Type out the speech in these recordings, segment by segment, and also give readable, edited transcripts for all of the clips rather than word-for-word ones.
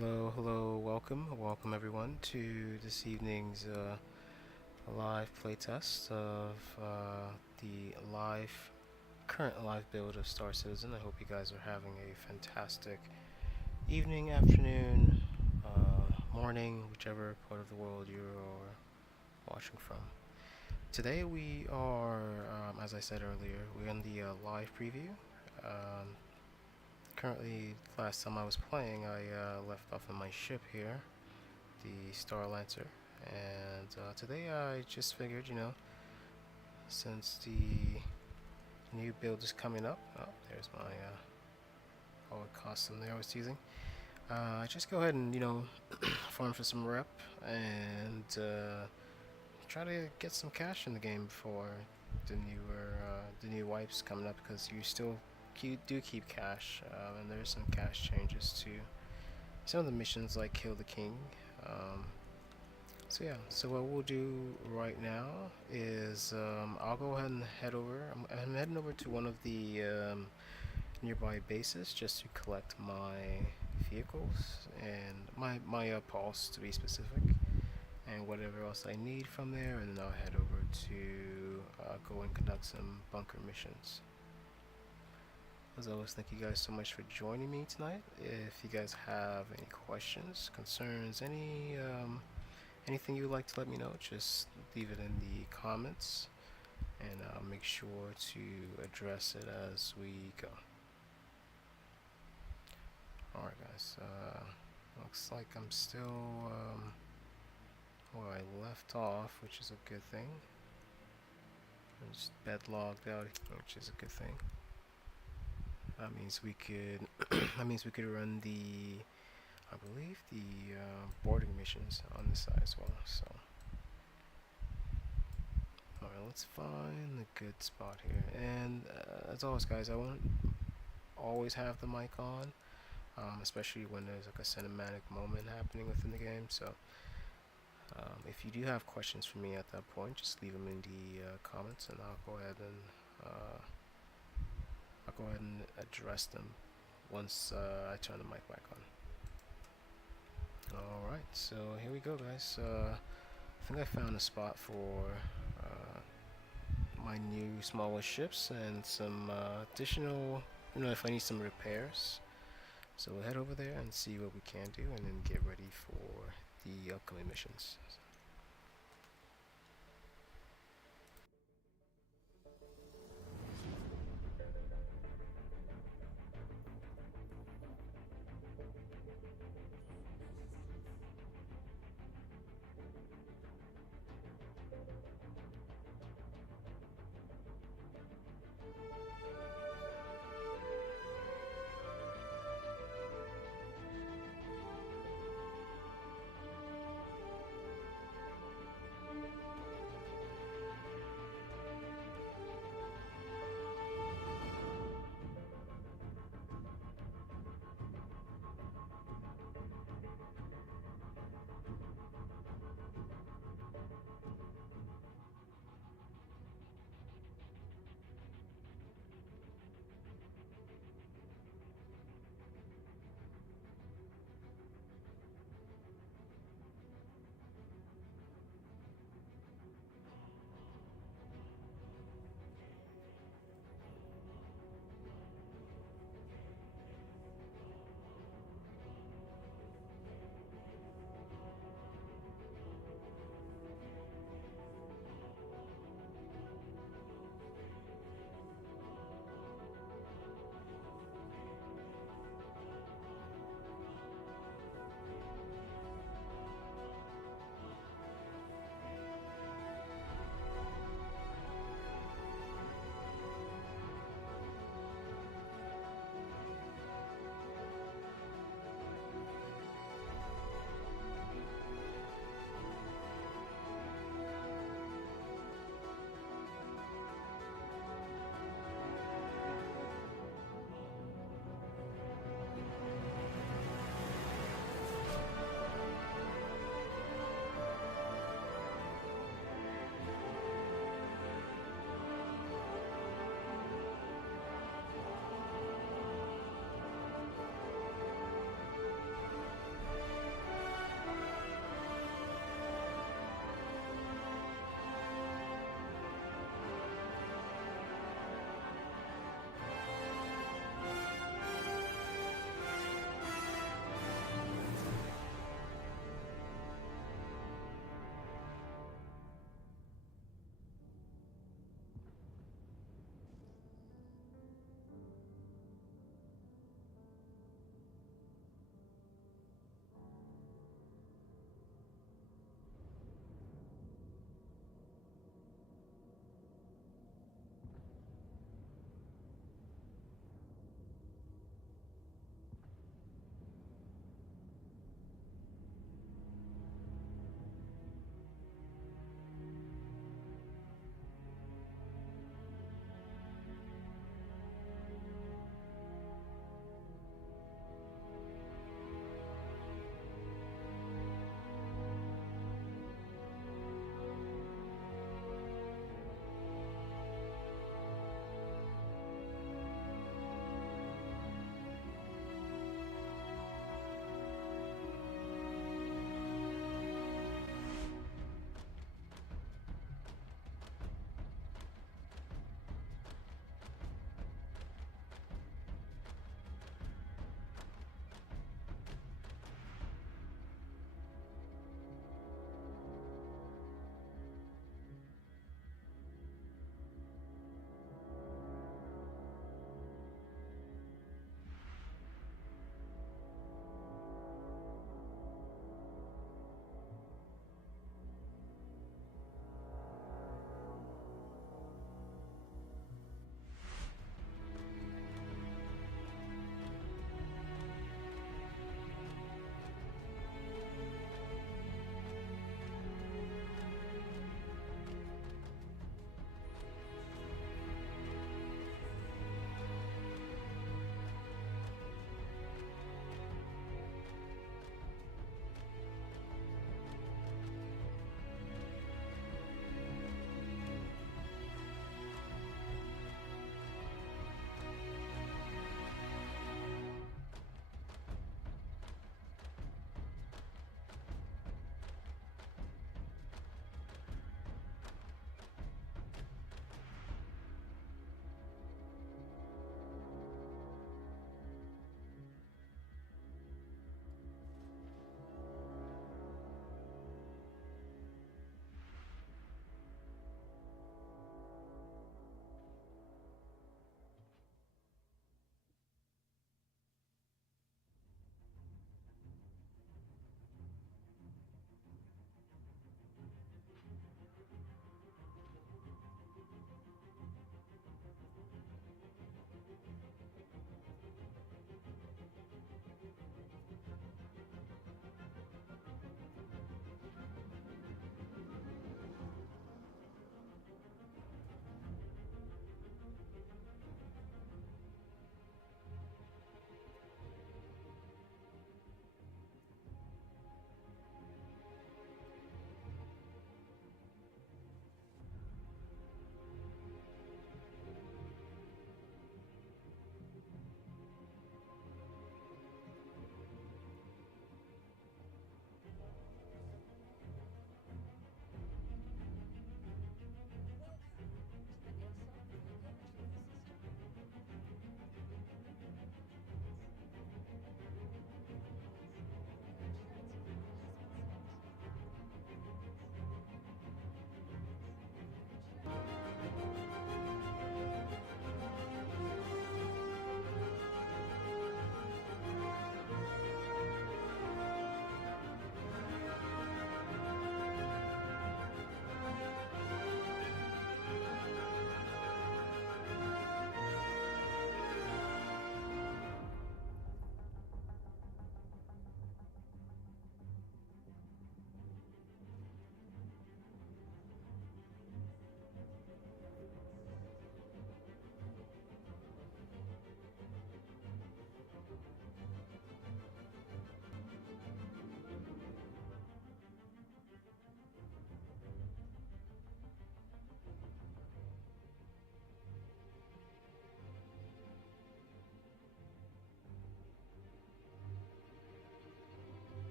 Welcome everyone to this evening's live playtest of the current live build of Star Citizen. I hope you guys are having a fantastic evening, afternoon, morning, whichever part of the world you're watching from. Today we are, as I said earlier, we're in the live preview. Currently, last time I was playing, I left off on my ship here, the Star Lancer, and today I just figured, since the new build is coming up, there's my costume there I was using, just go ahead and, farm for some rep and try to get some cash in the game before the new wipes coming up, because you do keep cash, and there's some cash changes to some of the missions, like Kill the King. So yeah, so what we'll do right now is I'll go ahead and head over. I'm heading over to one of the nearby bases just to collect my vehicles and my pulse, to be specific, and whatever else I need from there, and then I'll head over to go and conduct some bunker missions. As always, thank you guys so much for joining me tonight. If you guys have any questions, concerns, anything you would like to let me know, just leave it in the comments, and I'll make sure to address it as we go. Alright guys, looks like I'm still where I left off, which is a good thing. I'm just bedlogged out, which is a good thing. That means we could run the, I believe, the boarding missions on this side as well. So, alright, let's find a good spot here. And as always, guys, I won't always have the mic on, especially when there's like a cinematic moment happening within the game. So, if you do have questions for me at that point, just leave them in the comments, and I'll go ahead and address them once I turn the mic back on. Alright, so here we go, guys. I think I found a spot for my new smaller ships and some additional, if I need some repairs. So we'll head over there and see what we can do, and then get ready for the upcoming missions.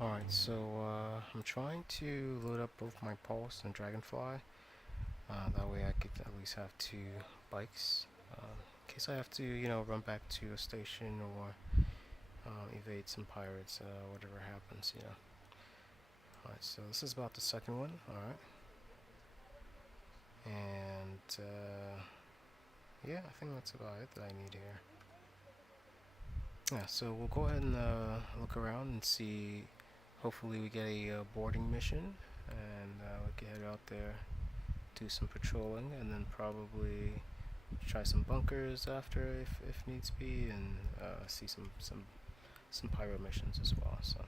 Alright, so I'm trying to load up both my Pulse and Dragonfly. That way I could at least have 2 bikes. In case I have to, run back to a station or evade some pirates, whatever happens. Alright, so this is about the second one, alright. And, yeah, I think that's about it that I need here. Yeah, so we'll go ahead and look around and see. Hopefully we get a boarding mission, and we can head out there, do some patrolling, and then probably try some bunkers after if needs be, and see some pyro missions as well. So.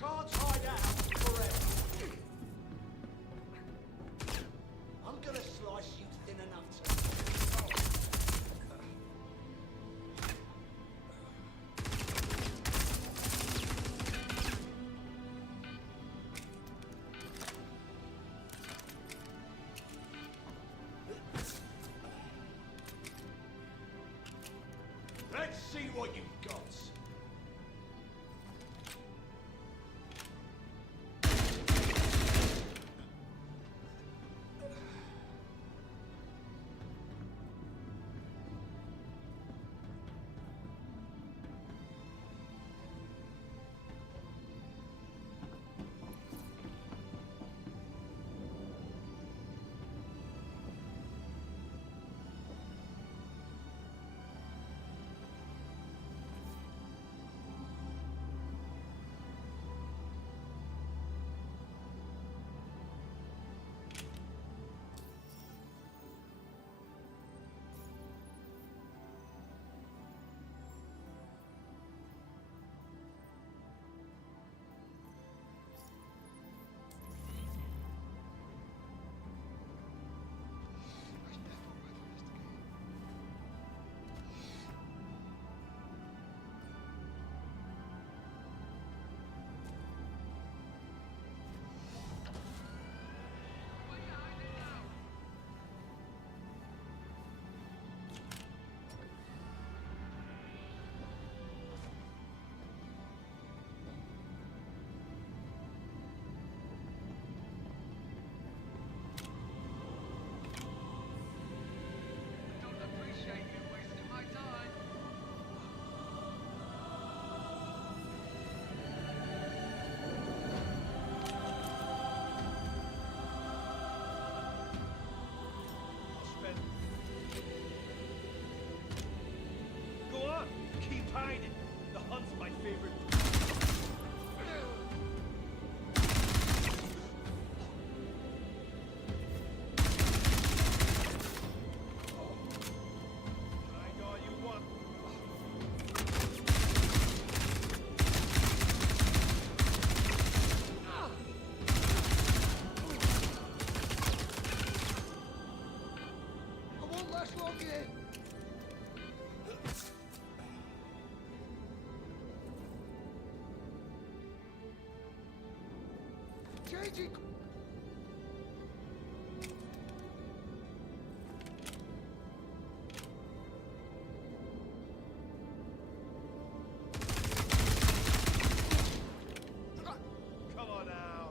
can't hide out forever. I'm gonna slice you thin enough to... Let's see what you've got. Hiding. The hunt's my favorite. Hide all you want. I won't last long here. Changing. Come on now.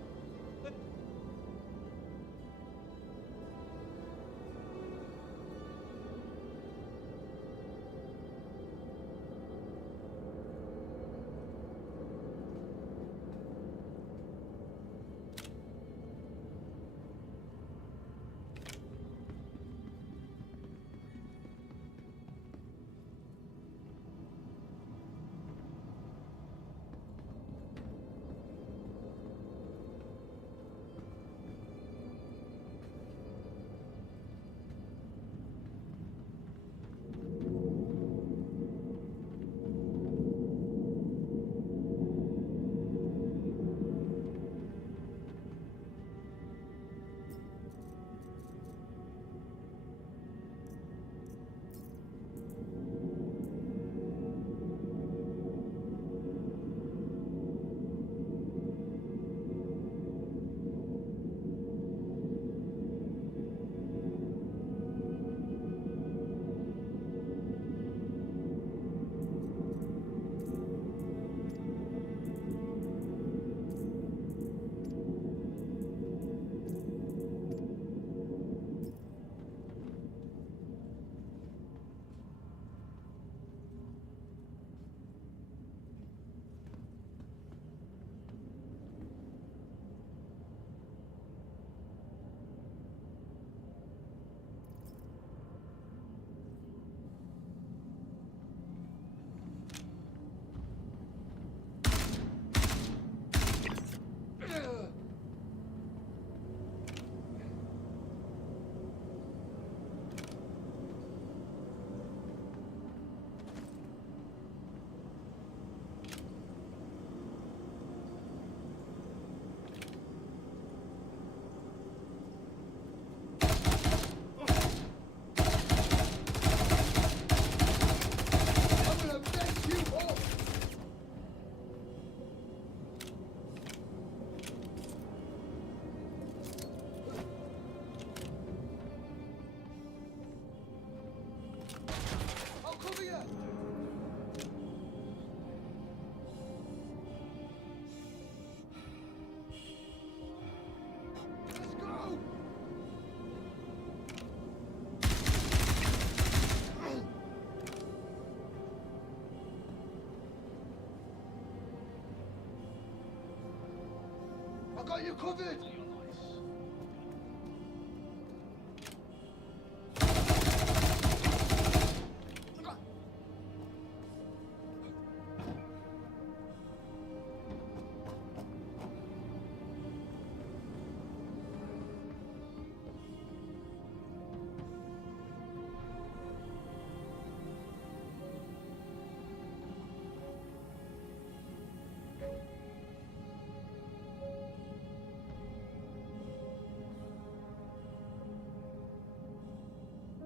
I got you covered.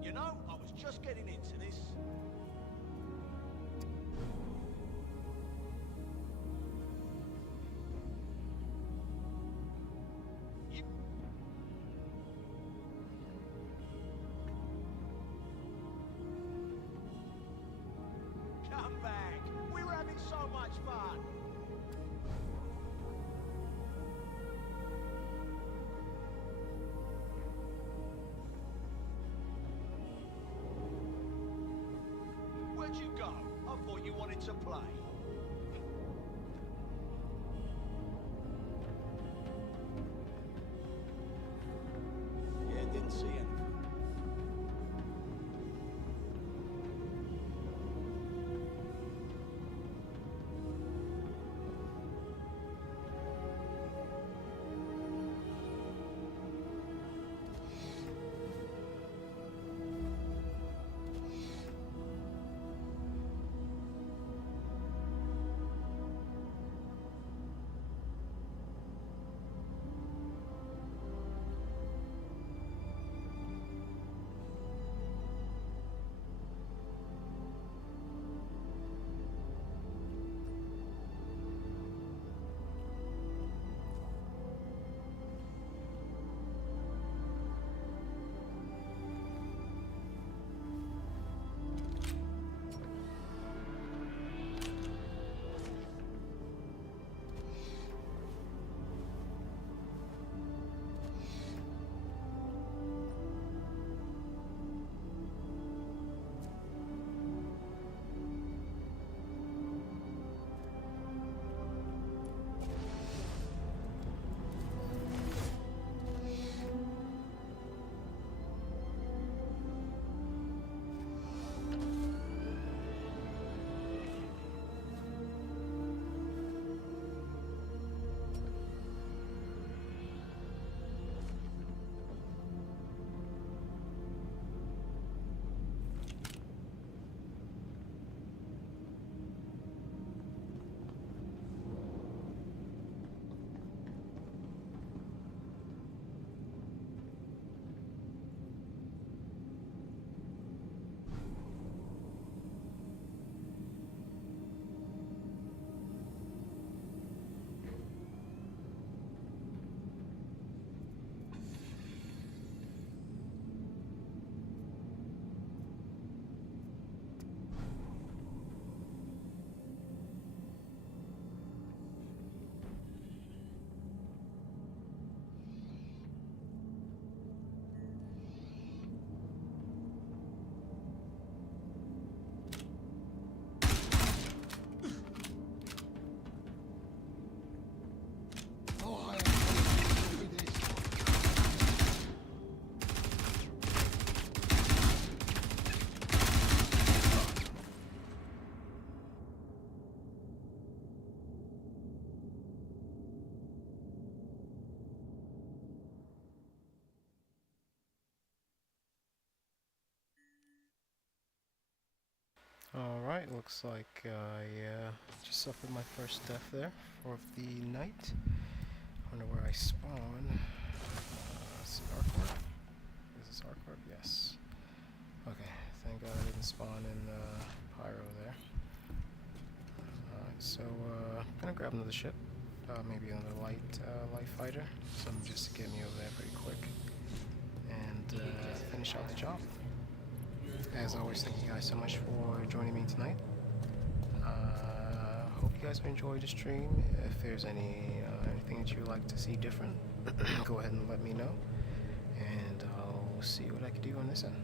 You know, I was just getting into this. You... Come back. We were having so much fun. Where'd you go? I thought you wanted to play. Yeah, didn't see anything. Alright, looks like I just suffered my first death there for the night. Wonder where I spawn. Let's see, Arcorp? Is this Arcorp? Yes. Okay, thank God I didn't spawn in Pyro there. Alright, so I'm gonna grab another ship. Maybe another light fighter. Something just to get me over there pretty quick. And finish out the job. As always, thank you guys so much for joining me tonight. Hope you guys have enjoyed the stream. If there's anything that you would like to see different, go ahead and let me know. And I'll see what I can do on this end.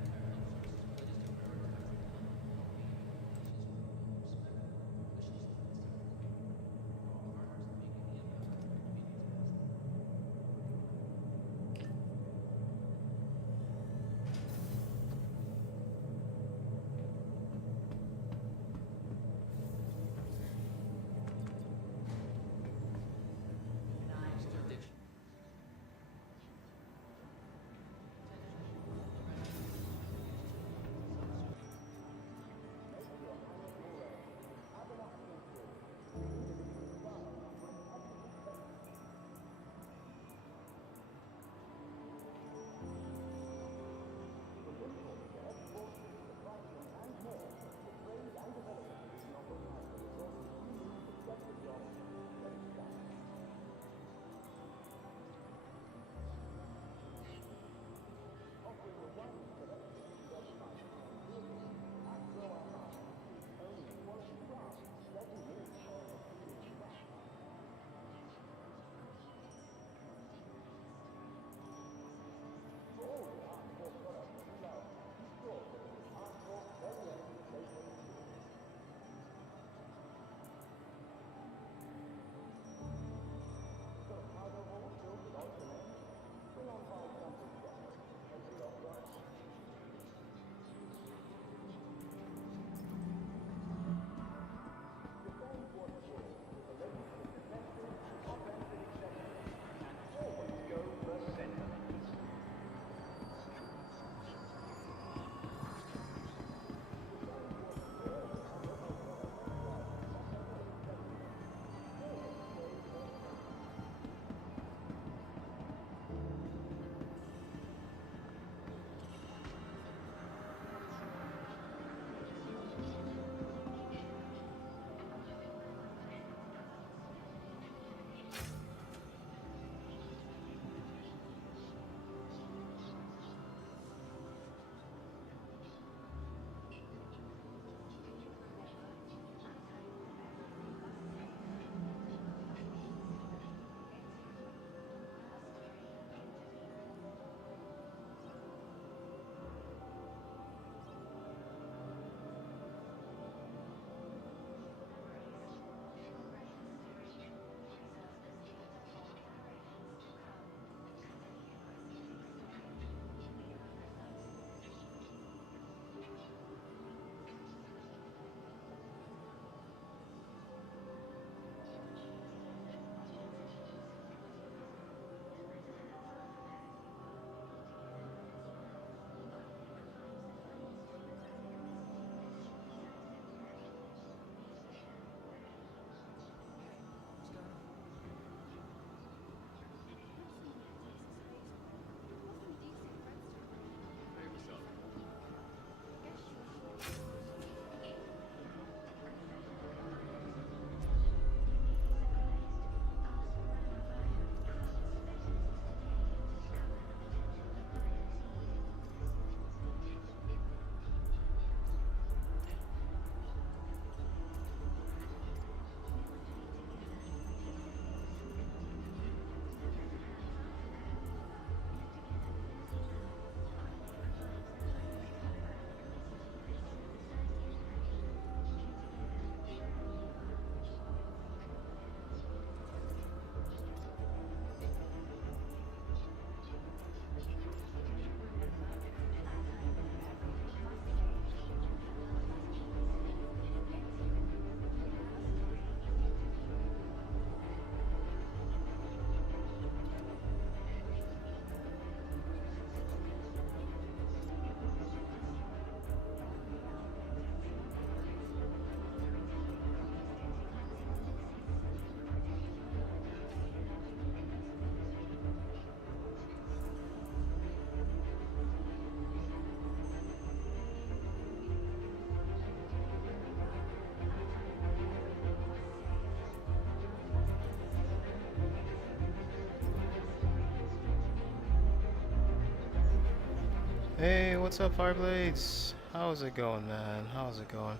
Hey, what's up, Fireblades? How's it going, man? How's it going?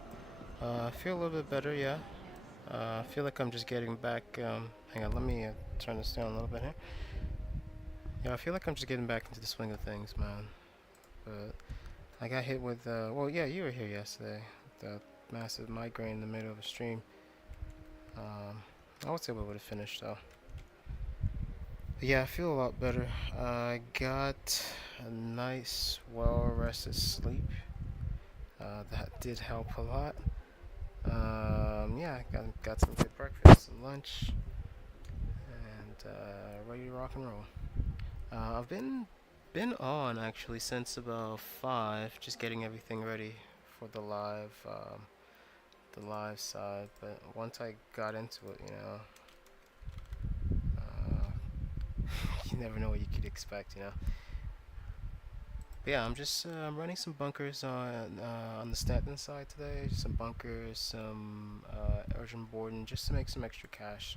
I feel a little bit better, yeah. I feel like I'm just getting back. Hang on, let me turn this down a little bit here. Yeah, I feel like I'm just getting back into the swing of things, man. But I got hit with, well, yeah, you were here yesterday. The massive migraine in the middle of a stream. I was able to finish though. But yeah, I feel a lot better. I got a nice, well-rested sleep. That did help a lot. Yeah, got some good breakfast and lunch, and ready to rock and roll. I've been on actually since about 5, just getting everything ready for the live side. But once I got into it, you never know what you could expect, But yeah, I'm just I'm running some bunkers on the Stanton side today. Just some bunkers, some urgent boarding, just to make some extra cash.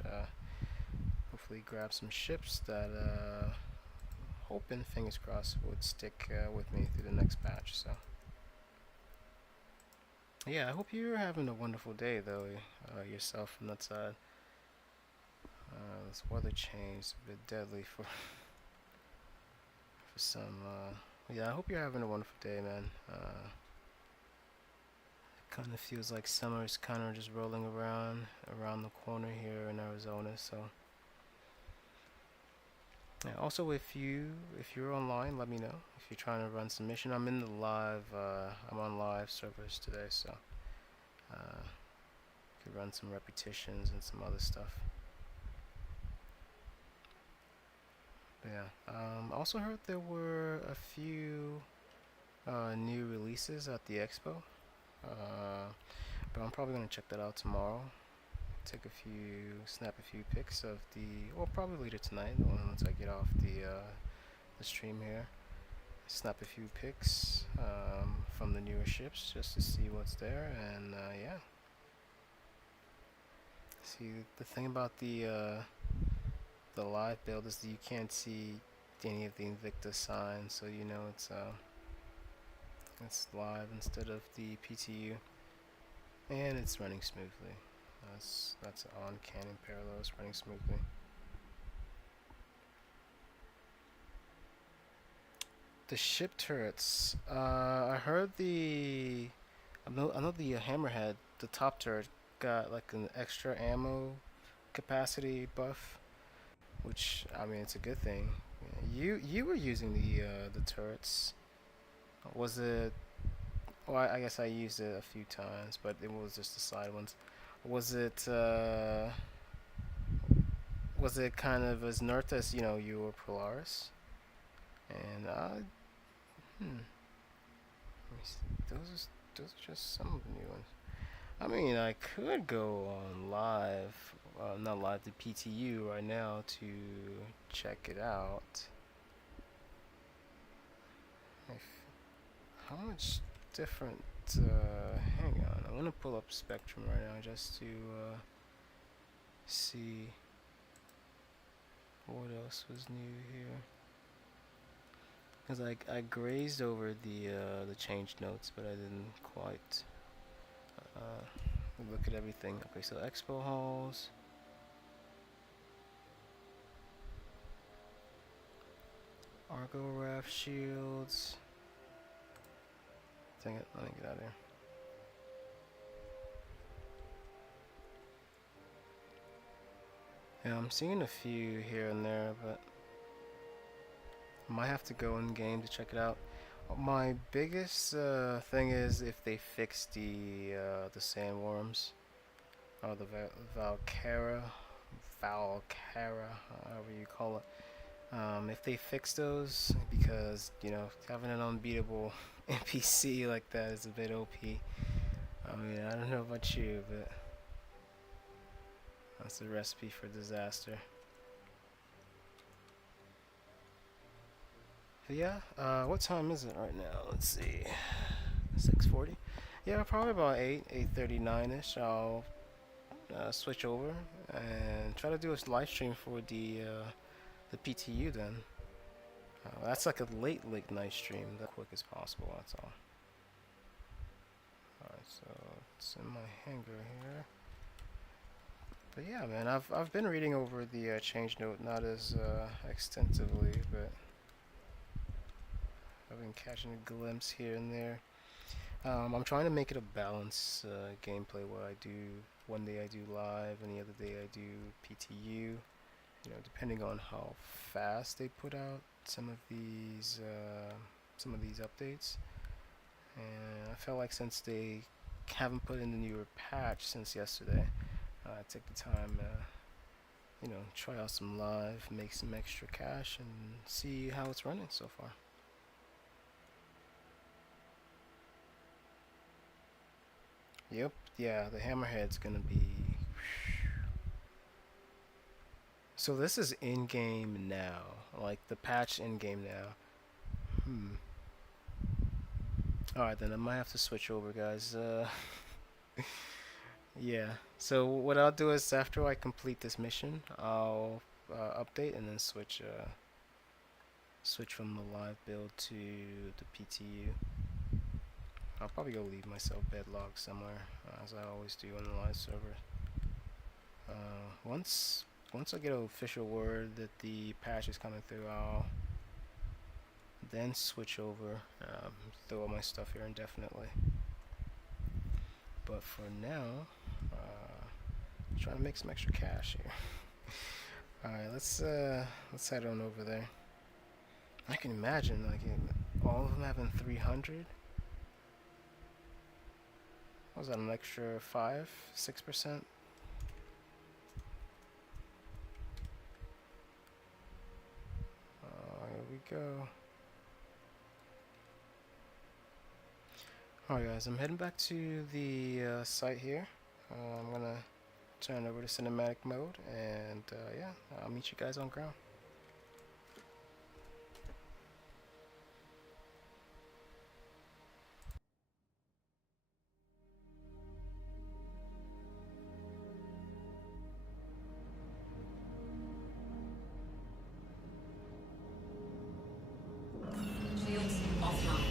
Hopefully, grab some ships that hoping, fingers crossed, would stick with me through the next batch. So yeah, I hope you're having a wonderful day though, yourself from that side. This weather change is a bit deadly for some. Yeah, I hope you're having a wonderful day, man. Kind of feels like summer is kind of just rolling around the corner here in Arizona. So yeah, also if you're online, let me know if you're trying to run some mission. I'm in the live. I'm on live servers today, so could run some repetitions and some other stuff. But yeah. I also heard there were a few new releases at the Expo. But I'm probably gonna check that out tomorrow. Snap a few pics of well, probably later tonight once I get off the stream here. Snap a few pics from the newer ships just to see what's there, and yeah. See, the thing about the live build is that you can't see any of the Invicta signs, so you know it's live instead of the PTU, and it's running smoothly. That's on Canon parallels running smoothly. The ship turrets. I heard I know the Hammerhead, the top turret, got like an extra ammo capacity buff, which I mean it's a good thing. You were using the turrets. Was it? Well, I guess I used it a few times, but it was just the side ones. Was it? Was it kind of as nerfed as you were Polaris? And hmm. Those are just some of the new ones. I mean, I could go on live, not live, the PTU right now to check it out. How much different? Hang on, I'm gonna pull up Spectrum right now just to see what else was new here. Cause I grazed over the change notes, but I didn't quite look at everything. Okay, so Expo halls. Argo raft shields. Dang it, let me get out of here. Yeah, I'm seeing a few here and there, but I might have to go in game to check it out. My biggest thing is if they fix the sandworms, or the Valkyra, however you call it. If they fix those, because having an unbeatable NPC like that is a bit OP. I mean, I don't know about you, but that's a recipe for disaster. But yeah, what time is it right now? Let's see, 6:40. Yeah, probably about 8:39ish. I'll switch over and try to do a live stream for the PTU then. That's like a late night stream. The quick as possible. That's all. Alright, so it's in my hangar here. But yeah, man, I've been reading over the change note, not as extensively, but I've been catching a glimpse here and there. I'm trying to make it a balanced gameplay where I do one day I do live, and the other day I do PTU. You know, depending on how fast they put out some of these updates. And I felt like since they haven't put in the newer patch since yesterday, take the time, you know, try out some live, make some extra cash, and see how it's running so far. Yep, yeah, the hammerhead's gonna be... So this is in-game now, like the patch in-game now. Alright, then I might have to switch over, guys. Yeah, so what I'll do is after I complete this mission, I'll update and then switch from the live build to the PTU. I'll probably go leave myself bedlog somewhere, as I always do on the live server. Once I get an official word that the patch is coming through, I'll then switch over, throw all my stuff here indefinitely. But for now, I'm trying to make some extra cash here. Alright, let's head on over there. I can imagine, like, all of them having 300. What was that, an extra 6%? Here we go. Alright guys, I'm heading back to the site here. I'm gonna turn over to cinematic mode, and yeah, I'll meet you guys on ground. Shields offline.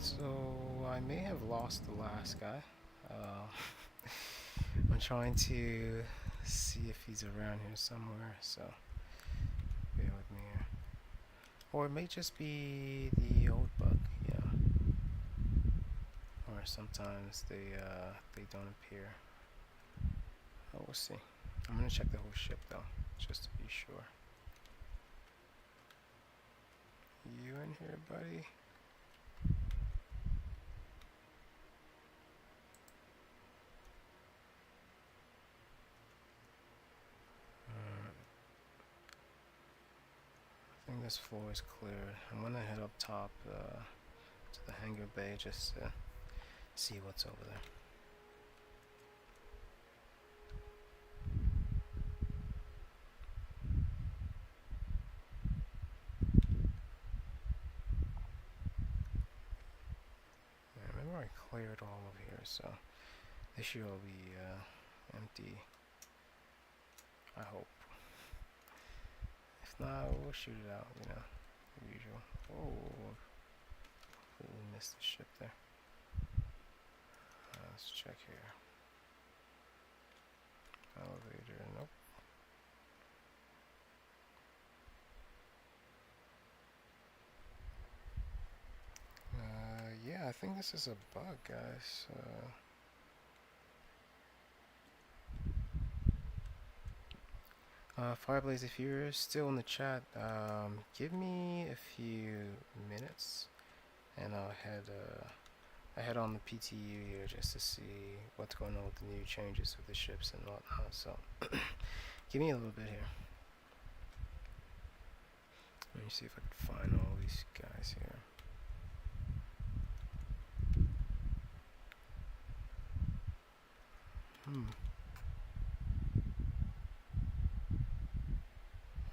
Alright, so I may have lost the last guy. I'm trying to see if he's around here somewhere, so bear with me here. Or it may just be the old bug, yeah. Or sometimes they don't appear. Oh, we'll see. I'm gonna check the whole ship though, just to be sure. You in here, buddy? I think this floor is cleared. I'm gonna head up top to the hangar bay just to see what's over there. Yeah, remember I cleared all of here, so this should all be empty. I hope. If not, we'll shoot it out, you know, the usual. Oh, completely missed the ship there. Let's check here. Elevator, nope. Yeah, I think this is a bug, guys. Fireblaze, if you're still in the chat, give me a few minutes, and I'll head on the PTU here just to see what's going on with the new changes with the ships and whatnot. So, give me a little bit here. Let me see if I can find all these guys here.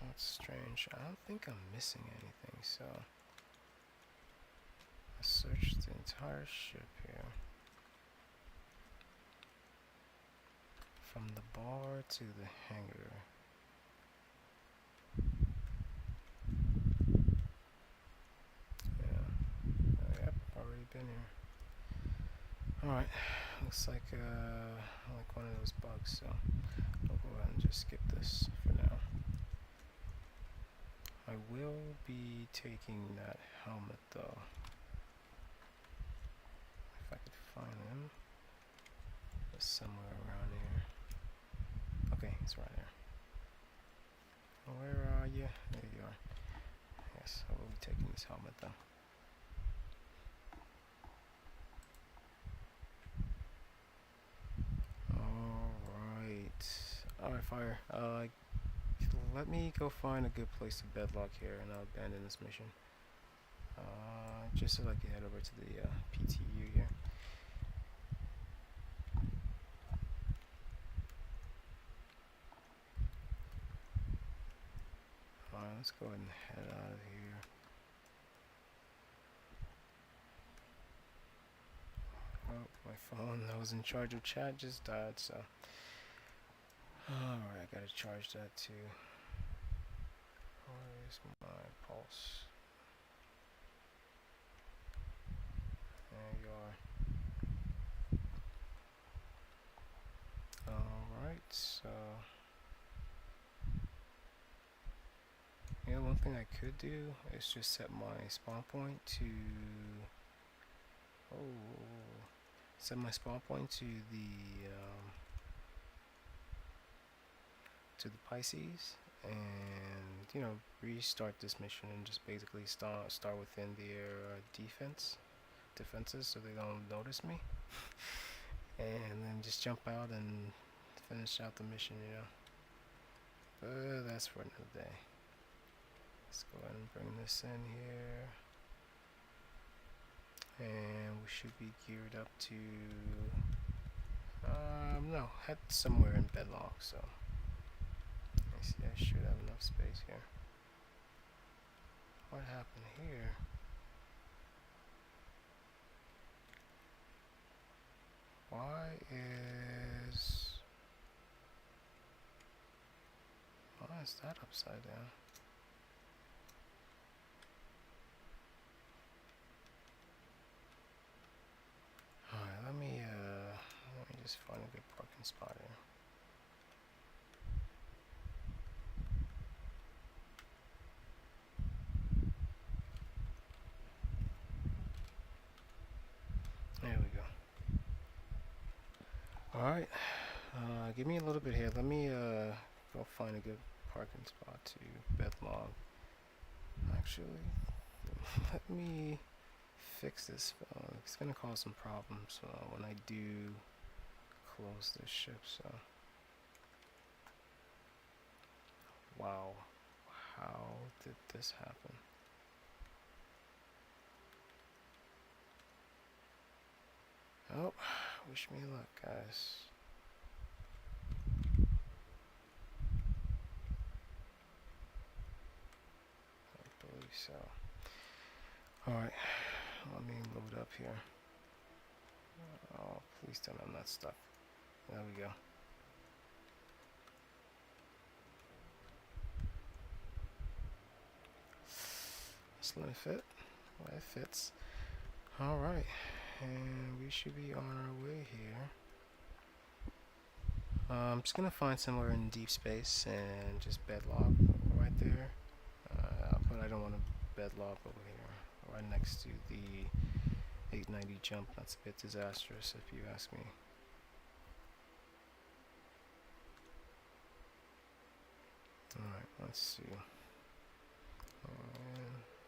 That's strange. I don't think I'm missing anything, so I searched the entire ship here. From the bar to the hangar. Yeah. Yep, already been here. Alright, looks like one of those bugs, so I'll go ahead and just skip this for now. I will be taking that helmet though. If I could find him. It's somewhere around here. Okay, he's right there. Where are you? There you are. Yes, I will be taking this helmet though. Alright, fire. Let me go find a good place to bedlock here, and I'll abandon this mission. Just so I can head over to the PTU here. Alright, let's go ahead and head out of here. Oh, my phone that was in charge of chat just died, so. Alright, I gotta charge that too. Where's my pulse? There you are. Alright, so. Yeah, one thing I could do is just set my spawn point to. Set my spawn point to the Pisces, and you know, restart this mission and just basically start within their defenses so they don't notice me, and then just jump out and finish out the mission, you know. But that's for another day. Let's go ahead and bring this in here, and we should be geared up to no, head somewhere in bedlock. So I see I should have enough space here. What happened here? Why is that upside down? just find a good parking spot here. There we go. Alright, give me a little bit here. Let me go find a good parking spot to bedlog. Actually, let me fix this. It's gonna cause some problems when I do close this ship. So, wow, how did this happen? Oh, wish me luck, guys. I believe so. Alright, let me load up here. Oh, please tell me I'm not stuck. There we go. Just let it fit. Well, it fits. Alright, and we should be on our way here. I'm just gonna find somewhere in deep space and just bedlog right there. But I don't want to bedlog over here, right next to the 890 jump. That's a bit disastrous if you ask me. Alright, let's see.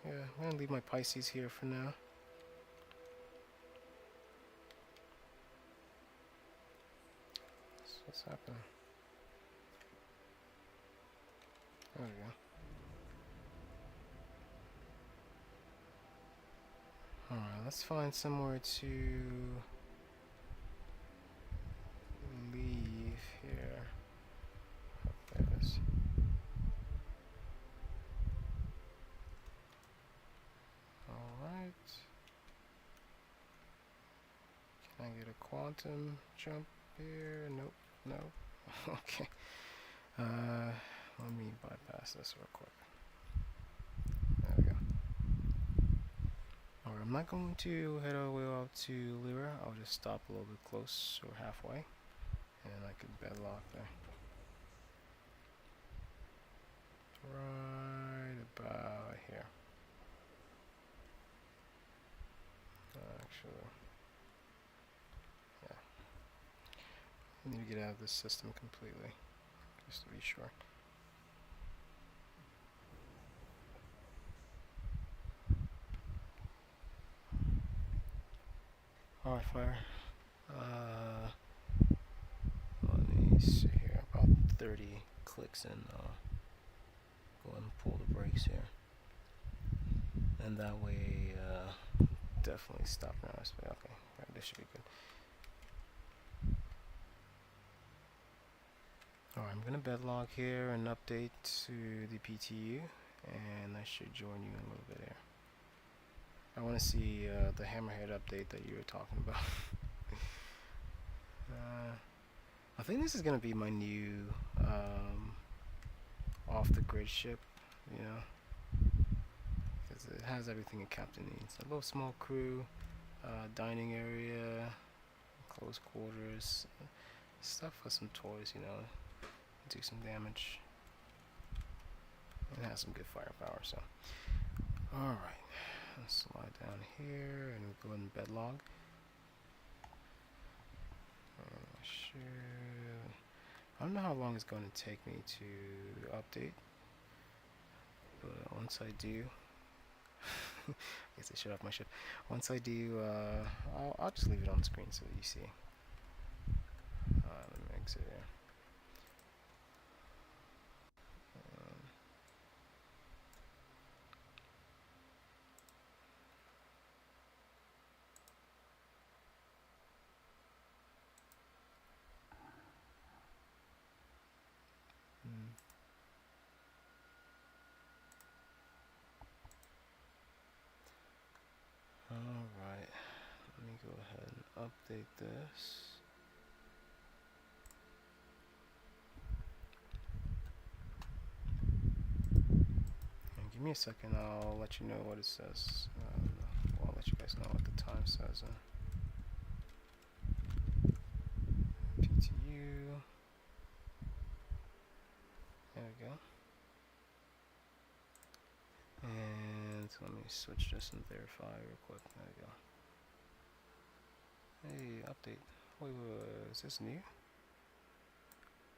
Yeah, I'm gonna leave my Pisces here for now. So what's happening? There we go. Alright, let's find somewhere to leave here. There it is. Alright. Can I get a quantum jump here? Nope, nope. Okay. Let me bypass this real quick. There we go. Alright, I'm not going to head all the way out to Lyra. I'll just stop a little bit close or halfway, and I can bedlock there. Right about here. Actually, yeah. I need to get out of this system completely, just to be sure. Alright, fire. Let me see here. About 30 clicks in. Go ahead and pull the brakes here. And that way, definitely stop now. Okay, right, this should be good. Alright, I'm gonna bedlog here and update to the PTU, and I should join you in a little bit here. I want to see the hammerhead update that you were talking about. I think this is gonna be my new off-the-grid ship, you know, because it has everything a captain needs. A little small crew, dining area, close quarters, stuff for some toys, you know, do some damage. It has some good firepower, so. Alright. Let's slide down here and we'll go in bedlog. I don't know how long it's going to take me to update, but once I do, I guess I shut off my ship. Once I do, I'll just leave it on screen so that you see. Let me exit here. Alright, let me go ahead and update this. And give me a second, I'll let you know what it says. I'll let you guys know what the time says. So let me switch this and verify real quick. There we go. Hey, update. Wait, is this new?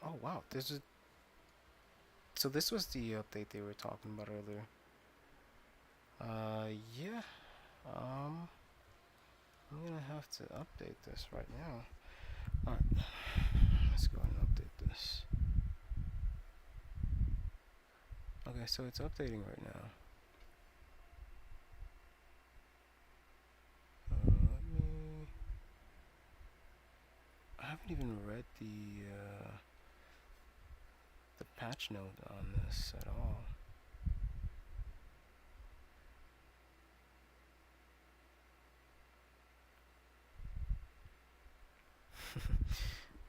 Oh wow, this is. So this was the update they were talking about earlier. Yeah. I'm gonna have to update this right now. Alright, let's go ahead and update this. Okay, so it's updating right now. I haven't even read the patch note on this at all.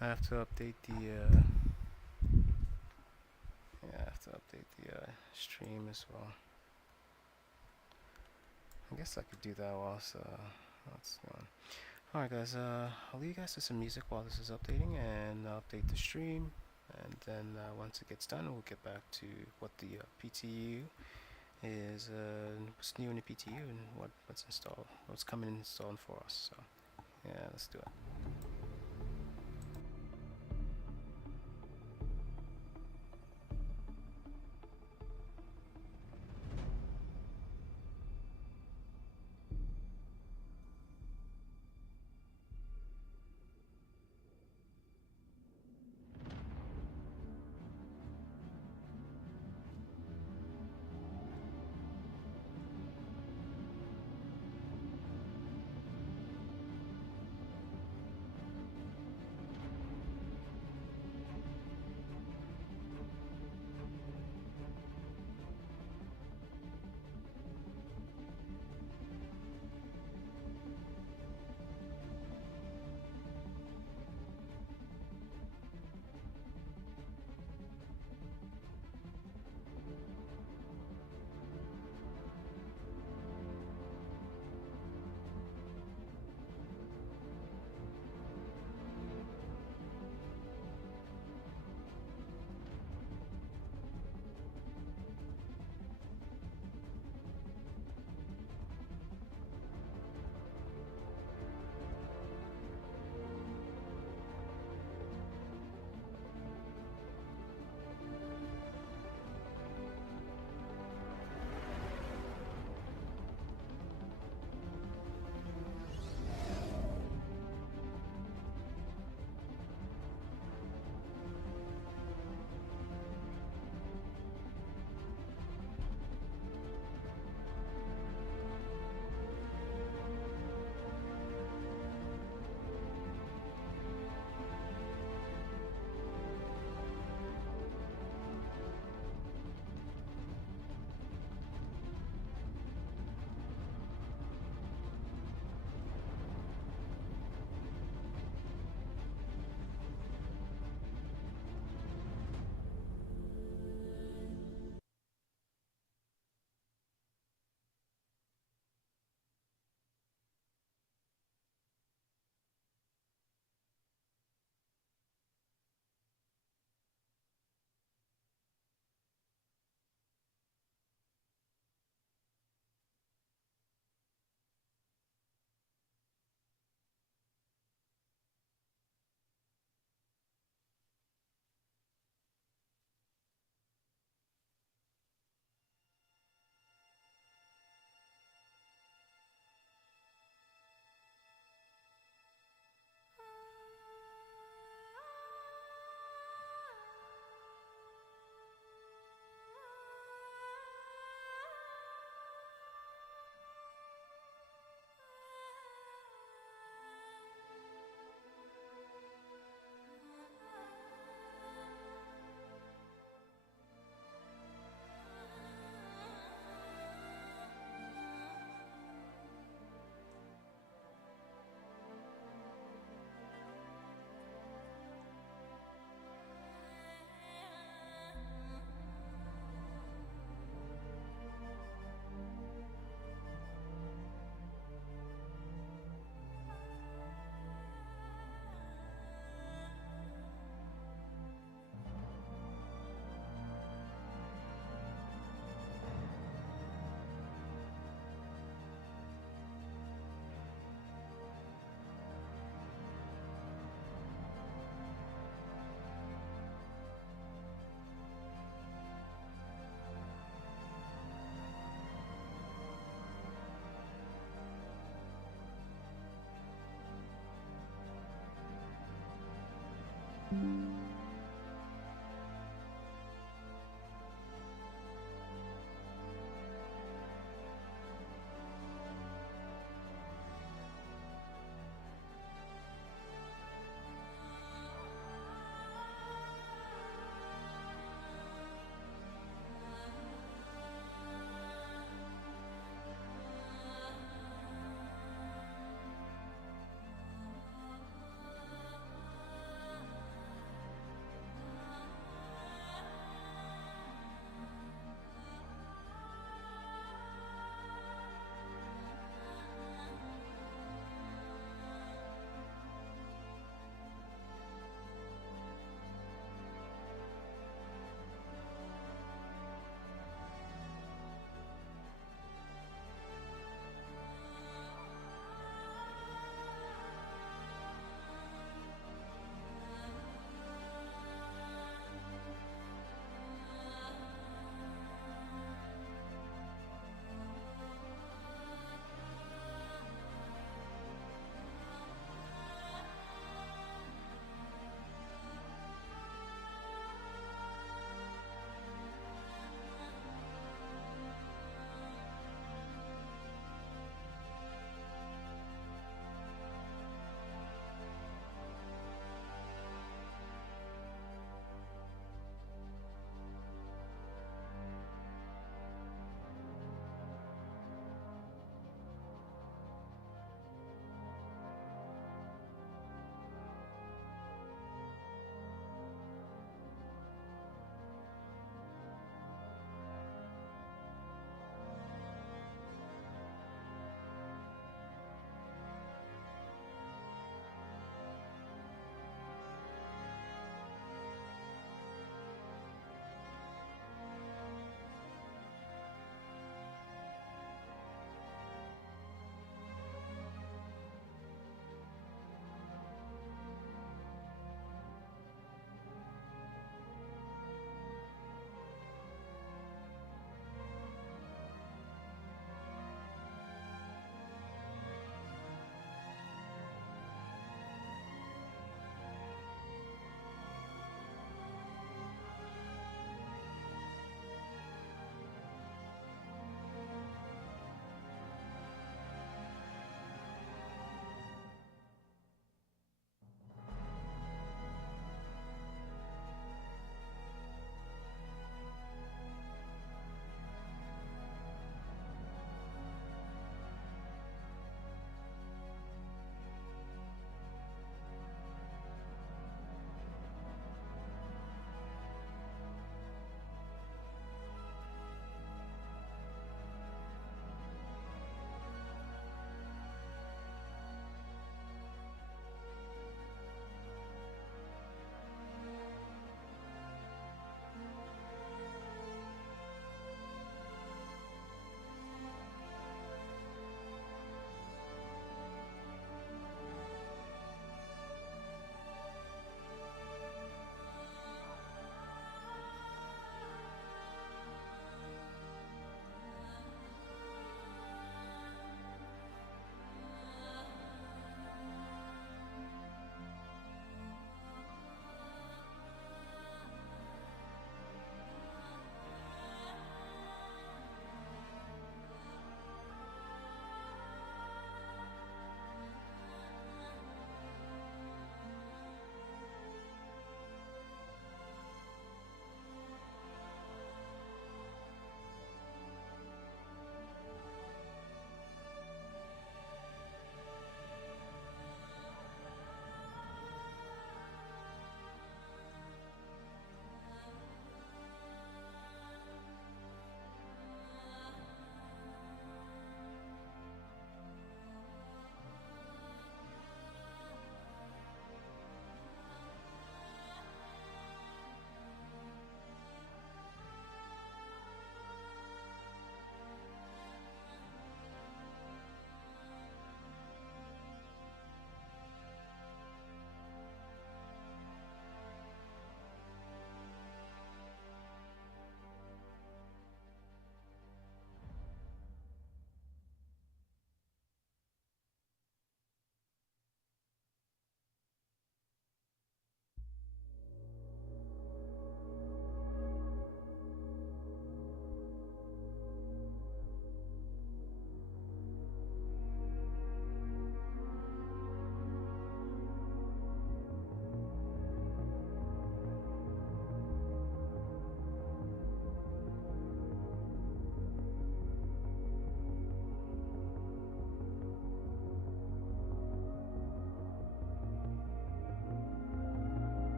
I have to update the yeah, I have to update the stream as well. I guess I could do that whilst that's going. Alright guys, I'll leave you guys to some music while this is updating, and I'll update the stream, and then once it gets done, we'll get back to what the PTU is, what's new in the PTU, and what's installed, what's coming installed for us. So yeah, let's do it.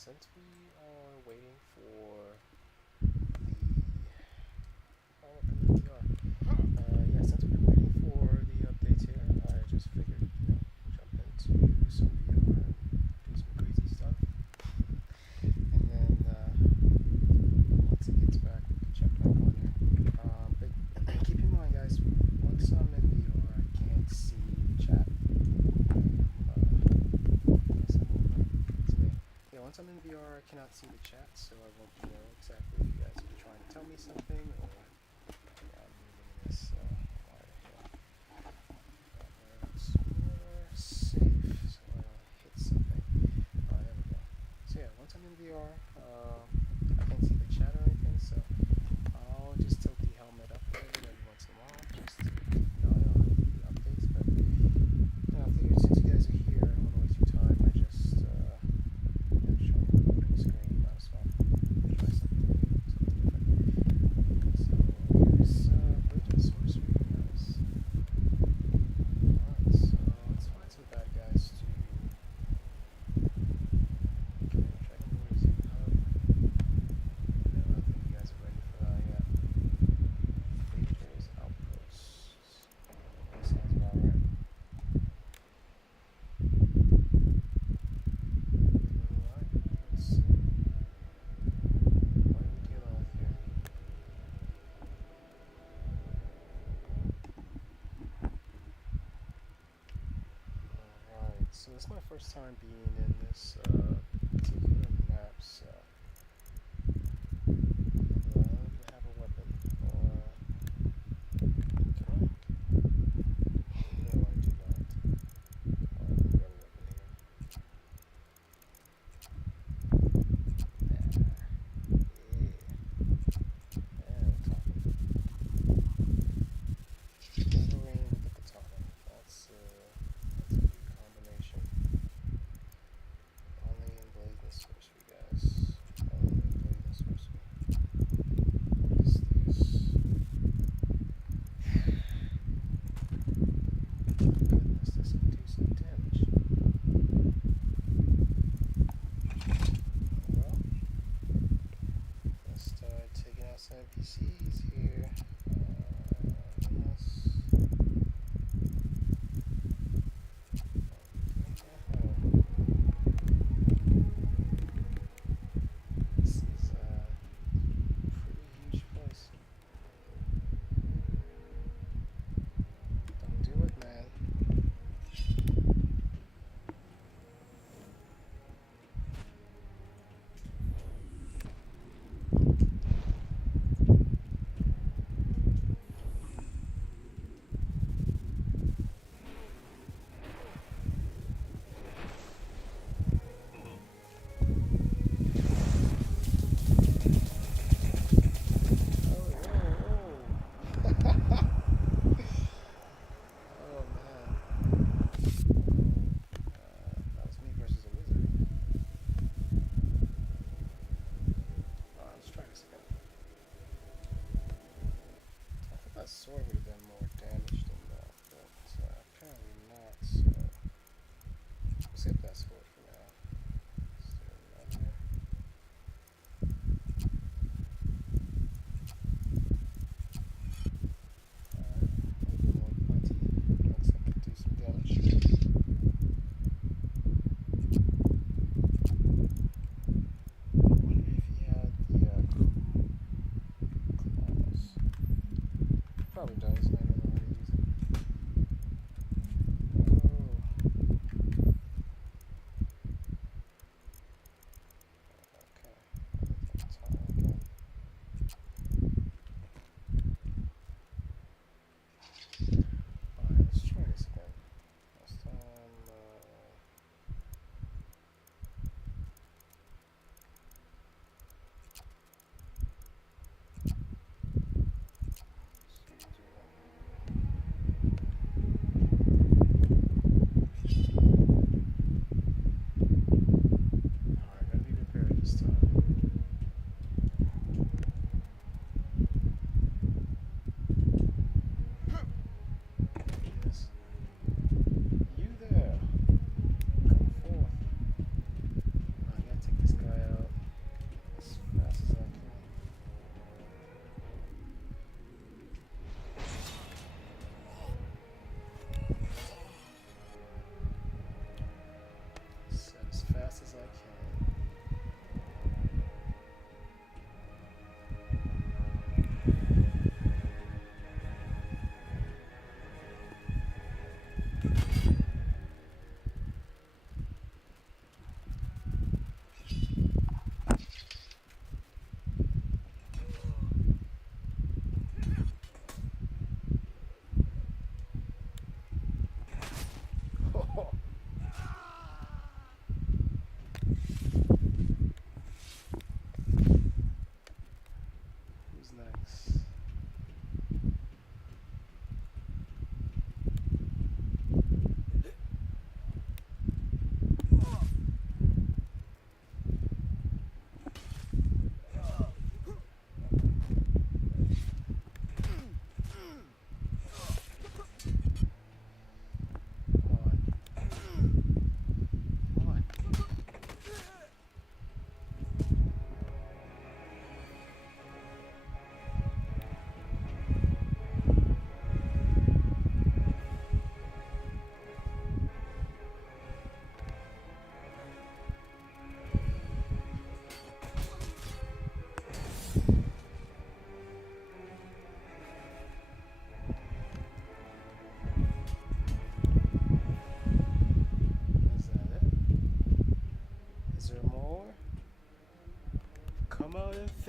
since we are waiting for since we're waiting for the updates here, I just figured, jump into some VR and do some crazy stuff. And then once it gets back, we can jump back on here. But keep in mind, guys, once I'm in VR, I can't see chat. Once I'm in VR, I cannot see the chat, so I won't know exactly if you guys are trying to tell me something or I'm moving this wire here. Where it's more safe, so I don't hit something. There we go. So yeah, once I'm in VR, I can't see the chat or anything, so I'll just tilt the helmet up a little bit every once in a while, just to keep an eye on the updates. But I figured since you guys are here, I don't want to waste your time. I just showing the loading screen. Might as well try something new, something different. So here's Bridget Source for you guys. Alright, so let's find some bad guys to Dragon Warriors Hub. No, I don't think you guys are ready for that yet. Phasers Outposts. That sounds about right. Let's see. What are we dealing with here? Alright, so this is my first time being in this particular map, so do I have a weapon? Or can I? No, I do not. Alright, we got a weapon here. Wolverine with the katana. That's a good combination. Only in Blade and Sorcery, guys. Only in Blade and Sorcery. What is this? Goodness, this can do some damage. Well, let's start taking out some NPCs here. Yes. This is a pretty huge place. Don't do it, man. Oh man. That was me versus a wizard. Let's try this again. I thought that sword would have done more damage than that, but apparently not, so we'll skip that sword for now. Let's do another. Alright, a little bit more plenty. Looks like it do some damage. Wonder if he had the claws. Probably does, I don't know.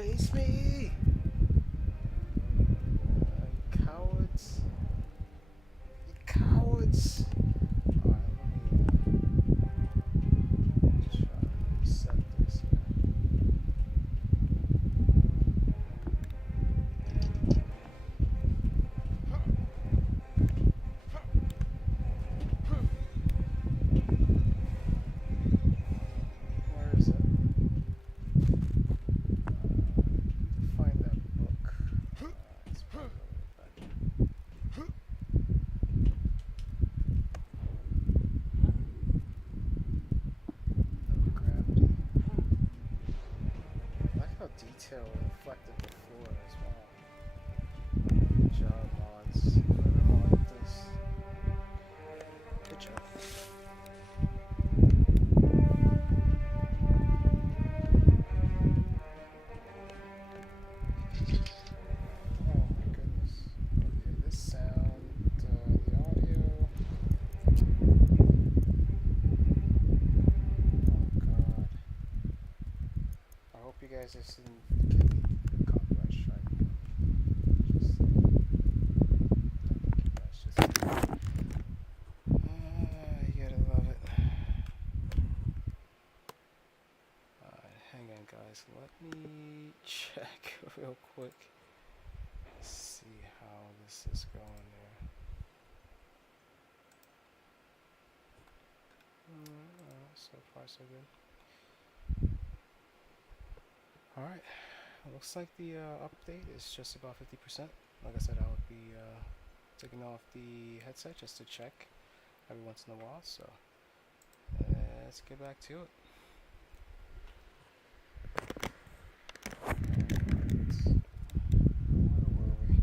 face me! Cowards. You cowards! Alright, let me try and reset this here. Where is it? Find that book. It's probably back here. No gravity. I like how detailed and reflective the floor is. Wow. Good job, mods. Whoever modded this. Good job. Oh my goodness. Okay, this sound, the audio. Oh god. I hope you guys just didn't get the copyright strike. Just saying. I think you guys just did. You gotta love it. Alright, hang on guys. Let me check real quick. See how this is going there. So far so good. Alright, looks like the update is just about 50%. Like I said, I'll be taking off the headset just to check every once in a while, so let's get back to it. Where were we?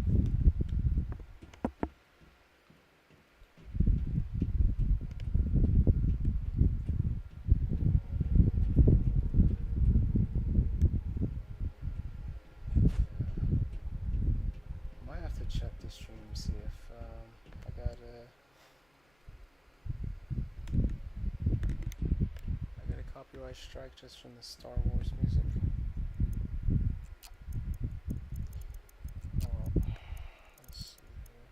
Might have to check the stream, see if I got a copyright strike just from the Star Wars music. Oh, let's see here.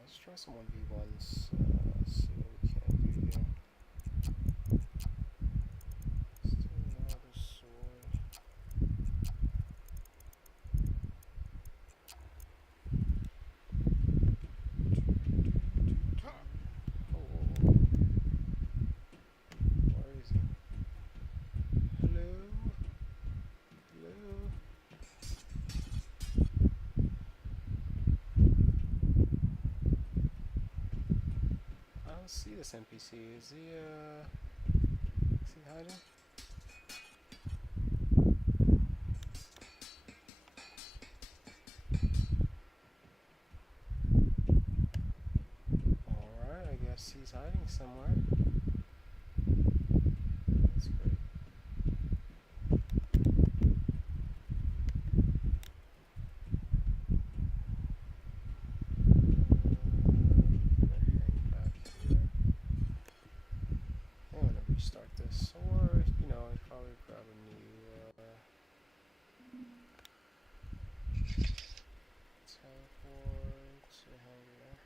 Let's try some 1v1s. See what we can do here. Let's do another sword. Oh, where is he? Hello? Hello? I don't see this NPC. Is he hiding? Alright, I guess he's hiding somewhere. That's great. Gonna hang back here. I'm gonna restart this, or you know, I'd probably grab a new teleport to hang there. Alright, let's see here. Might have to check this stream, see if I got any. Alright, I guess he's hiding somewhere. Let's see. Alright, I guess he's hiding somewhere. Alright, I guess he's hiding somewhere.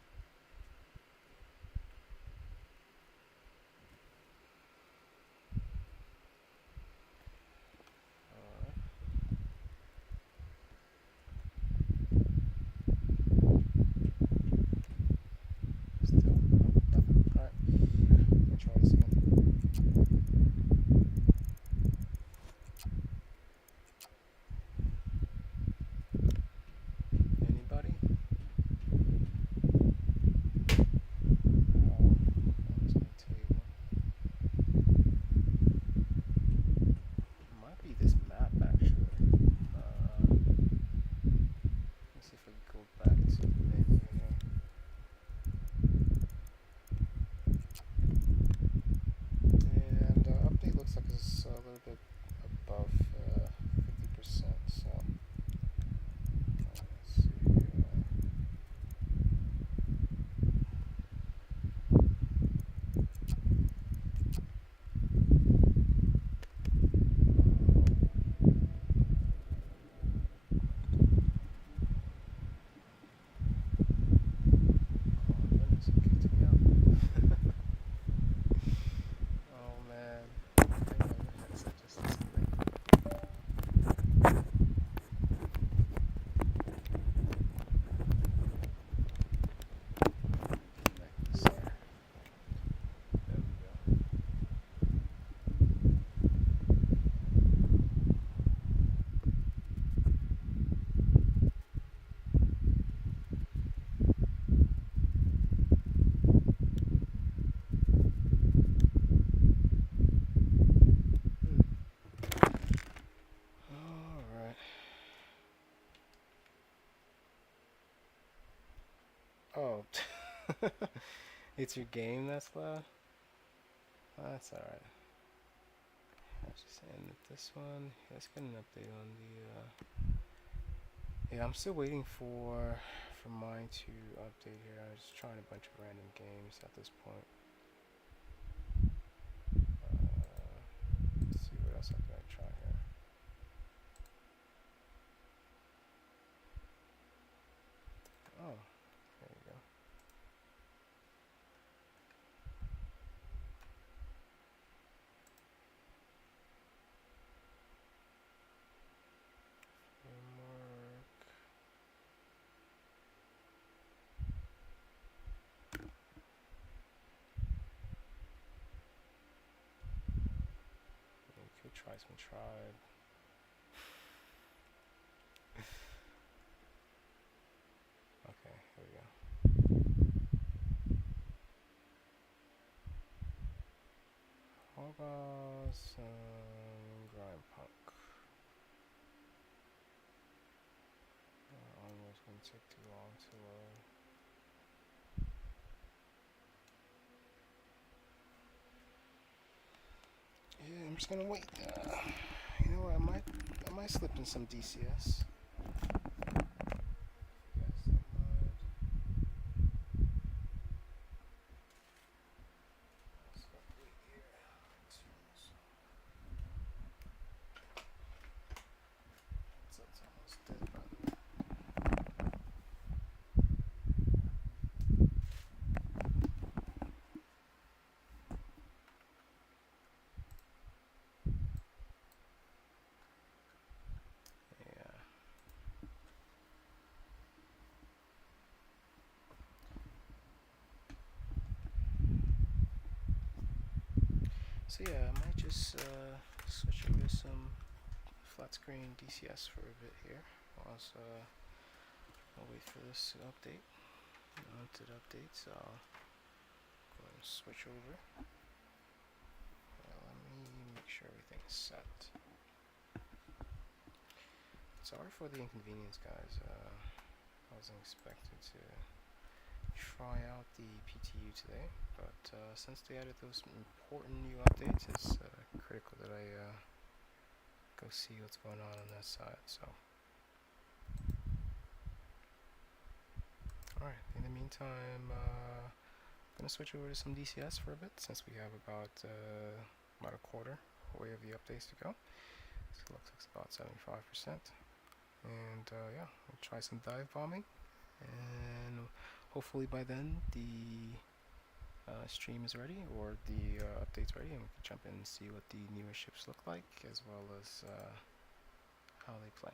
It's your game that's loud? That's alright. I was just saying that this one, let's get an update on the, yeah, I'm still waiting for mine to update here. I was just trying a bunch of random games at this point. Let's see what else I can try here. Oh, there you go. Framework. We could try some tribe. Okay, here we go. How about some grind punk? Almost gonna take too long to load. Yeah, I'm just gonna wait. You know what? I might slip in some DCS. So yeah, I might just switch over to some flat screen DCS for a bit here. I'll wait for this to update. Once it updates, I'll go and switch over. Let me make sure everything's set. Sorry for the inconvenience, guys. I wasn't expecting to try out the PTU today, but since they added those important new updates, it's critical that I go see what's going on that side. So, alright, in the meantime, I'm gonna switch over to some DCS for a bit, since we have about a quarter way of the updates to go. So it looks like it's about 75%. And yeah, we'll try some dive bombing, and hopefully by then the stream is ready, or the update's ready, and we can jump in and see what the newer ships look like, as well as how they play.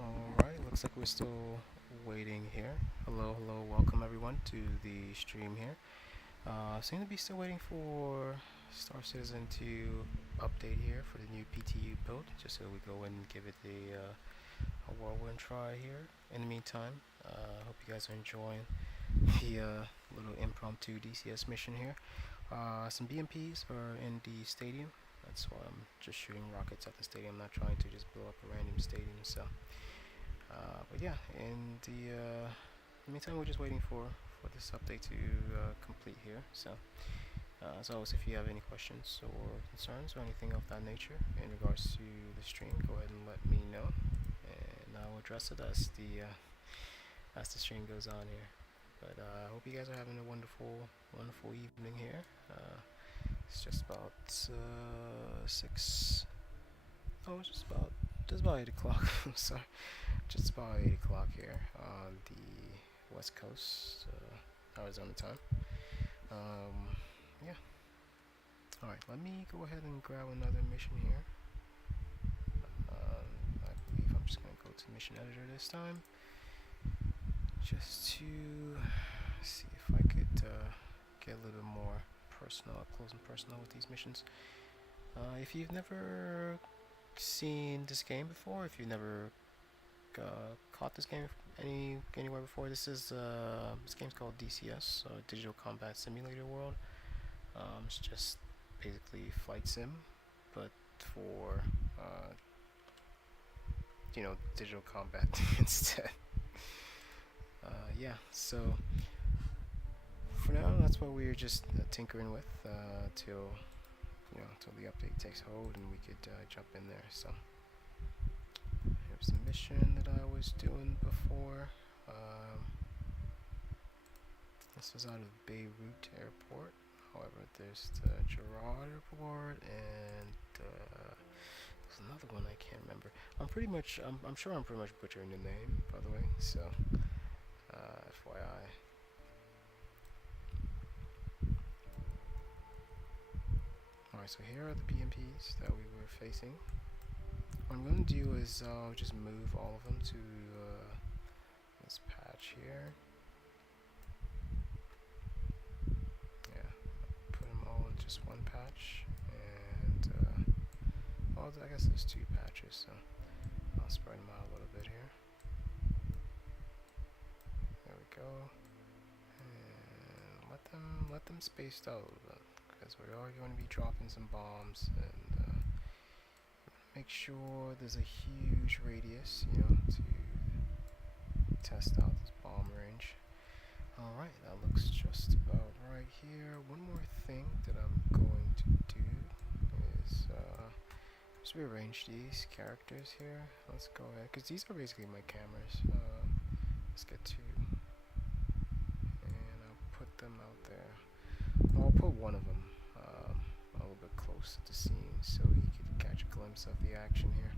Alright, looks like we're still waiting here. Hello, hello, welcome everyone to the stream here. Seem to be still waiting for Star Citizen to update here for the new PTU build, just so we go and give it a whirlwind try here. In the meantime, hope you guys are enjoying the little impromptu DCS mission here. Some BMPs are in the stadium. That's why I'm just shooting rockets at the stadium, not trying to just blow up a random stadium. So, but yeah, in the meantime, we're just waiting for this update to complete here. So, as always, if you have any questions or concerns or anything of that nature in regards to the stream, go ahead and let me know, and I'll address it as the stream goes on here. But I hope you guys are having a wonderful evening here. It's just about 6. Oh, it's just about 8 o'clock. Sorry, just about 8 o'clock here on the West Coast, Arizona time. Yeah. All right, let me go ahead and grab another mission here. I believe I'm just gonna go to mission editor this time, just to see if I could get a little bit more personal, up close and personal with these missions. If you've never seen this game before, if you've never caught this game anywhere before, this game's called DCS, so Digital Combat Simulator World. It's just basically flight sim, but for digital combat instead. Yeah, so for now, that's what we're just tinkering with till the update takes hold and we could jump in there. So here's the mission that I was doing before. This was out of Beirut Airport. However, there's the Gerard Airport and there's another one I can't remember. I'm sure I'm pretty much butchering the name, by the way. So FYI. Alright, so here are the BMPs that we were facing. What I'm going to do is I'll just move all of them to this patch here. Yeah, put them all in just one patch. And, well, I guess there's 2 patches, so I'll spread them out a little bit here. There we go. And let them spaced out a little bit, because we are going to be dropping some bombs, and make sure there's a huge radius, to test out this bomb range. Alright, that looks just about right here. One more thing that I'm going to do is just rearrange these characters here. Let's go ahead, because these are basically my cameras. Let's get 2. And I'll put them out there. I'll put one of them a little bit close to the scene so he could catch a glimpse of the action here.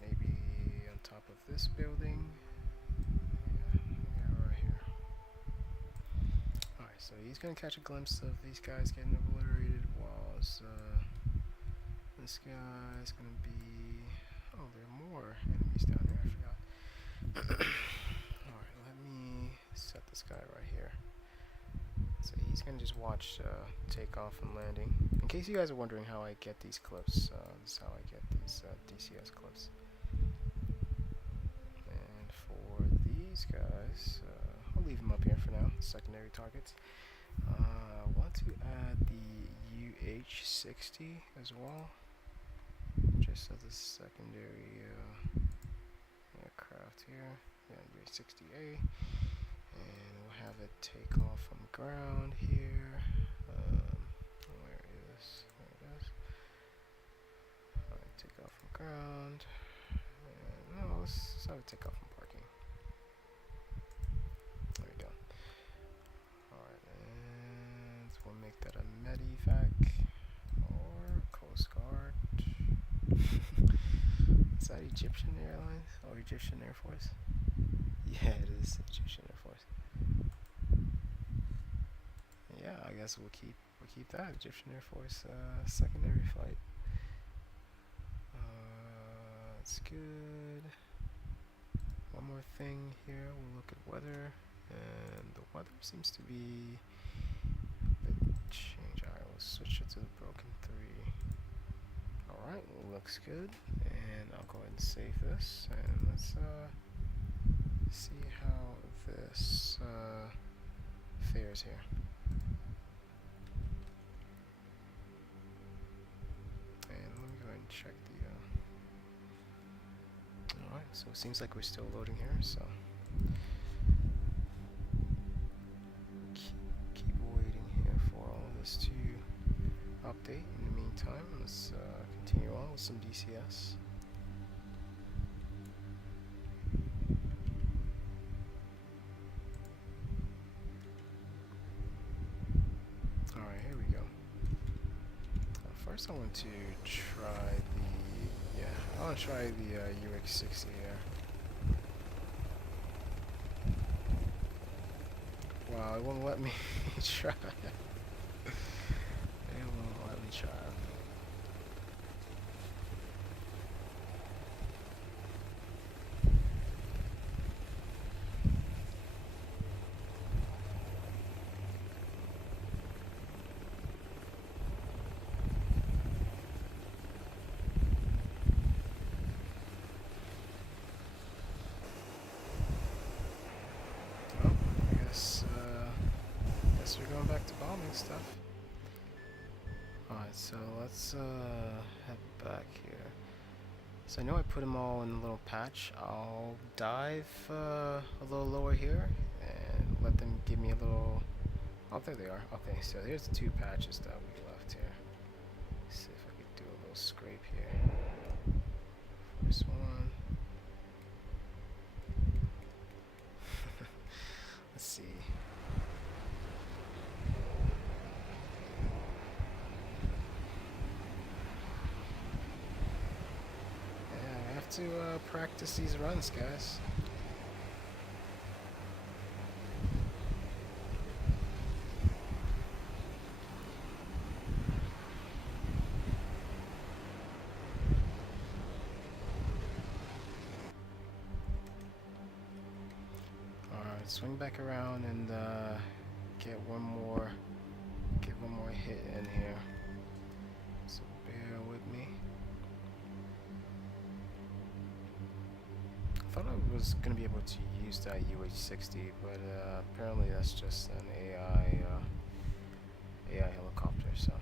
Maybe on top of this building. Yeah, right here. Alright, so he's gonna catch a glimpse of these guys getting obliterated, whilst this guy's gonna be... Oh, there are more enemies down there, I forgot. Alright, let me set this guy right here. So he's gonna just watch takeoff and landing. In case you guys are wondering how I get these clips, this is how I get these DCS clips. And for these guys, I'll leave them up here for now, secondary targets. I want to add the UH-60 as well, just as a secondary aircraft here. Yeah, UH-60A. And we'll have it take off from ground here. Where it is. Alright, take off from ground. And no, let's have it take off from parking. There we go. Alright, and we'll make that a medevac or Coast Guard. Is that Egyptian Airlines or Egyptian Air Force? Yeah, it is Egyptian Air Force. Yeah, I guess we'll keep that Egyptian Air Force secondary flight. That's good. One more thing here. We'll look at weather, and the weather seems to be a bit changed. Alright, we'll switch it to the broken 3. Alright, looks good. And I'll go ahead and save this, and let's see how this fares here. And let me go ahead and check the alright, so it seems like we're still loading here, so keep waiting here for all of this to update. In the meantime, let's continue on with some DCS. Alright, here we go. First I want to try the, I want to try the aUEC 60 here. Wow, it won't let me try. It won't let me try. Guess we're going back to bombing stuff. Alright, so let's head back here. So I know I put them all in a little patch. I'll dive a little lower here and let them give me a little... Oh, there they are. Okay, so here's the 2 patches that we left here. Let's see if I could do a little scrape here. First one. Let's see. Yeah, I have to practice these runs, guys. Swing back around and get one more hit in here. So bear with me. I thought I was gonna be able to use that UH-60, but apparently that's just an AI helicopter. So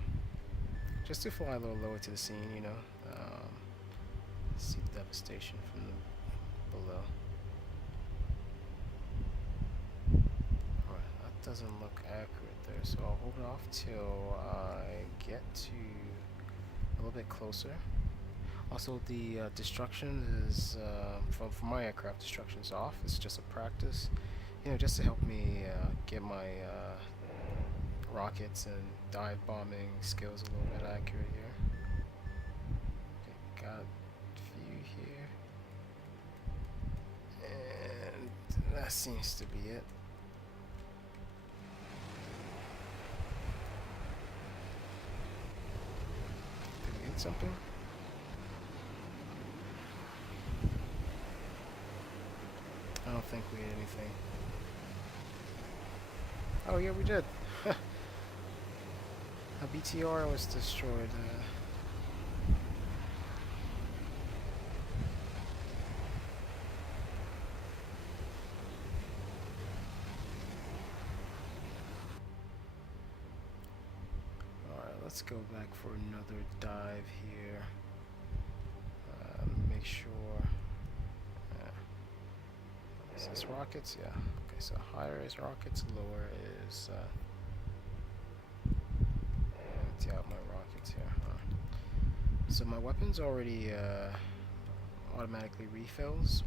just to fly a little lower to the scene, you know, see the devastation from below. Doesn't look accurate there, so I'll hold off till I get to a little bit closer. Also, the destruction is from my aircraft. Destruction is off. It's just a practice, you know, just to help me get my rockets and dive bombing skills a little bit accurate here. Okay, got a few here, and that seems to be it. Something. I don't think we did anything. Oh yeah, we did. A BTR was destroyed. Let's go back for another dive here. Make sure. Is this rockets? Yeah. Okay, so higher is rockets, lower is. Empty out my rockets here. So my weapons already automatically refills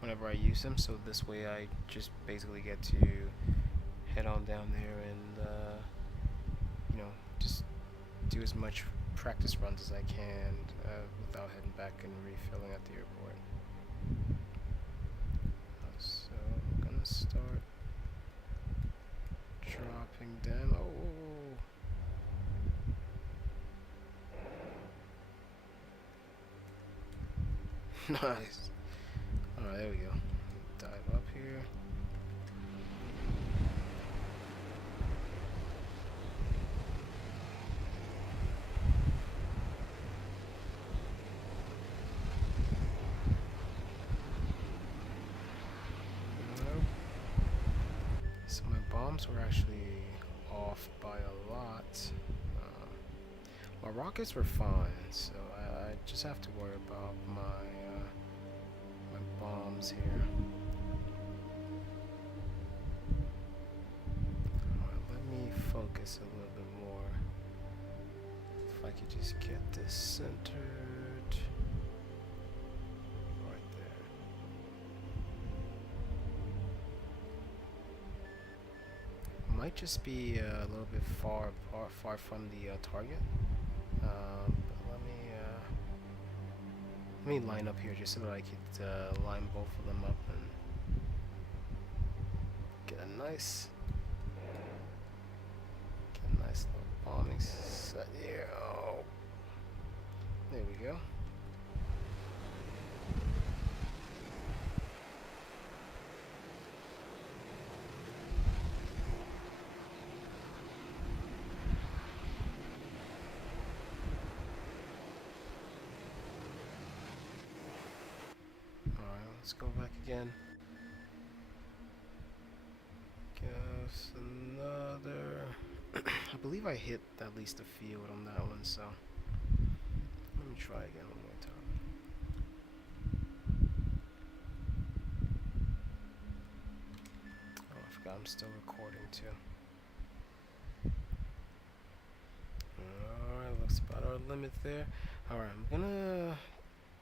whenever I use them. So this way I just basically get to head on down there and. You know, just do as much practice runs as I can without heading back and refilling at the airport. So I'm gonna start dropping down. Oh! Nice. Alright, there we go. Dive up here. Nope. So my bombs were actually off by a lot. My rockets were fine, so I just have to worry about my bombs here. Alright, let me focus a little bit more. If I could just get this centered right there. Might just be a little bit far from the target. But let me line up here just so that I could line both of them up and get a nice little bombing set here. Oh, there we go. Let's go back again. Guess another. I believe I hit at least a field on that one, so let me try again one more time. Oh, I forgot I'm still recording too. Alright, looks about our limit there. Alright, I'm gonna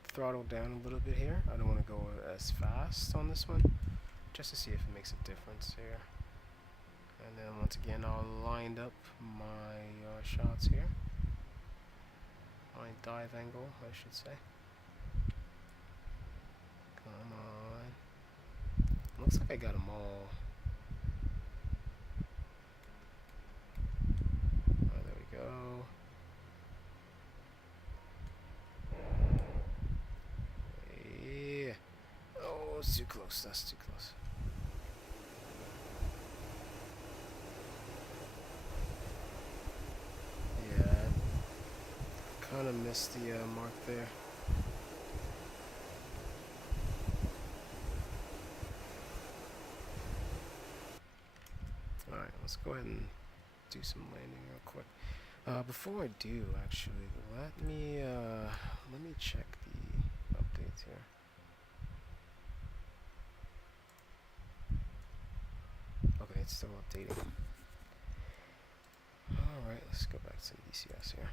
throttle down a little bit here. I don't want to go as fast on this one, just to see if it makes a difference here. And then once again, I'll line up my shots here. My dive angle, I should say. Come on. Looks like I got them all. Oh, there we go. Too close, that's too close. Yeah, kind of missed the mark there. Alright, let's go ahead and do some landing real quick. Before I do, actually, let me check the updates here. Okay, it's still updating. Alright, let's go back to the DCS here.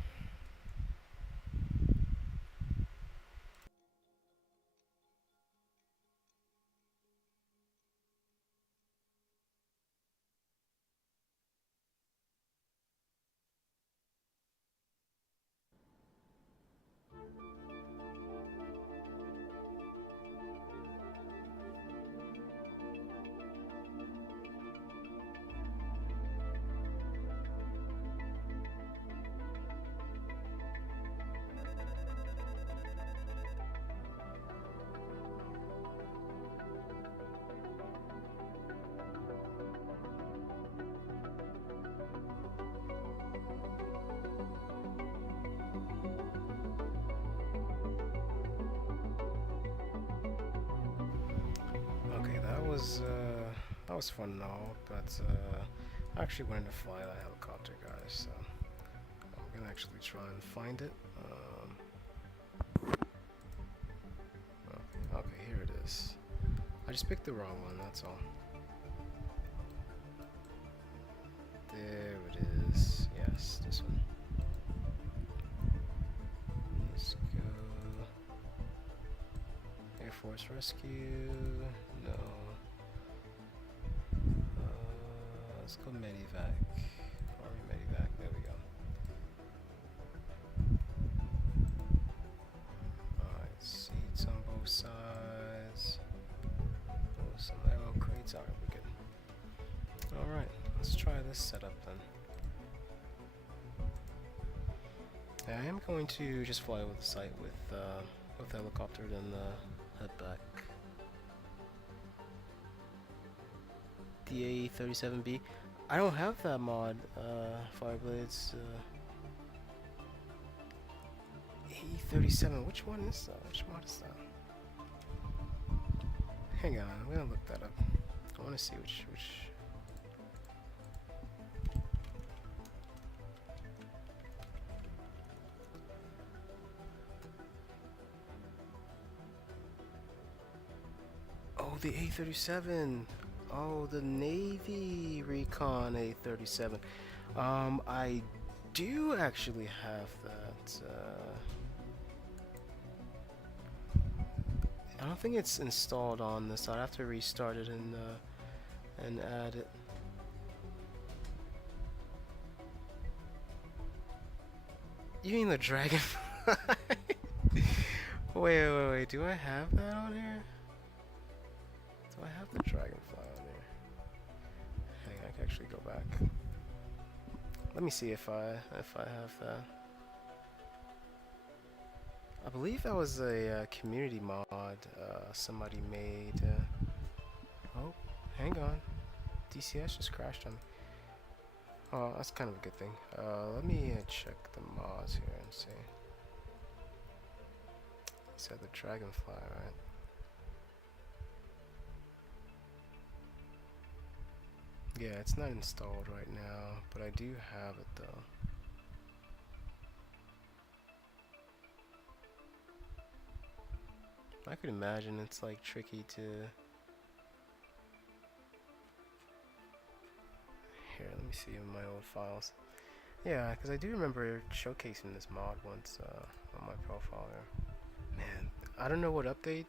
Okay, that was fun and all, but I actually wanted to fly that helicopter, guys, so I'm gonna actually try and find it. Okay, here it is. I just picked the wrong one, that's all. There it is. Yes, this one. Let's go. Air Force Rescue. No. Let's go Medivac. Army Medivac. There we go. Alright, seats on both sides. Oh, some ammo crates. Alright, we're good. Alright, let's try this setup then. I am going to just fly over the site with with the helicopter, then head back. The A37B. I don't have that mod, Fireblades. A37. Which one is that? Which mod is that? Hang on, I'm gonna look that up. I want to see which. Oh, the A37. Oh, the Navy Recon A37. I do actually have that. I don't think it's installed on this. I'd have to restart it and add it. You mean the Dragonfly? Wait. Do I have that on here? Do I have the Dragonfly on here? Hang on, I can actually go back. Let me see if I have that. I believe that was a community mod somebody made. Oh, hang on. DCS just crashed on me. Oh, that's kind of a good thing. Let me check the mods here and see. You said the Dragonfly, right? Yeah, it's not installed right now, but I do have it though. I could imagine it's like tricky to... Here, let me see in my old files. Yeah, because I do remember showcasing this mod once on my profile here. Man, I don't know what update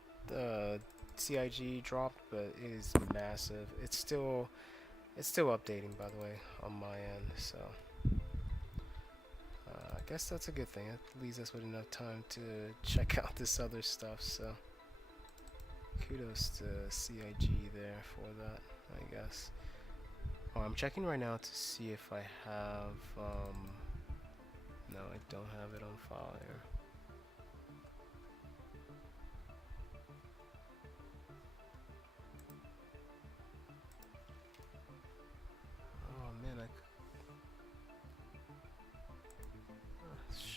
CIG dropped, but it is massive. It's still updating, by the way, on my end, so I guess that's a good thing. It leaves us with enough time to check out this other stuff, so kudos to CIG there for that, I guess. Oh, I'm checking right now to see if I have, no, I don't have it on file here.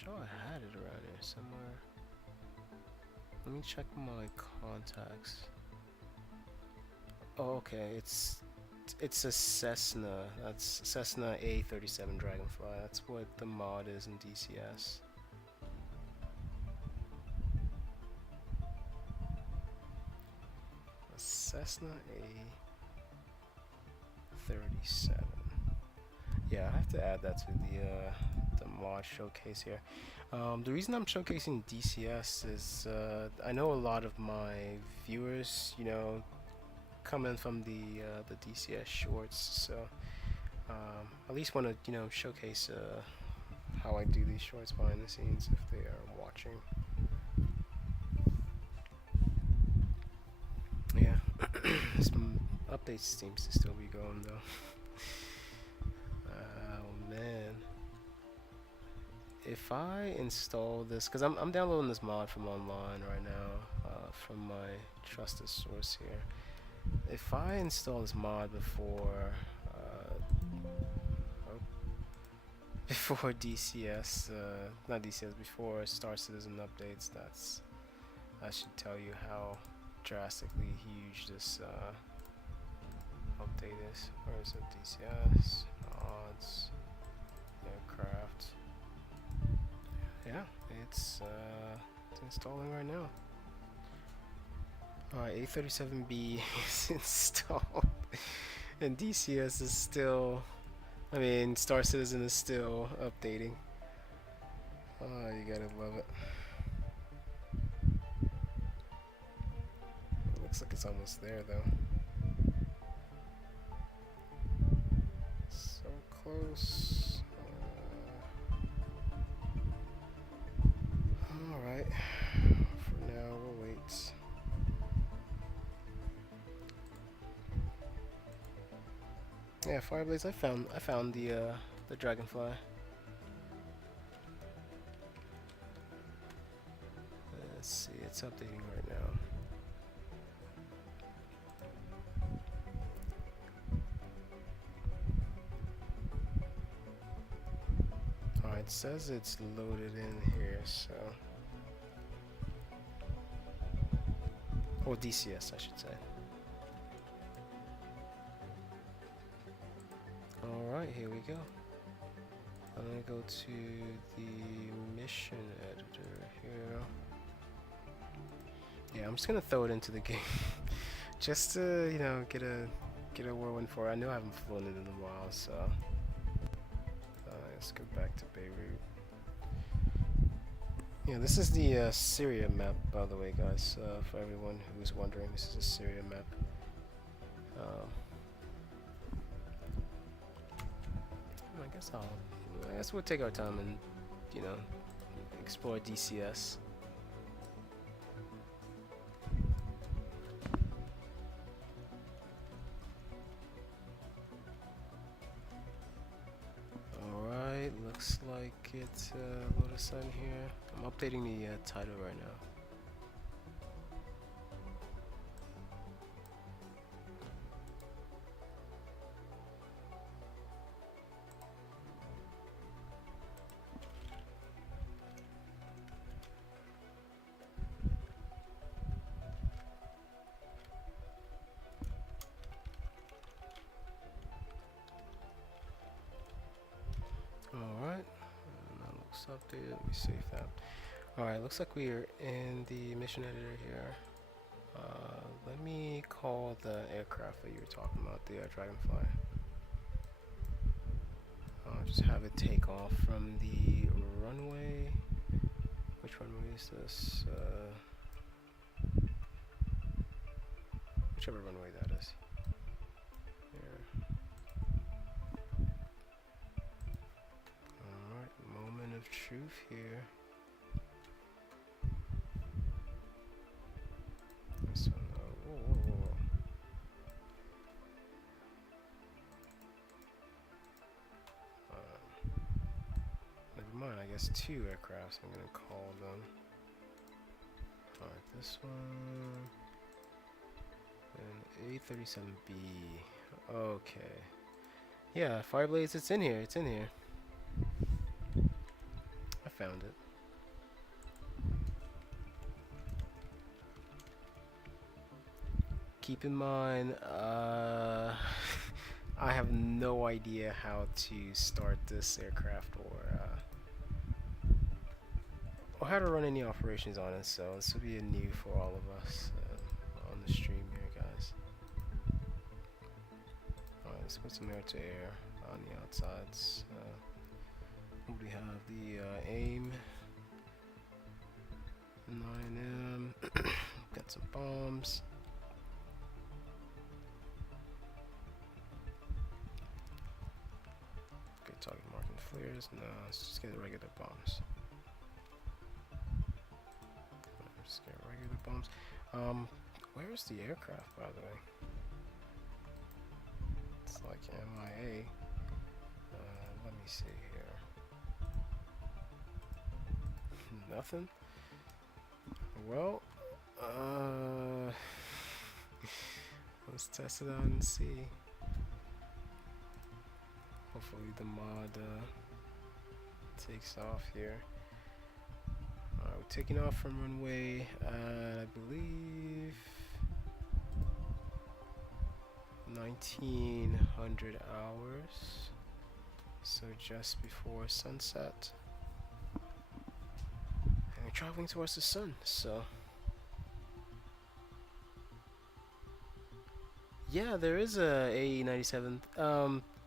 Sure, I had it around here somewhere. Let me check my contacts. Oh, okay, it's a Cessna. That's Cessna A37 Dragonfly. That's what the mod is in DCS. A Cessna A37. Yeah, I have to add that to the mod showcase here. The reason I'm showcasing DCS is I know a lot of my viewers, you know, come in from the DCS shorts, so at least want to, you know, showcase how I do these shorts behind the scenes if they are watching. Yeah, some updates seems to still be going though. Oh man. If I install this, because I'm downloading this mod from online right now, from my trusted source here. If I install this mod before before DCS, not DCS, before Star Citizen updates, that should tell you how drastically huge this update is. Where is it? DCS mods, aircraft. Yeah, it's installing right now. Alright, A37B is installed, and DCS is still, I mean, Star Citizen is still updating. Oh, you gotta love it. It looks like it's almost there though. So close. Alright, for now we'll wait. Yeah, Fireblades, I found the Dragonfly. Let's see, updating right now. Alright, it says it's loaded in here, so. Or DCS, I should say. Alright, here we go. I'm gonna go to the mission editor here. Yeah, I'm just gonna throw it into the game, just to, you know, get a whirlwind for it. I know I haven't flown it in a while, so let's go back to Beirut. Yeah, this is the Syria map, by the way, guys. For everyone who's wondering, this is a Syria map. I guess we'll take our time and, you know, explore DCS. Alright, looks like it's load us in here. I'm updating the title right now. Alright, that looks updated. Let me save that. Alright, looks like we are in the mission editor here. Let me call the aircraft that you were talking about, the Dragonfly. I'll just have it take off from the runway. Which runway is this? Whichever runway that is. Here. Alright, moment of truth here. This one, whoa. Never mind, I guess 2 aircrafts I'm gonna call them. Alright, this one. And A37B. Okay. Yeah, Fireblades, it's in here, it's in here. I found it. Keep in mind, I have no idea how to start this aircraft or how to run any operations on it, so this will be a new for all of us on the stream here, guys. Alright, let's put some air to air on the outsides. We have the AIM 9M. Got some bombs. Good target marking flares. No, let's just get regular bombs. Just get regular bombs. Where's the aircraft, by the way? It's like MIA. Let me see here. Nothing. Well, let's test it out and see. Hopefully the mod takes off here. We're taking off from runway I believe 1900 hours, so just before sunset, and we're traveling towards the sun. So yeah, there is a AE-97,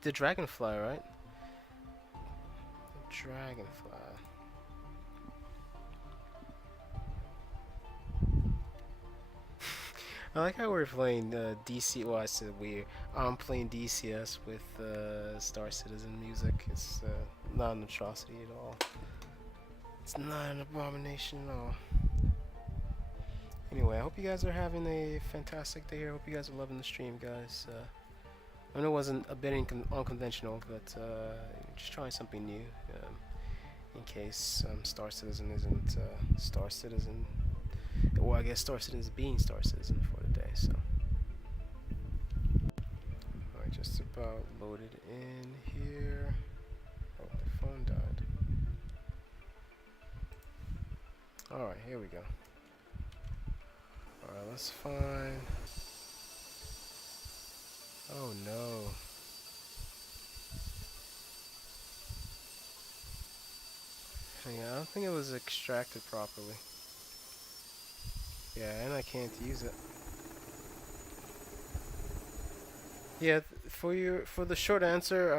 the Dragonfly, right? The Dragonfly. I like how we're playing DC. Well, I said we're. I'm playing DCS with Star Citizen music. It's not an atrocity at all. It's not an abomination at all. Anyway, I hope you guys are having a fantastic day here. I hope you guys are loving the stream, guys. I know it wasn't a bit unconventional, but just trying something new in case Star Citizen isn't Star Citizen Well, I guess Star Citizen's being Star Citizen for the day, so. Alright, just about loaded in here. Oh, my phone died. Alright, here we go. Alright, let's find... Oh no. Hang on, I don't think it was extracted properly. Yeah, and I can't use it. Yeah, for the short answer,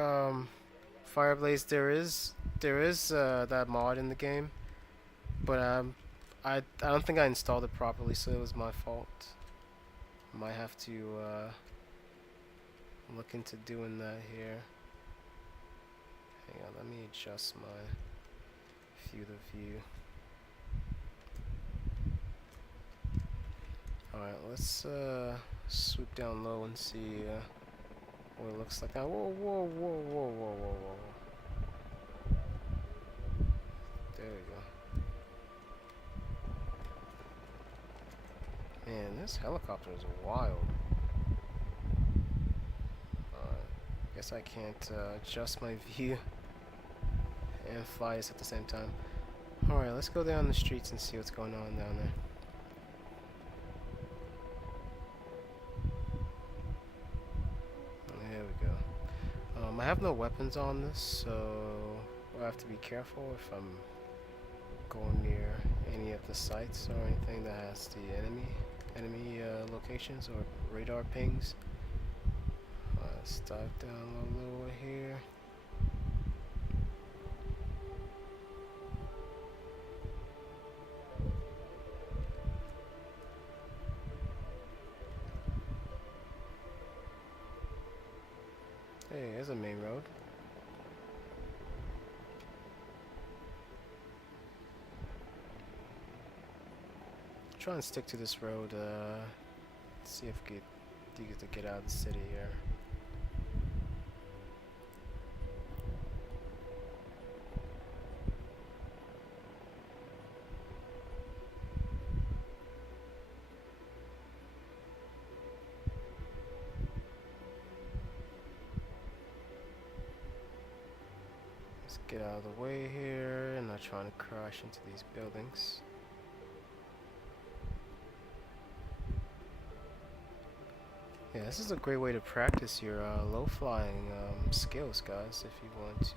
Fireblaze, there is that mod in the game, but I don't think I installed it properly, so it was my fault. Might have to look into doing that here. Hang on, let me adjust my field of view. Alright, let's swoop down low and see what it looks like now. Whoa, whoa, whoa, whoa, whoa, whoa, whoa. There we go. Man, this helicopter is wild. Guess I can't adjust my view and fly this at the same time. Alright, let's go down the streets and see what's going on down there. There we go. I have no weapons on this, so I have to be careful if I'm going near any of the sites or anything that has the enemy locations or radar pings. Let's dive down a little lower here. Hey, there's a main road. Try and stick to this road. See if we could get out of the city here. Let's get out of the way here and not trying to crash into these buildings. Yeah, this is a great way to practice your low flying skills, guys, if you want to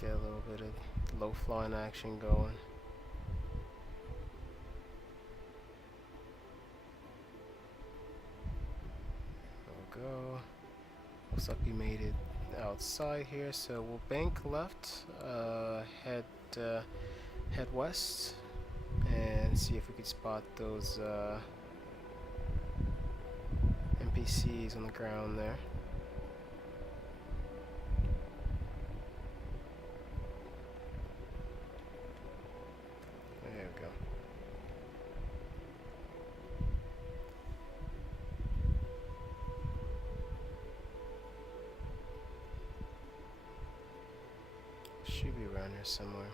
get a little bit of low flying action going. There we go. Looks like we made it outside here, so we'll bank left, head west, and see if we could spot those NPCs on the ground there. There we go. Should be around here somewhere.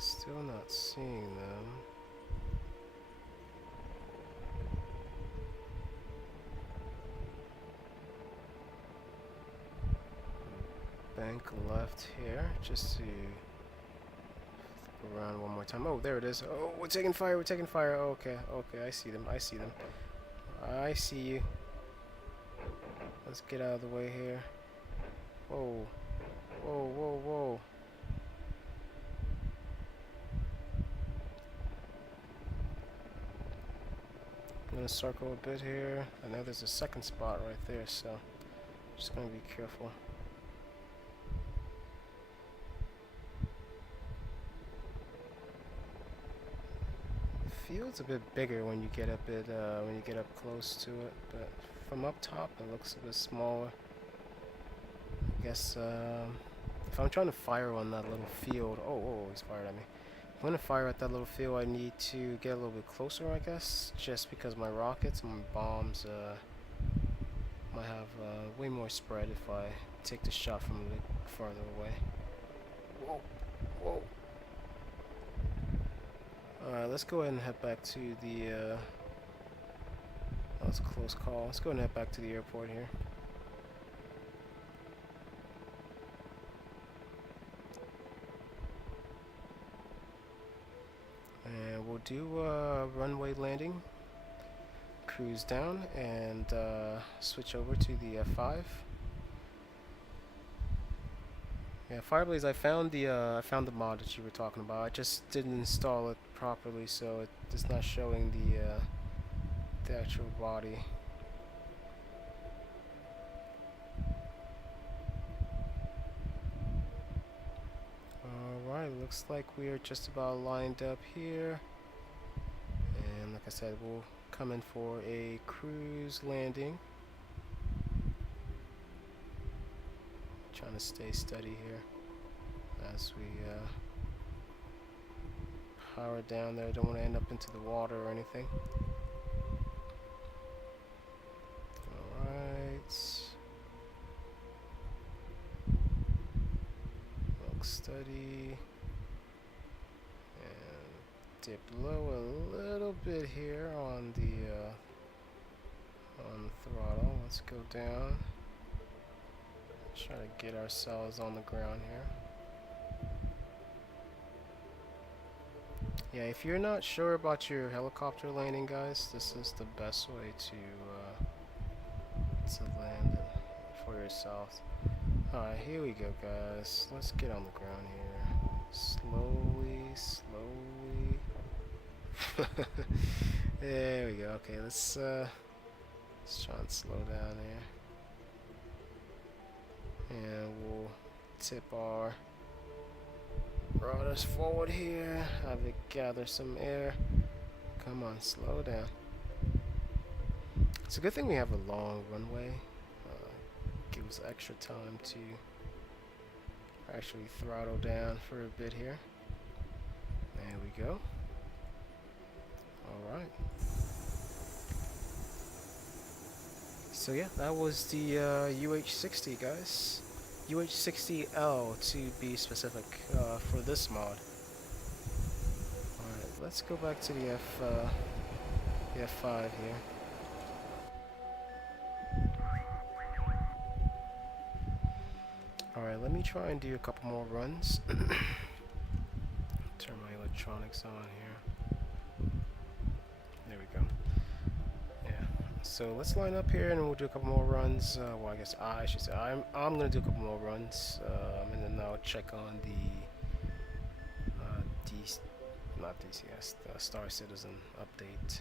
Still not seeing them. Bank left here, just to flip around one more time. Oh, there it is. Oh, we're taking fire, we're taking fire. Oh, okay, okay, I see them, I see them. I see you. Let's get out of the way here. Whoa. Whoa, whoa, whoa. I'm gonna circle a bit here. I know there's a second spot right there, so just gonna be careful. Feels a bit bigger when you get up close to it, but from up top it looks a bit smaller. I guess if I'm trying to fire on that little field, oh, he's fired at me. If I'm gonna fire at that little field, I need to get a little bit closer, I guess, just because my rockets and my bombs might have way more spread if I take the shot from a bit farther away. Whoa, whoa. Alright, let's go ahead and head back to the, that was a close call. Let's go ahead and head back to the airport here. And we'll do runway landing, cruise down, and switch over to the F5. Yeah, Fireblaze. I found the mod that you were talking about. I just didn't install it properly, so it's not showing the actual body. Alright, looks like we are just about lined up here. And like I said, we'll come in for a cruise landing. Trying to stay steady here as we power down there. Don't want to end up into the water or anything. Alright. Look steady. And dip low a little bit here on the throttle. Let's go down. Try to get ourselves on the ground here. Yeah, if you're not sure about your helicopter landing, guys, this is the best way to land it for yourself. Alright, here we go, guys. Let's get on the ground here. Slowly, slowly. There we go. Okay, let's try and slow down here. And we'll tip our rudders forward here, have it gather some air. Come on, slow down. It's a good thing we have a long runway. Gives extra time to actually throttle down for a bit here. There we go. Alright. So yeah, that was the UH-60, guys. UH-60L to be specific for this mod. Alright, let's go back to the F5 here. Alright, let me try and do a couple more runs. Turn my electronics on here. There we go. Yeah. So let's line up here and we'll do a couple more runs. Well, I guess I should say I'm gonna do a couple more runs, and then I'll check on the not DCS, the Star Citizen update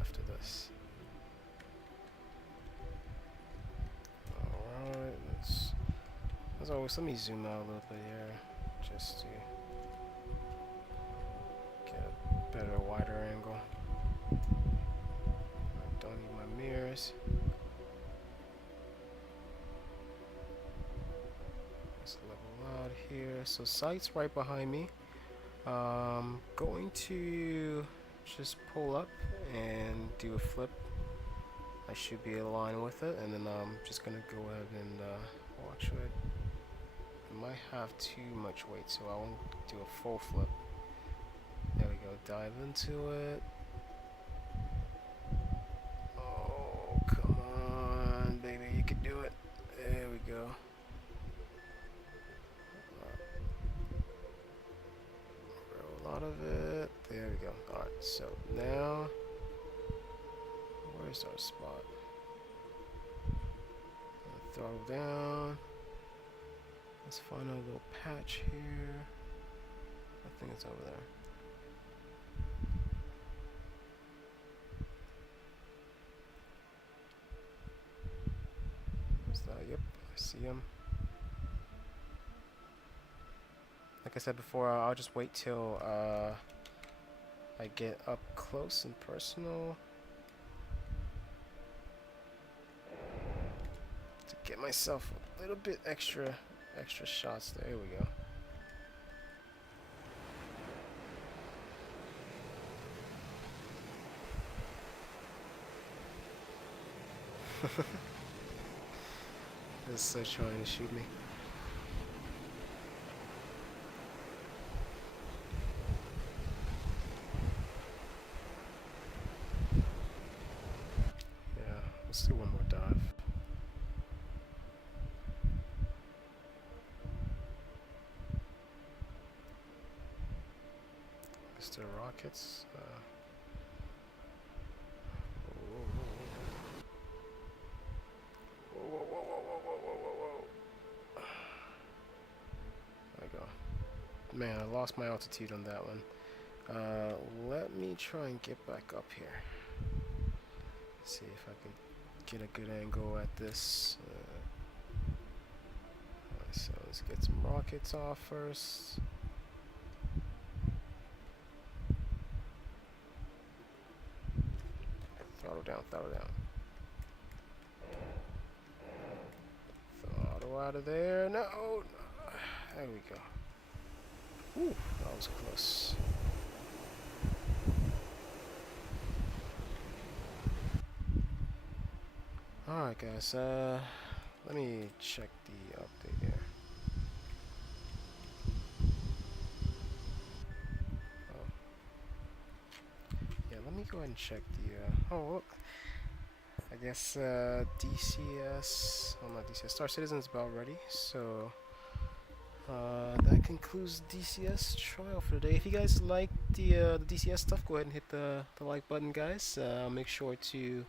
after this. Alright, as always, let me zoom out a little bit here, just to get a better, wider angle. I don't need my mirrors. Let's level out here. So sight's right behind me. Going to just pull up and do a flip. I should be aligned with it, and then I'm just gonna go ahead and watch it. I might have too much weight, so I won't do a full flip. There we go, dive into it. Oh, come on, baby, you can do it. There we go. Roll out of it. There we go. Alright, so now, where's our spot? Throttle down. Let's find a little patch here. I think it's over there. What's that? Yep, I see him. Like I said before, I'll just wait till I get up close and personal to get myself a little bit extra extra shots. There we go. It's so trying to shoot me. Yeah, let's do one more dive. Mr. Rockets. Whoa, whoa, whoa, whoa, whoa, whoa, whoa, whoa, whoa. There we go. Man, I lost my altitude on that one. Let me try and get back up here. See if I can get a good angle at this. So let's get some rockets off first. Throttle down, throttle down. Throttle out of there. No! There we go. Ooh, that was close. Alright guys, let me check the update here. Oh. Yeah, let me go ahead and check the, oh look. I guess, DCS, oh not DCS, Star Citizen is about ready, so that concludes DCS trial for today. If you guys like the DCS stuff, go ahead and hit the like button, guys. Make sure to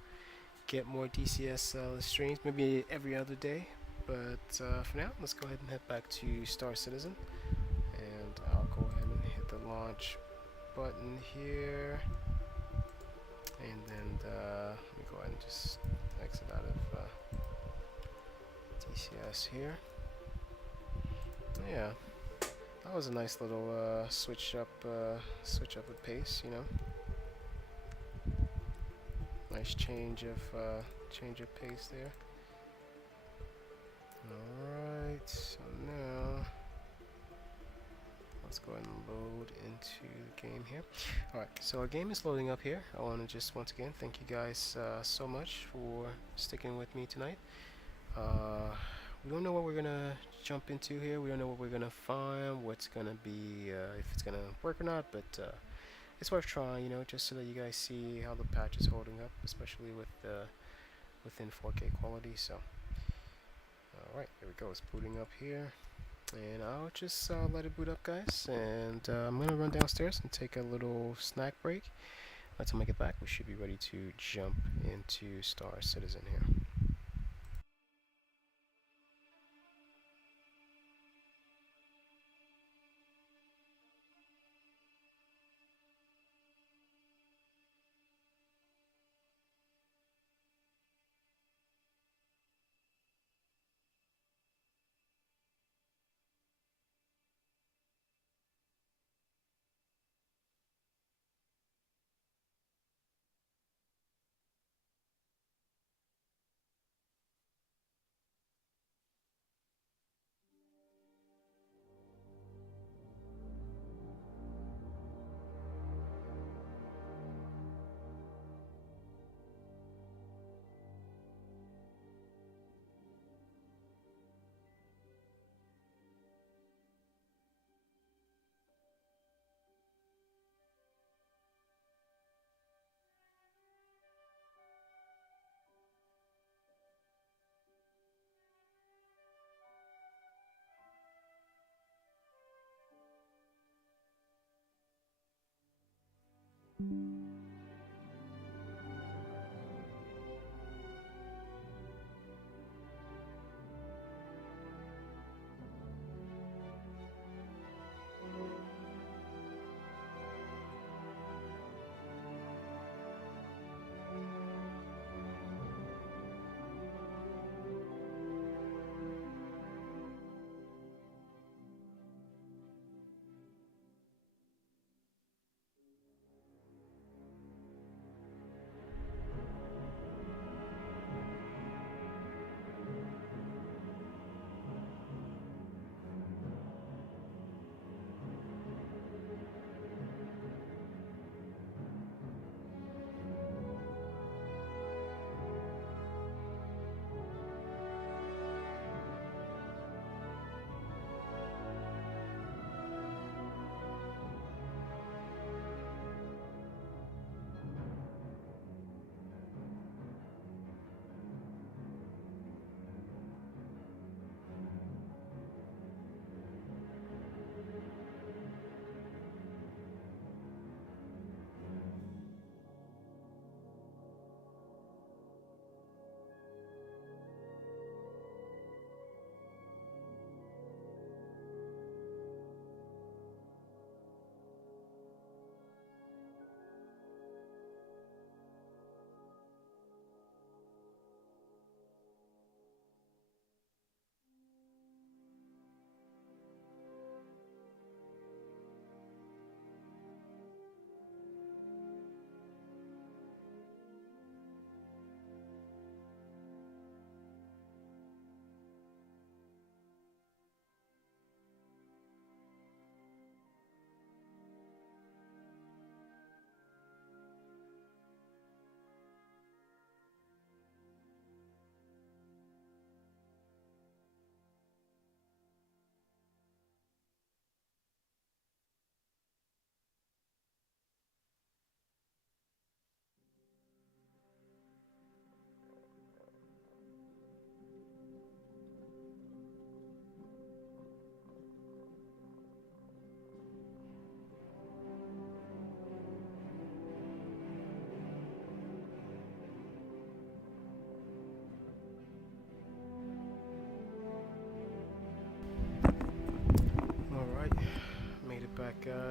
get more DCS streams, maybe every other day. But for now, let's go ahead and head back to Star Citizen, and I'll go ahead and hit the launch button here, and then let me go ahead and just exit out of DCS here. Yeah, that was a nice little switch up of pace, you know. Nice change of pace there. Alright, so now let's go ahead and load into the game here. Alright, so our game is loading up here. I want to just once again thank you guys so much for sticking with me tonight. We don't know what we're gonna jump into here. We don't know what we're gonna find, what's gonna be, if it's gonna work or not, but it's worth trying, you know, just so that you guys see how the patch is holding up, especially with within 4K quality. So, alright, here we go. It's booting up here, and I'll just let it boot up, guys. And I'm gonna run downstairs and take a little snack break. By the time I get back, we should be ready to jump into Star Citizen here.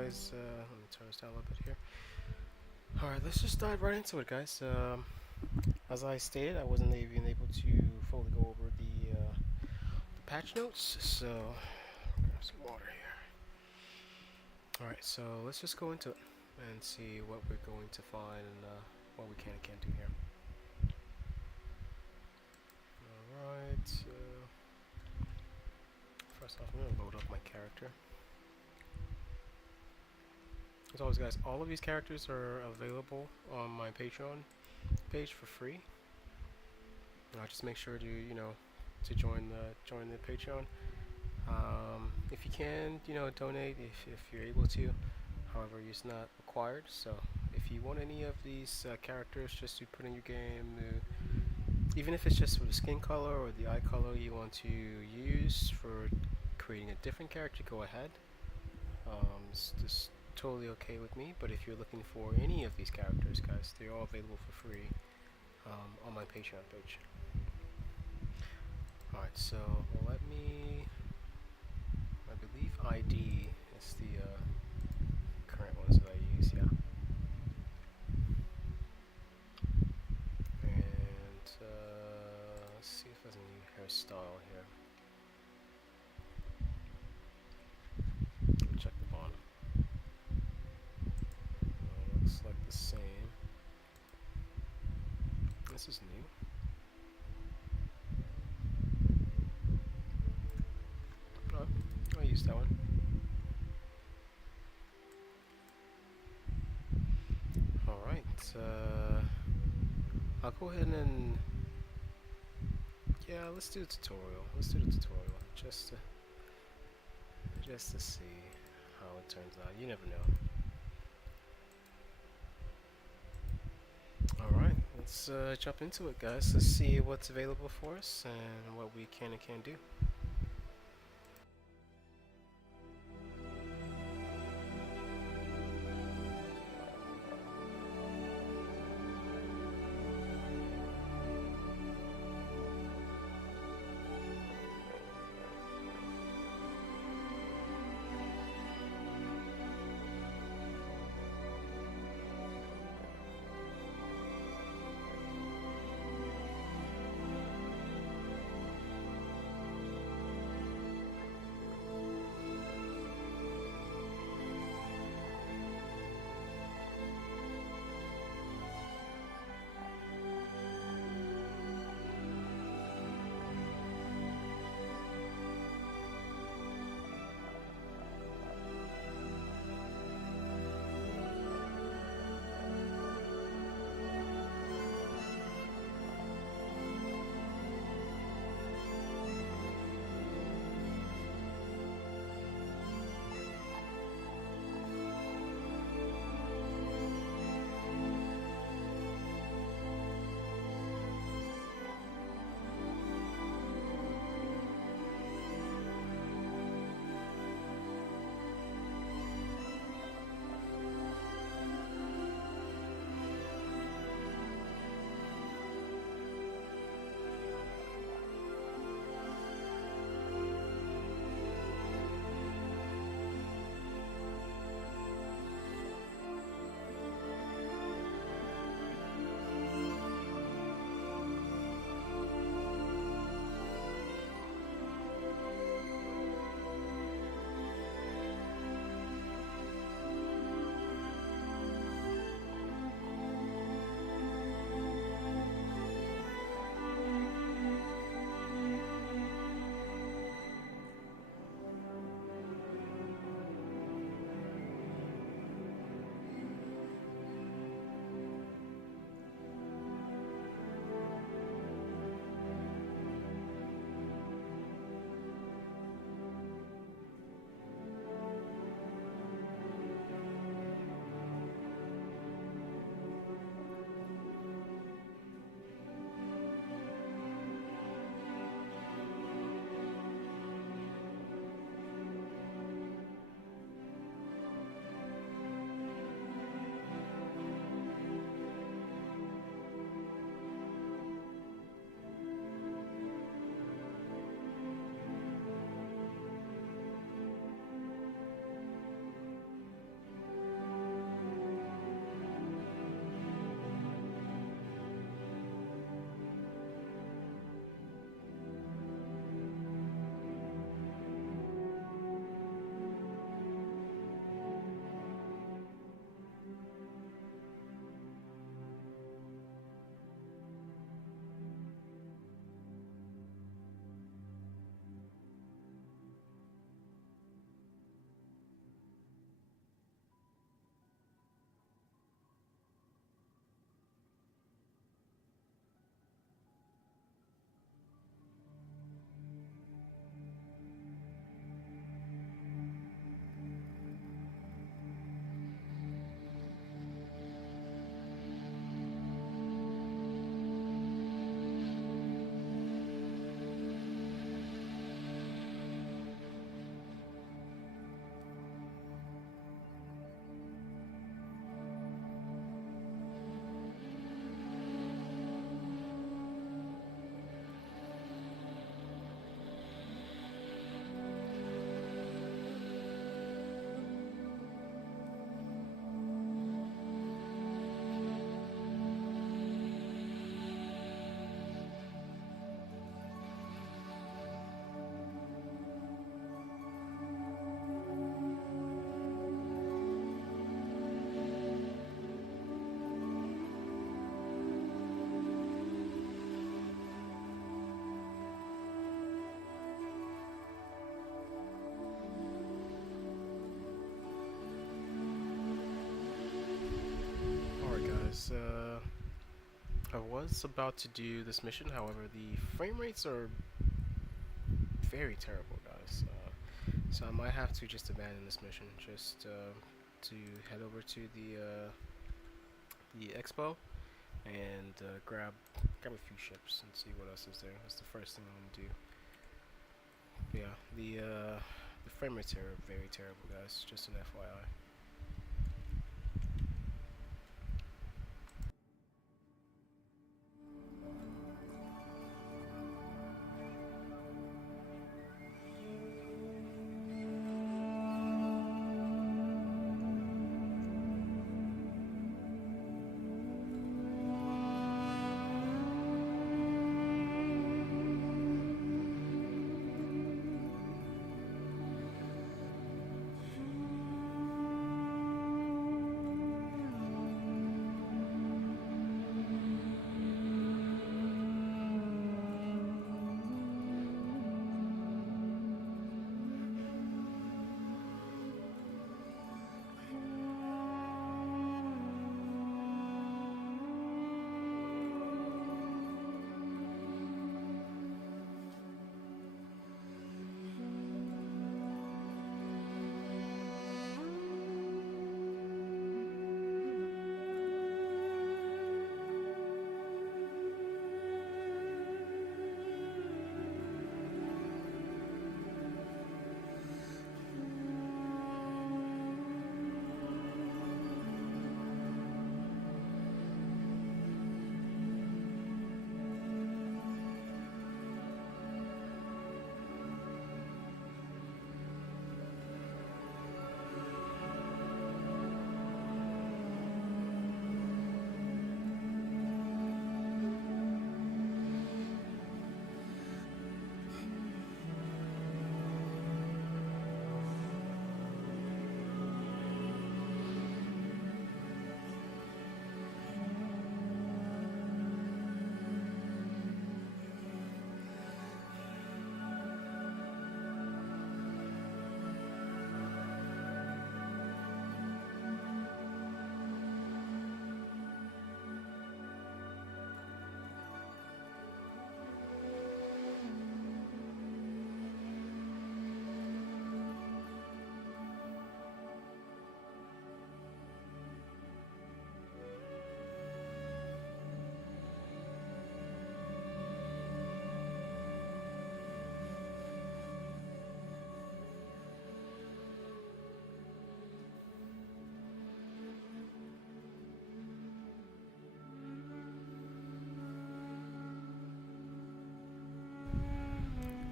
guys, let me turn this down a little bit here. Alright, let's just dive right into it, guys. As I stated, I wasn't even able to fully go over the patch notes, so grab some water here. Alright, so let's just go into it and see what we're going to find and what we can and can't do here. Alright, first off, I'm going to load up my character. As always, guys, all of these characters are available on my Patreon page for free. Just make sure to, you know, to join the Patreon. If you can, you know, donate if you're able to. However, it's not required. So if you want any of these characters just to put in your game, even if it's just for the skin color or the eye color you want to use for creating a different character, go ahead. It's just totally okay with me. But if you're looking for any of these characters, guys, they're all available for free on my Patreon page. Alright, so let me, I believe ID is the current ones that I use, yeah. And let's see if there's a new hairstyle here. Check the bottom. Looks like the same. This is new. I'll use that one. Alright, I'll go ahead and, yeah, let's do a tutorial. Let's do the tutorial just to see how it turns out. You never know. Alright, let's jump into it, guys. Let's see what's available for us and what we can and can't do. I was about to do this mission, however, the frame rates are very terrible, guys. So I might have to just abandon this mission, just to head over to the Expo and grab a few ships and see what else is there. That's the first thing I'm gonna do. But yeah, the frame rates are very terrible, guys. Just an FYI.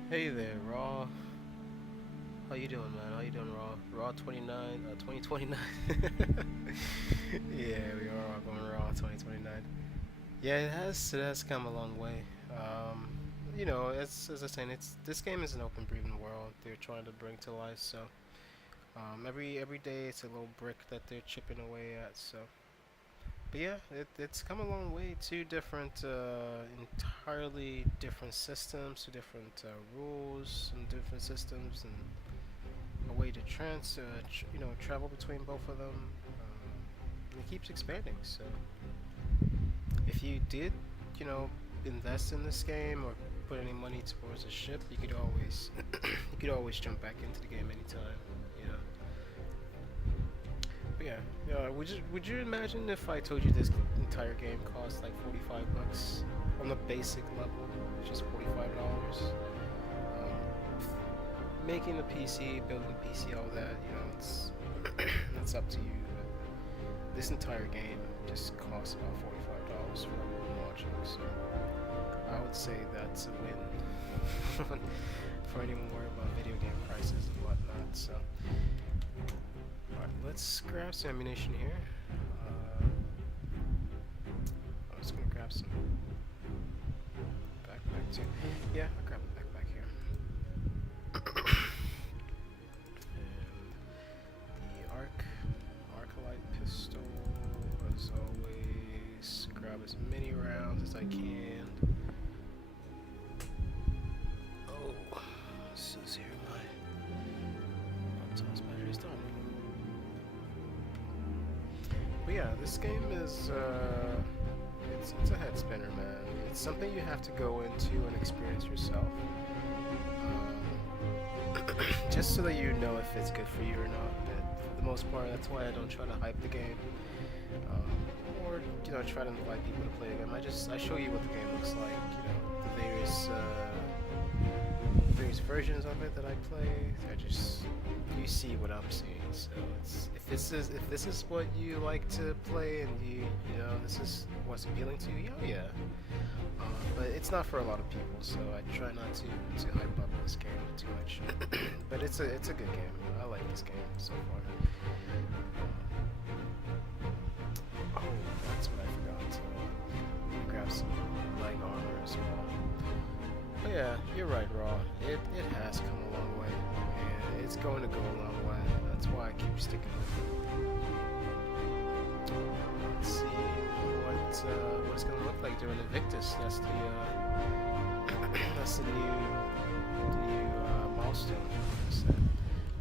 Hey there, Raw. How you doing, man? How you doing, Raw? Raw 29, 2029. Yeah, we are all going Raw 2029. Yeah, it has come a long way. You know, as I was saying, this game is an open breathing world they're trying to bring to life. So, every day it's a little brick that they're chipping away at. So, but yeah, it's come a long way. Two different, entirely different systems, two different rules and different systems, and a way to travel between both of them. And it keeps expanding. So if you did, invest in this game or put any money towards a ship, you could always you could always jump back into the game anytime. You know. But yeah. Would you imagine if I told you this entire game costs like $45 on the basic level, which is $45? Making the PC, building the PC, all that, it's it's up to you. But this entire game just costs about $45 for one module, so I would say that's a win for anyone worried about video game prices and whatnot. So, alright, let's grab some ammunition here. I'm just gonna grab some backpack too. Yeah, I'll grab a backpack here. And the Arclight pistol, as always. Grab as many rounds as I can. Oh, this is here my Bounties battery's done. But yeah, this game is it's a head spinner, man. It's something you have to go into and experience yourself, just so that you know if it's good for you or not. But for the most part, that's why I don't try to hype the game, or try to invite people to play the game. I show you what the game looks like. The various versions of it that I play. You see what I'm seeing. So if this is what you like to play, and this is what's appealing to you, yeah. But it's not for a lot of people, so I try not to hype up this game too much. But it's a good game. I like this game so far. Oh, that's what I forgot. To grab some leg armor as well. But yeah, you're right, Raw. It has come a long way, and it's going to go a long way. That's why I keep sticking with it. Let's see what it's going to look like during Invictus. That's the that's the new milestone.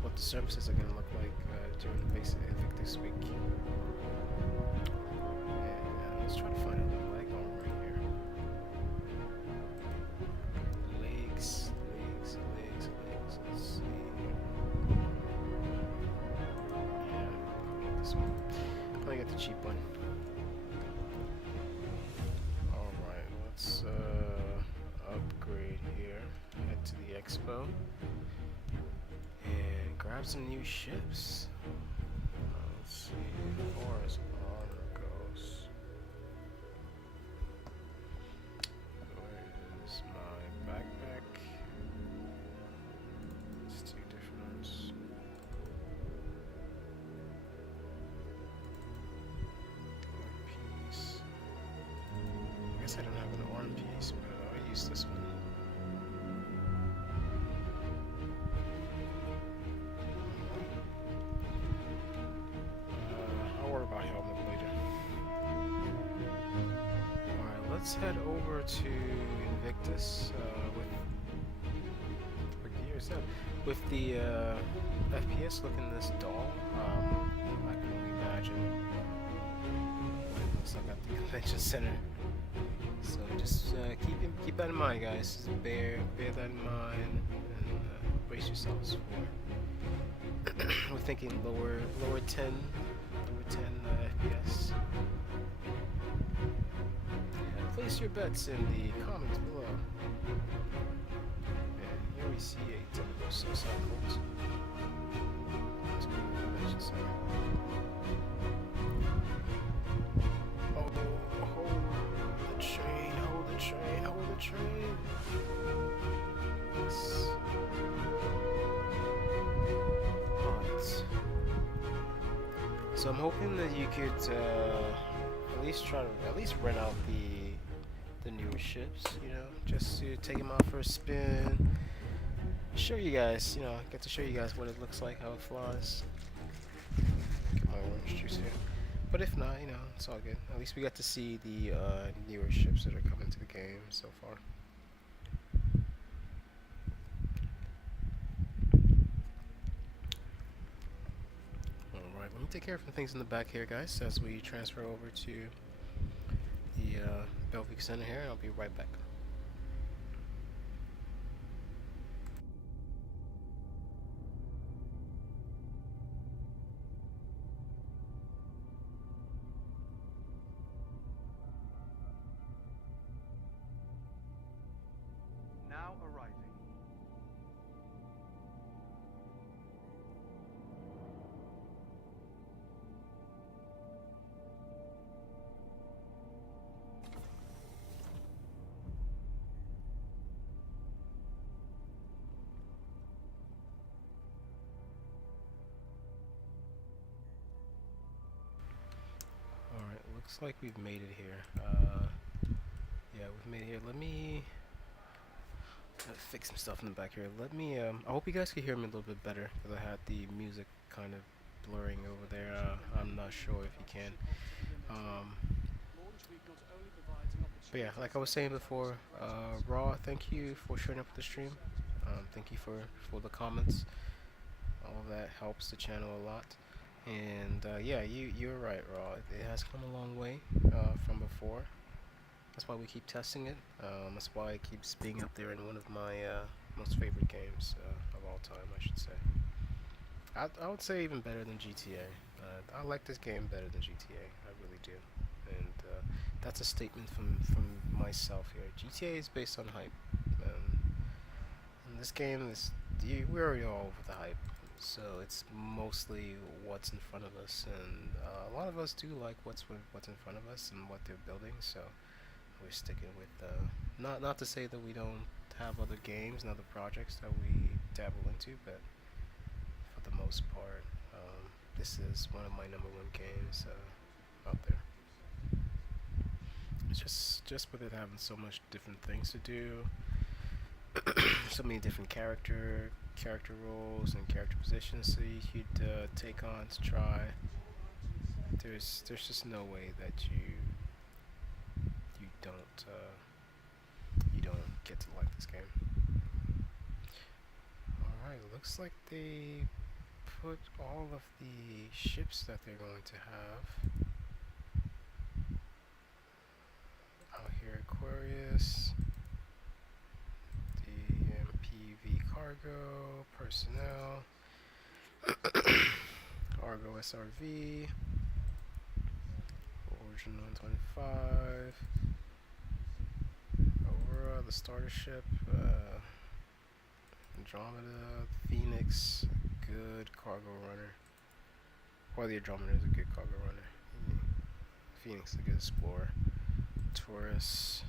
What the services are going to look like during Invictus week. And let's try to find a little leg armor right here. Legs. Let's see. Yeah, this one. I got the cheap one. Alright, let's upgrade here. Head to the Expo. And grab some new ships. Let's see, as far as honor goes. Where is my backpack? It's two different ones. One piece. I guess I don't have an one piece, but I'll use this one. I'll worry about helmet later. Alright, let's head over to Invictus with the FPS looking this dull. I can only imagine what it looks like at the convention center. So just keep that in mind, guys. Just bear that in mind, and brace yourselves for. We're thinking lower 10 FPS. Place your bets in the comments below. And here we see a typical suicide cult. Let's go to the convention center. Oh, hold the train. Yes. Alright. So I'm hoping that you could at least rent out the newer ships, just to take them out for a spin. Show you guys, get to show you guys what it looks like, how it flies. Get my orange juice here. But if not, it's all good. At least we got to see the newer ships that are coming to the game so far. Alright, let me take care of some things in the back here, guys, as we transfer over to the Belvic Center here, and I'll be right back. Now arriving. Alright, looks like we've made it here. Yeah, we've made it here. Let me fix some stuff in the back here. I hope you guys can hear me a little bit better, because I had the music kind of blurring over there. I'm not sure if you can. But yeah, like I was saying before, Raw, thank you for showing up for the stream. Thank you for the comments. All of that helps the channel a lot. And yeah, you're right, Raw. It has come a long way from before. That's why we keep testing it. That's why it keeps being up there in one of my most favorite games of all time, I should say. I would say even better than GTA. I like this game better than GTA. I really do. And that's a statement from myself here. GTA is based on hype. And this game is we're already all over the hype. So it's mostly what's in front of us, and a lot of us do like what's in front of us and what they're building. So we're sticking with not to say that we don't have other games and other projects that we dabble into, but for the most part, this is one of my #1 games out there. It's just with it having so much different things to do, so many different character roles and character positions, so you could take on to try. There's just no way that you don't get to like this game. Alright, looks like they put all of the ships that they're going to have out here. Aquarius, the MPV cargo, personnel, Argo SRV, Origin 125, Aurora, the starter ship, Andromeda, Phoenix, good cargo runner. Well, the Andromeda is a good cargo runner. Phoenix is a good explorer. Taurus.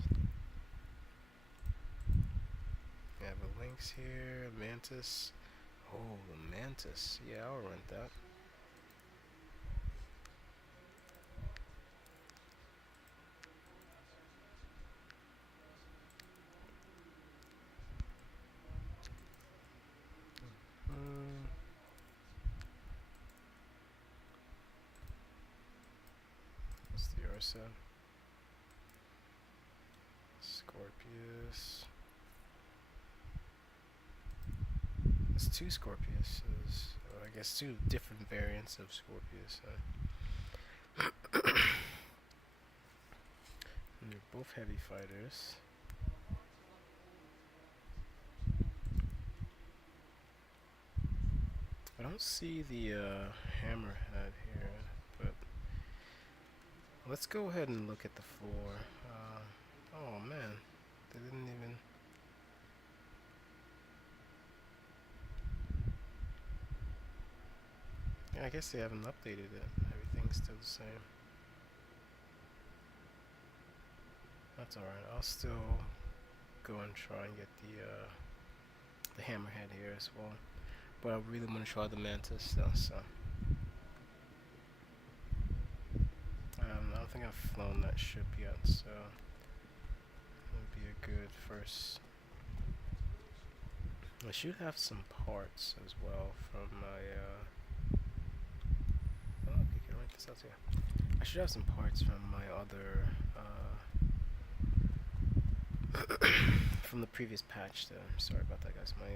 We have a Lynx here, a Mantis. Oh, the Mantis. Yeah, I'll rent that. What's the Ursa? Scorpius. It's two Scorpiuses. I guess two different variants of Scorpius. And they're both heavy fighters. I don't see the hammerhead here, but let's go ahead and look at the floor. Oh man, they didn't even. Yeah, I guess they haven't updated it. Everything's still the same. That's alright. I'll still go and try and get the hammerhead here as well. But I really want to try the Mantis though, so I don't think I've flown that ship yet, so it would be a good first. I should have some parts as well from my oh, you can write this out here. I should have some parts from my other from the previous patch though. Sorry about that, guys. My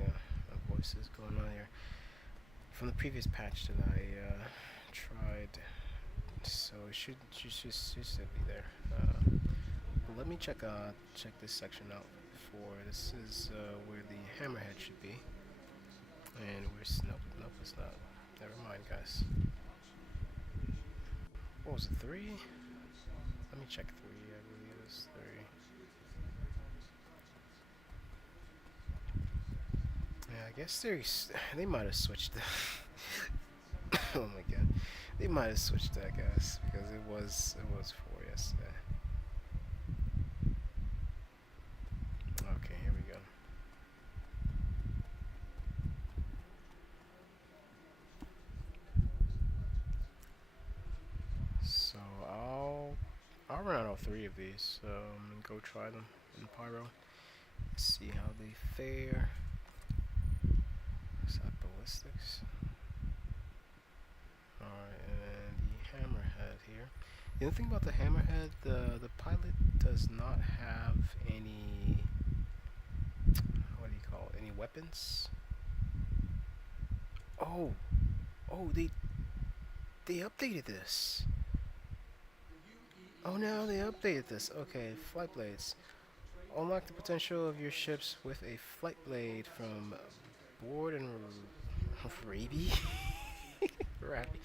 voice is going on here. From the previous patch that I tried, so it should still be there. But let me check this section out before. This is where the hammerhead should be, and nope, it's not. Never mind, guys. What was it, 3? Let me check 3. I believe it was 3. Yeah, I guess they might have switched that. Oh my god, they might have switched that, guys, because it was 4 yesterday. Okay, here we go. So I'll run out all 3 of these and go try them in Pyro. See how they fare. Is that ballistics? Alright, and the hammerhead here. The other thing about the hammerhead, the pilot does not have any, what do you call it, any weapons? Oh, they updated this. Oh, now they updated this. Okay, flight blades. Unlock the potential of your ships with a flight blade from board and Raby. Raby.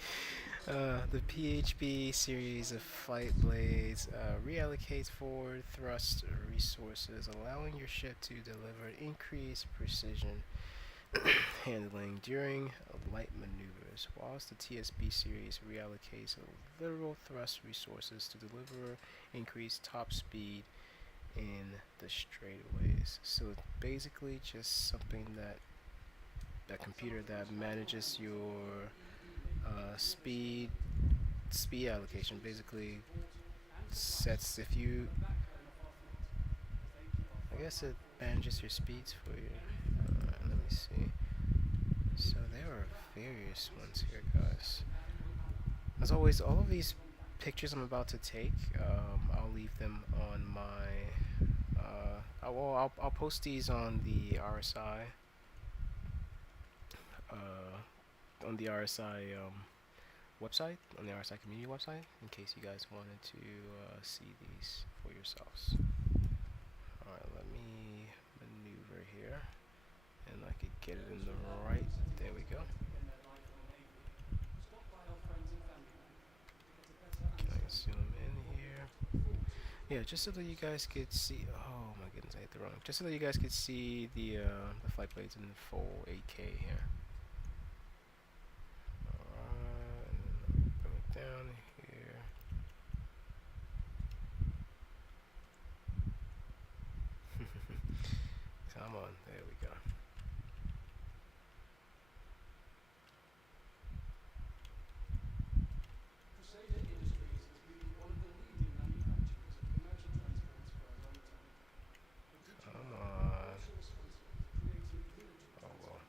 The PHB series of flight blades reallocates forward thrust resources, allowing your ship to deliver increased precision handling during light maneuvers, whilst the TSB series reallocates literal thrust resources to deliver increased top speed in the straightaways. So it's basically just something that computer that manages your speed allocation. Basically sets if you, I guess it manages your speeds for you. Let me see. So there are various ones here, guys. As always, all of these pictures I'm about to take, I'll leave them on my. I'll post these on the RSI. On the RSI website, on the RSI community website, in case you guys wanted to see these for yourselves. Alright, let me maneuver here, and I could get it in the right. There we go. Can I zoom in here? Yeah, just so that you guys could see. Oh my goodness, I hit the wrong. Just so that you guys could see the flight blades in the full 8K here. Alright, bring it down here. Come on, there we go. Come on. Oh well.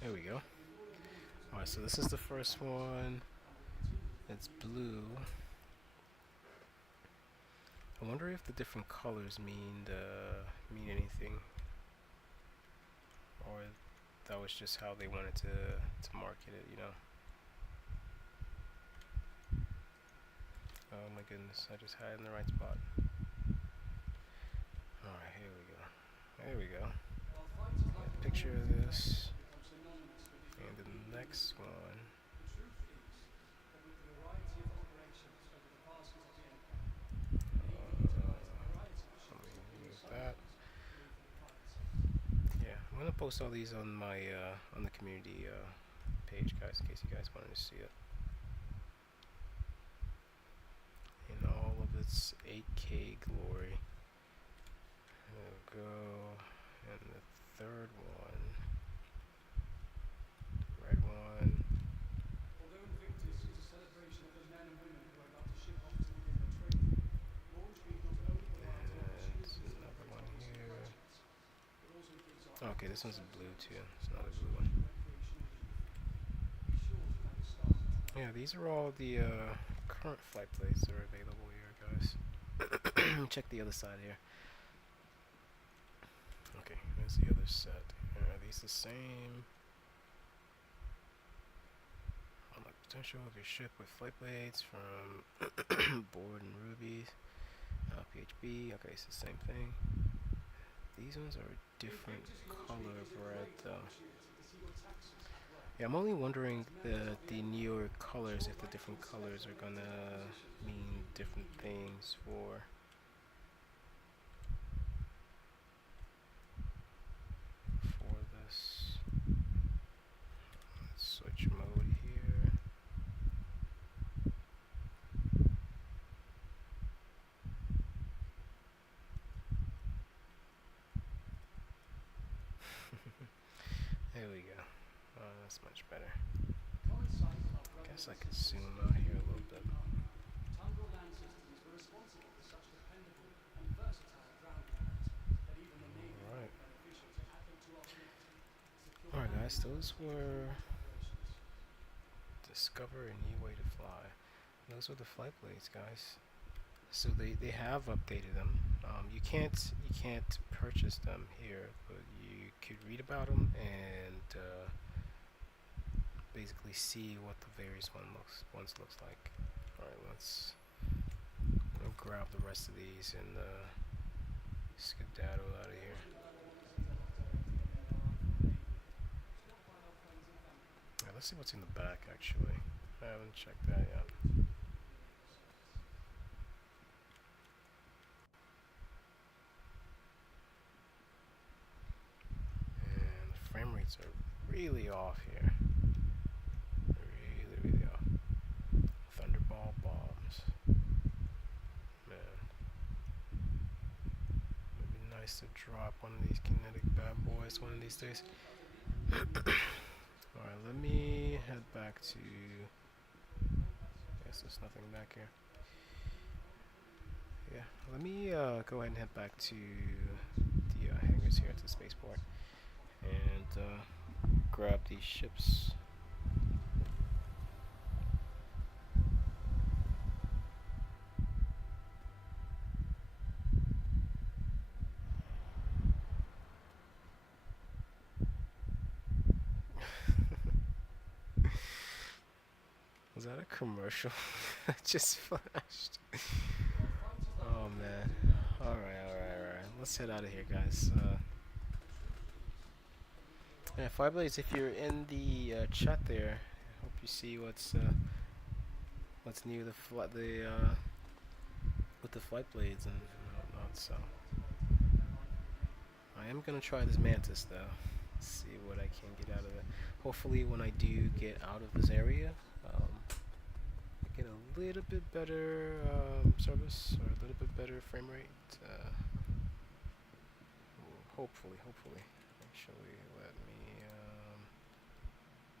There we go. Alright, so this is the first one. It's blue. I wonder if the different colors mean anything, or that was just how they wanted to market it, you know. Oh my goodness, I just had it in the right spot. Alright, here we go. There we go. Picture of this. And the next one. That. Yeah, I'm gonna post all these on my on the community page, guys, in case you guys wanted to see it. In all of its 8K glory. There we go. And the third one. The red one. Okay, this one's blue too. It's not a blue one. Yeah, these are all the current flight blades that are available here, guys. Check the other side here. Okay, there's the other set. Are these the same? Unlock potential of your ship with flight blades from board and rubies. PHB. Okay, it's the same thing. These ones are a different color of red though. Yeah, I'm only wondering the newer colors, if the different colors are gonna mean different things for this. Let's switch mode here. There we go. Oh, that's much better. Guess I could zoom out here a little bit. Alright. Alright guys, those were discover a new way to fly. Those were the flight blades, guys. So they have updated them. You can't purchase them here, but you could read about them and basically see what the various ones looks like. Alright, let's grab the rest of these and skedaddle out of here. Yeah, let's see what's in the back actually. I haven't checked that yet. And the frame rates are really off here. Really off. Thunderball bombs. Man. It'd be nice to drop one of these kinetic bad boys one of these days. Alright, let me head back to... Guess there's nothing back here. Yeah, let me go ahead and head back to the hangars here at the spaceport and grab these ships. Was that a commercial? It just flashed. Oh man. Alright. Let's head out of here, guys. Yeah, Fireblades, if you're in the chat there, I hope you see what's new with the flight blades and whatnot. So I am gonna try this Mantis though. See what I can get out of it. Hopefully, when I do get out of this area, I get a little bit better service or a little bit better frame rate. Hopefully. Actually, let me.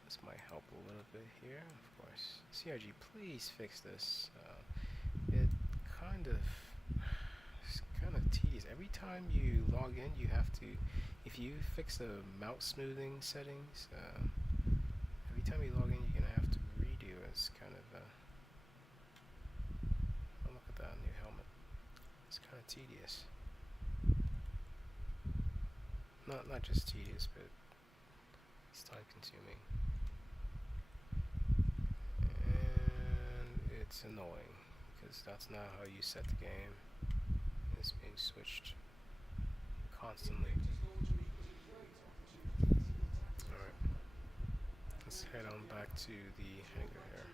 This might help a little bit here, of course. CRG, please fix this. It's kind of tedious. Every time you log in, you have to. If you fix the mouse smoothing settings, every time you log in, you're gonna have to redo it. It's kind of. Oh, look at that new helmet. It's kind of tedious. Not just tedious, but it's time consuming. And it's annoying because that's not how you set the game. It's being switched constantly. Alright. Let's head on back to the hangar here.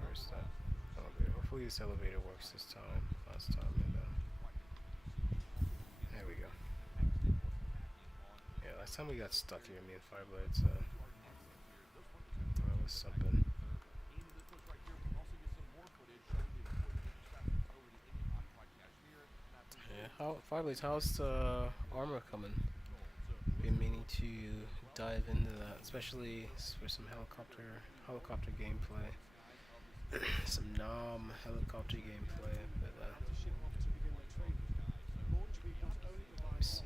Where's that elevator? Hopefully this elevator works this time. Last time there we go. Yeah, last time we got stuck here, me and Fireblades. That was something. Yeah, Fireblades, how's the armor coming? Been meaning to dive into that, especially for some helicopter gameplay. Some helicopter gameplay, but let me see,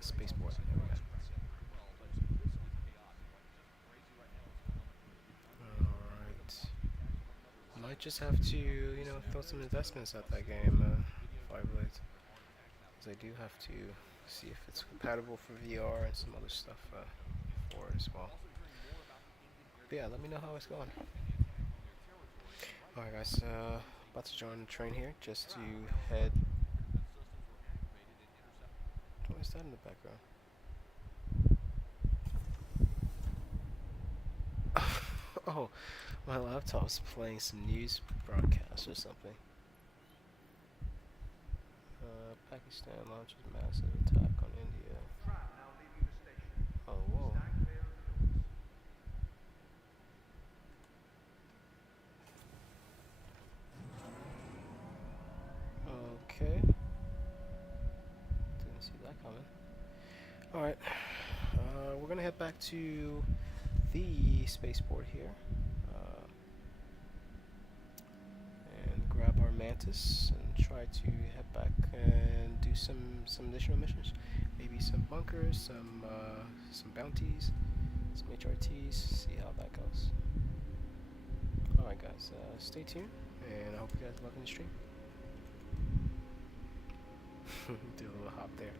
spaceport, there we go. Alright. Might just have to, throw some investments at that game, Fireblades. Because I do have to see if it's compatible for VR and some other stuff for it as well. But yeah, let me know how it's going. Alright guys, about to join the train here, just to head... What is that in the background? Oh, my laptop's playing some news broadcast or something. Pakistan launches massive attack on India. Oh, whoa. Okay. Didn't see that coming. Alright. We're gonna head back to the spaceport here. And grab our Mantis and try to head back and do some additional missions. Maybe some bunkers, some bounties, some HRTs, see how that goes. Alright guys, stay tuned, and I hope you guys love the stream. Do a little hop there.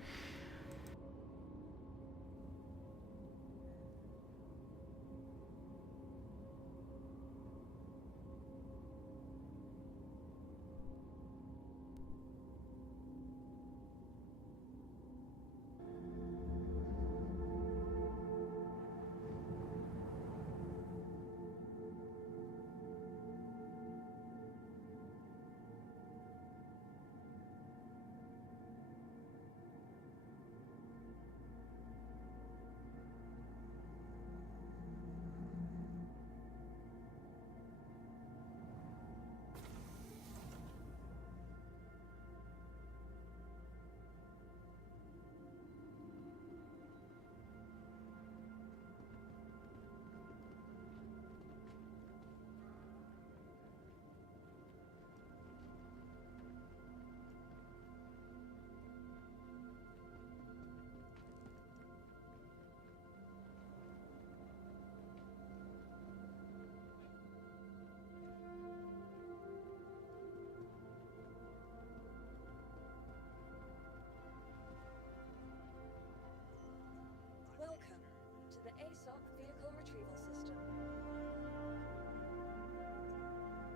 Welcome to the aUEC vehicle retrieval system.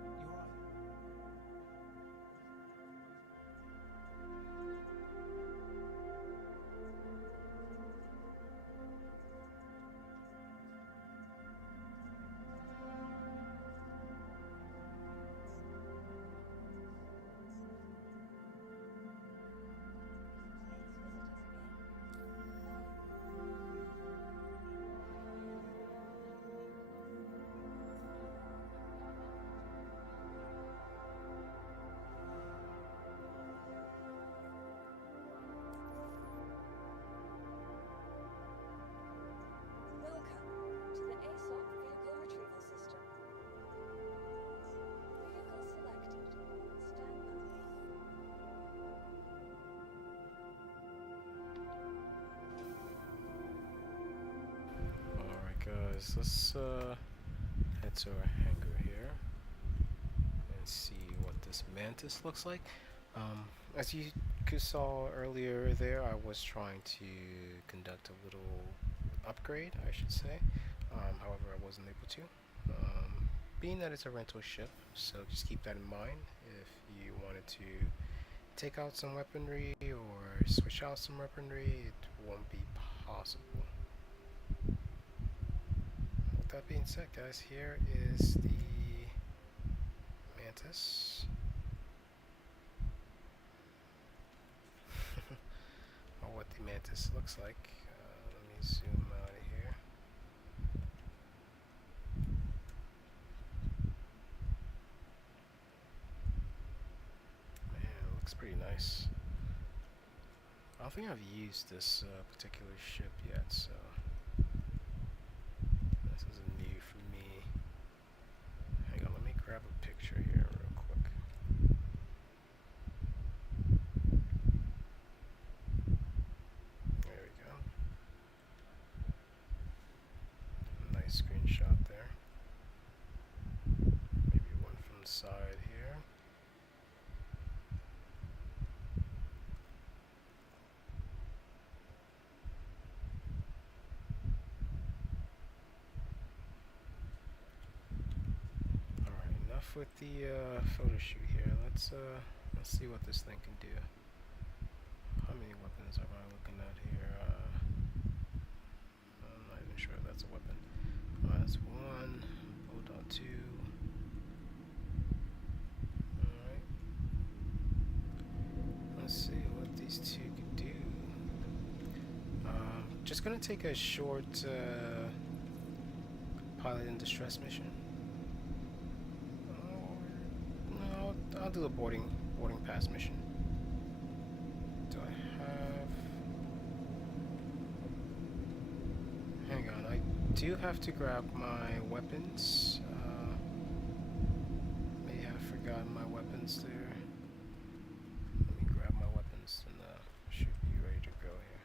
You're right. Welcome to the aUEC vehicle retrieval system. Vehicle selected. Stand by. Alright guys, let's head to our hangar here and see what this Mantis looks like. As you saw earlier there, I was trying to conduct a little upgrade, I should say. However, I wasn't able to. Being that it's a rental ship, so just keep that in mind if you wanted to take out some weaponry or switch out some weaponry. It won't be possible. With that being said, guys, here is the Mantis. Or what the Mantis looks like. Let me zoom out of here. Man, it looks pretty nice. I don't think I've used this particular ship yet, so this is new for me. Hang on, let me grab a picture here real quick. There we go. Nice screenshot there. Maybe one from the side here. Alright, enough with the photo shoot here. Let's see what this thing can do. How many weapons am I looking at here? I'm not even sure if that's a weapon. That's one. Hold on, two. Alright. Let's see what these two can do. Just gonna take a short pilot in distress mission. No, I'll do a boarding pass mission. Do I have? Hang on, I do have to grab my weapons. May have forgotten my weapons there. Let me grab my weapons and should be ready to go here.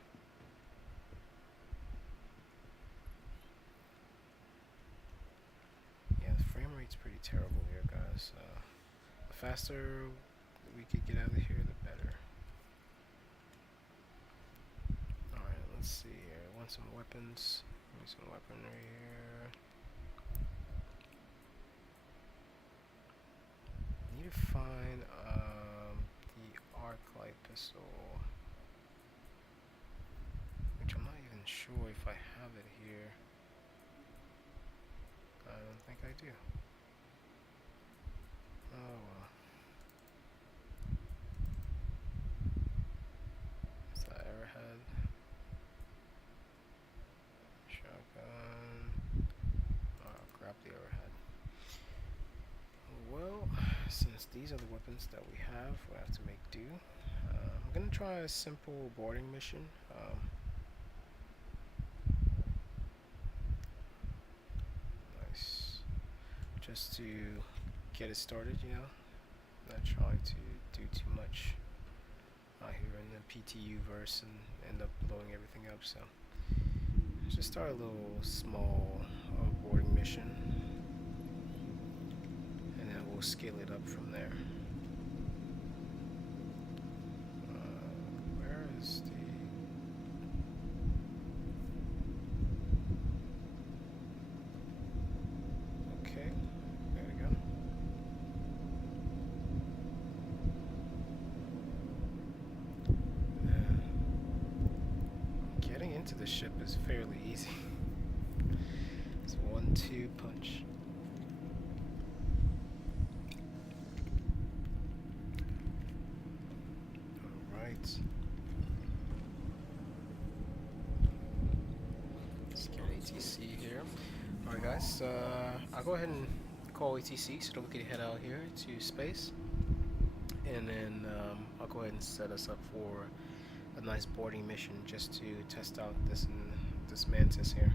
rate's pretty terrible here, guys. The faster we could get out of here, the better. Alright, let's see here. I want some weapons. Give me some weaponry here. Need to find the arc light pistol, which I'm not even sure if I have it here. I don't think I do. Oh well. What's that, arrowhead? Shotgun. I'll grab the arrowhead. Well, since these are the weapons that we have, we'll have to make do. I'm gonna try a simple boarding mission. Nice. Just to get it started, you know. Not trying to do too much out here in the PTU verse and end up blowing everything up. So let's just start a little small boarding mission, and then we'll scale it up from there. Where is the... Okay, there we go. Getting into the ship is fairly easy. It's 1-2 punch. Alright. Let's get ATC here. Alright guys, I'll go ahead and call ATC so that we can head out here to space. And then I'll go ahead and set us up for a nice boarding mission just to test out this Mantis here.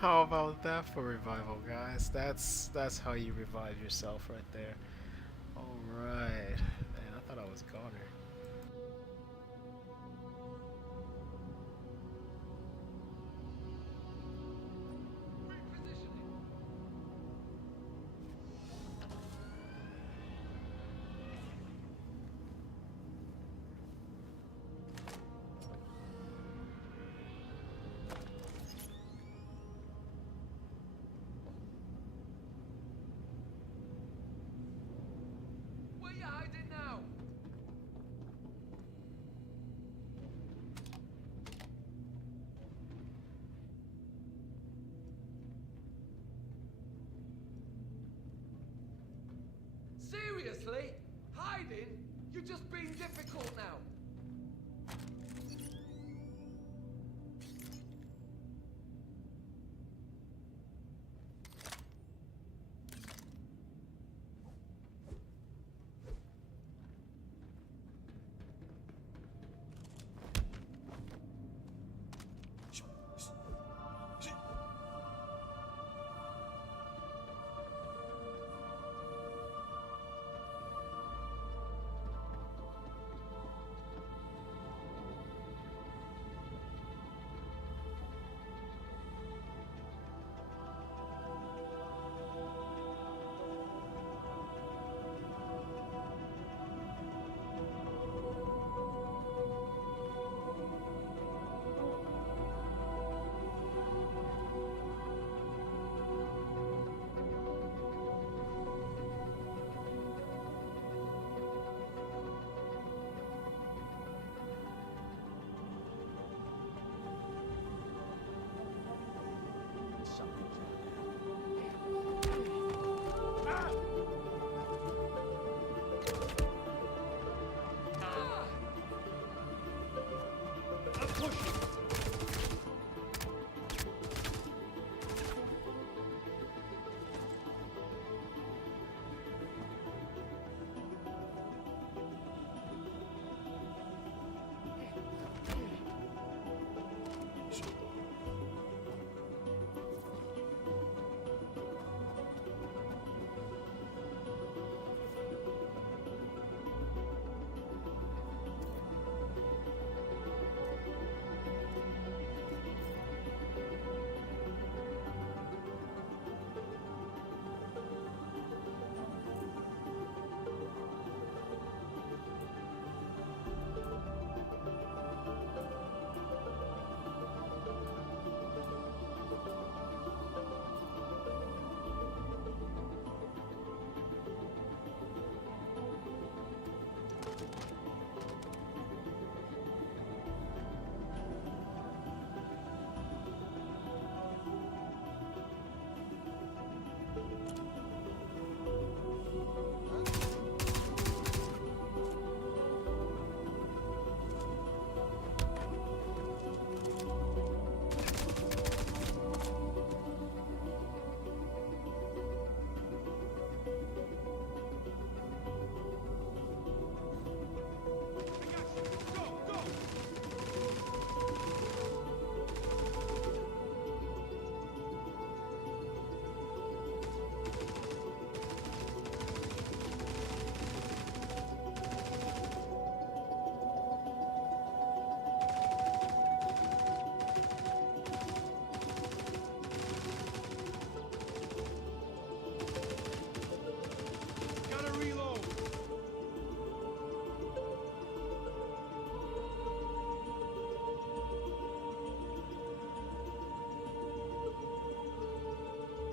How about that for revival, guys? That's how you revive yourself right there. All right, man. I thought I was a goner. Where you hiding now? Seriously? Hiding? You're just being difficult now.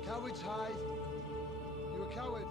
Cowards hide. You're a coward.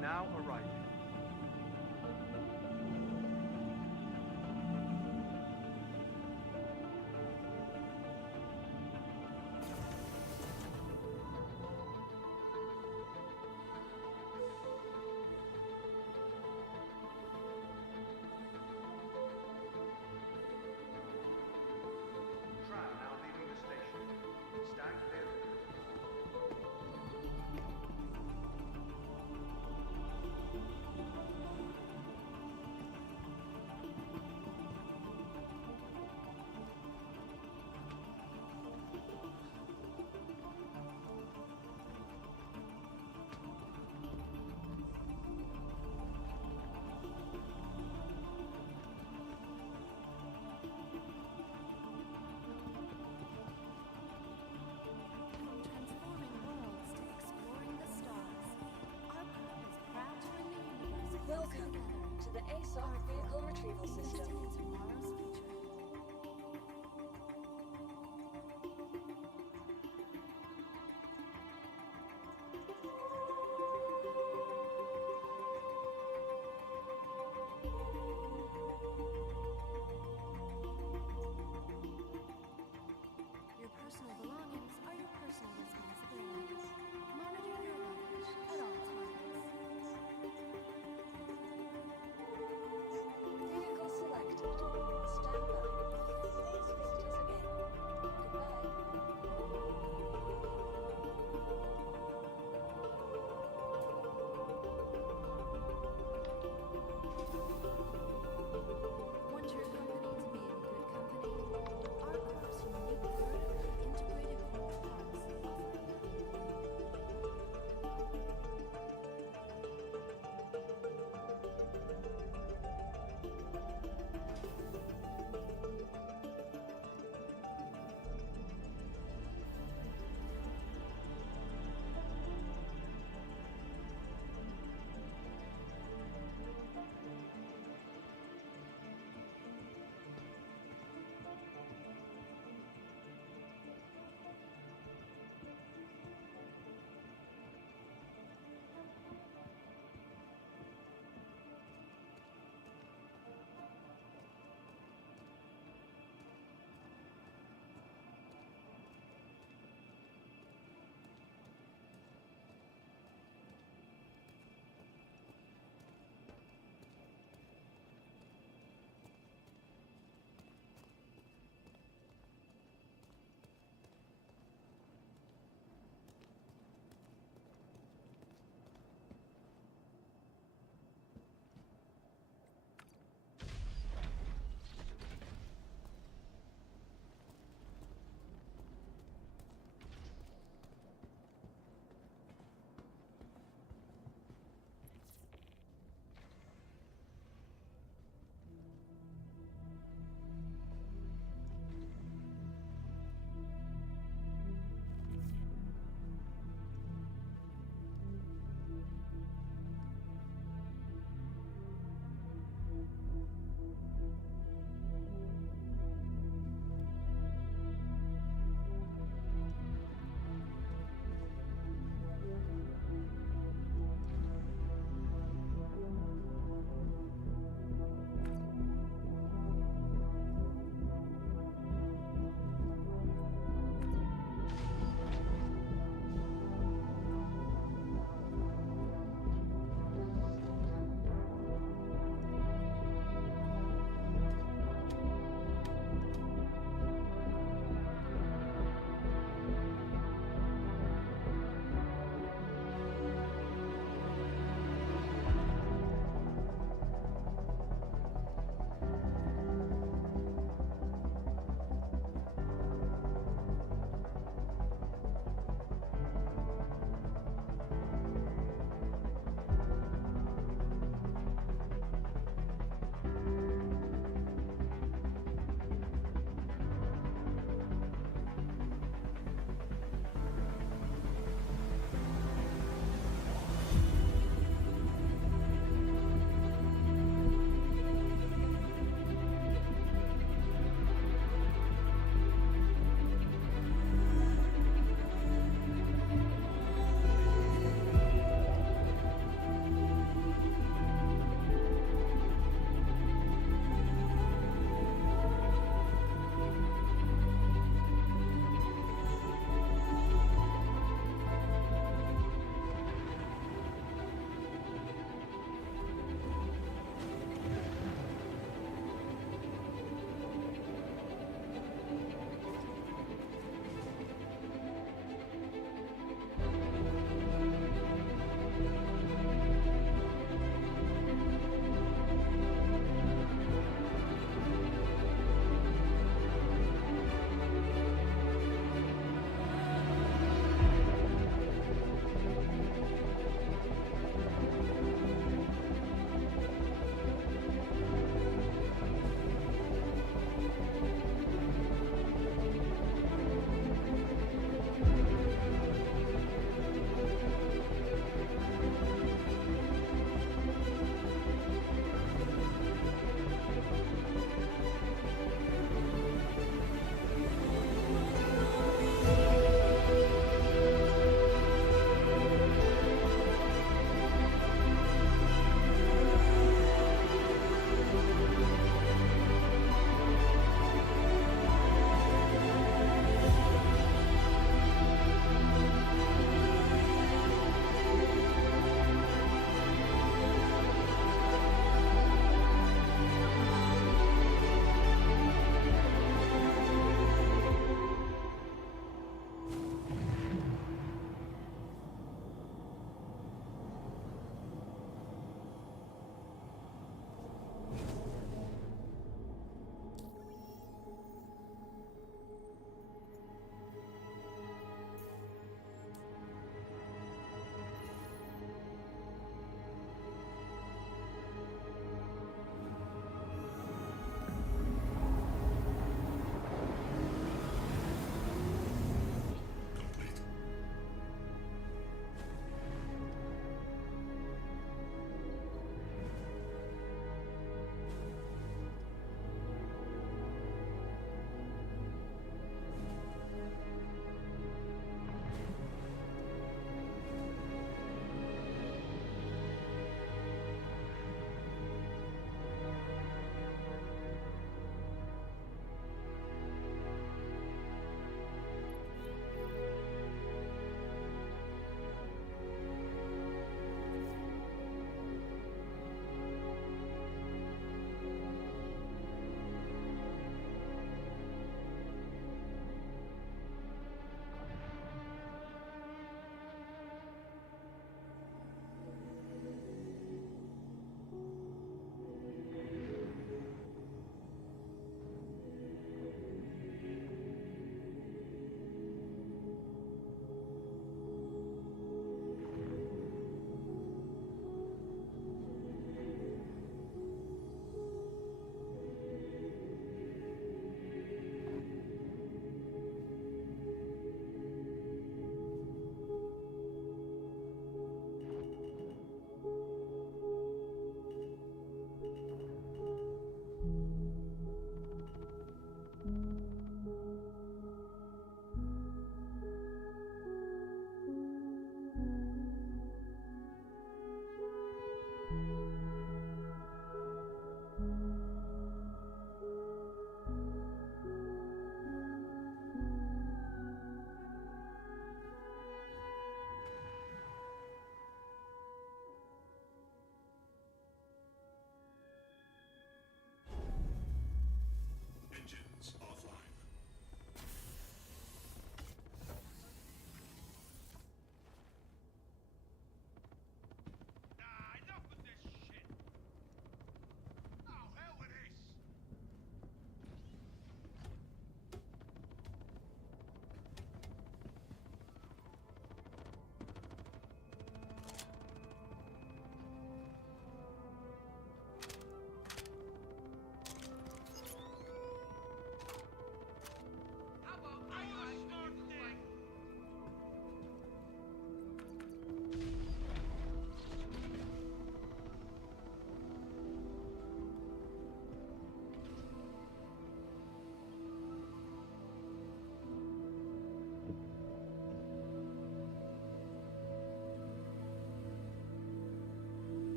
Now arriving. Tram now leaving the station. Stand clear. Transforming worlds to exploring the stars. Our group is proud to bring the universe closer Welcome together. to the ASOC vehicle retrieval system. Investing in tomorrow's future.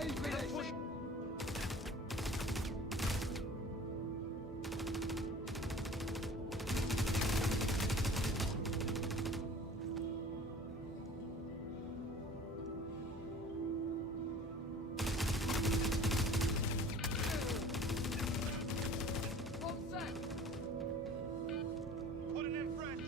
He's ready. All set. Putting in fresh.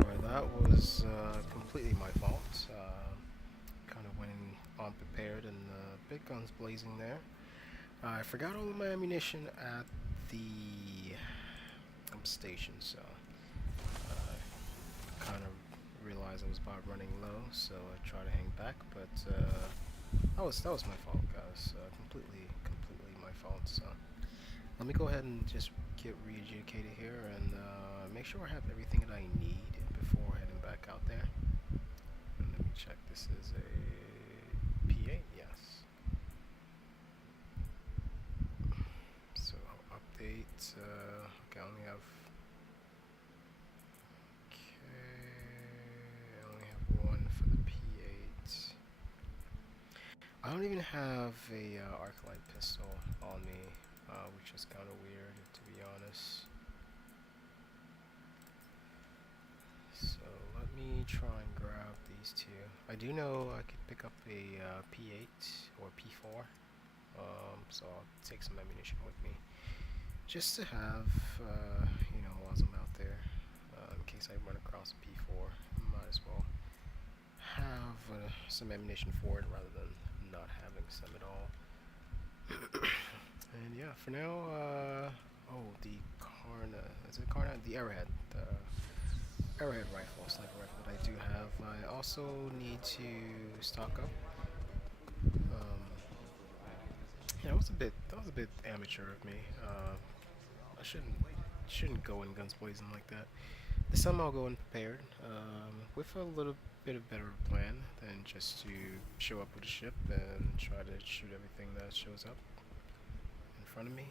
Alright, that was completely my fault. Kind of went in unprepared and big guns blazing there. I forgot all of my ammunition at the station, so I kind of realized I was about running low, so I tried to hang back, but that was my fault, guys. Completely my fault. So let me go ahead and just get re-educated here and make sure I have everything that I need before heading back out there. And let me check. This is a P8, yes. So update. Okay, I only have. Okay, I only have one for the P8. I don't even have a arc-light pistol on me, which is kind of weird, to be honest. So let me try and grab these two. I do know I could pick up a P8 or P4, so I'll take some ammunition with me, just to have, you know, while I'm out there, in case I run across a P4, might as well have some ammunition for it rather than not having some at all. And yeah, for now, oh, the Karna, is it Karna? The Arrowhead, Arrowhead rifle, sniper rifle that I do have. I also need to stock up. Yeah, that was a bit amateur of me. I shouldn't go in guns blazing like that. This time I'll go in prepared, with a little bit of better plan than just to show up with a ship and try to shoot everything that shows up in front of me.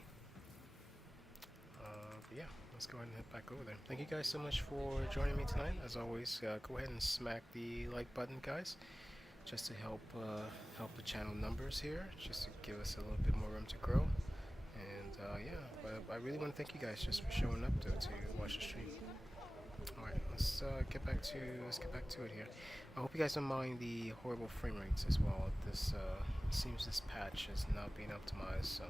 But yeah, let's go ahead and head back over there. Thank you guys so much for joining me tonight. As always, go ahead and smack the like button, guys, just to help help the channel numbers here, just to give us a little bit more room to grow. And yeah, but I really want to thank you guys just for showing up to watch the stream. Alright, let's get back to it here. I hope you guys don't mind the horrible frame rates as well. This seems this patch is not being optimized, so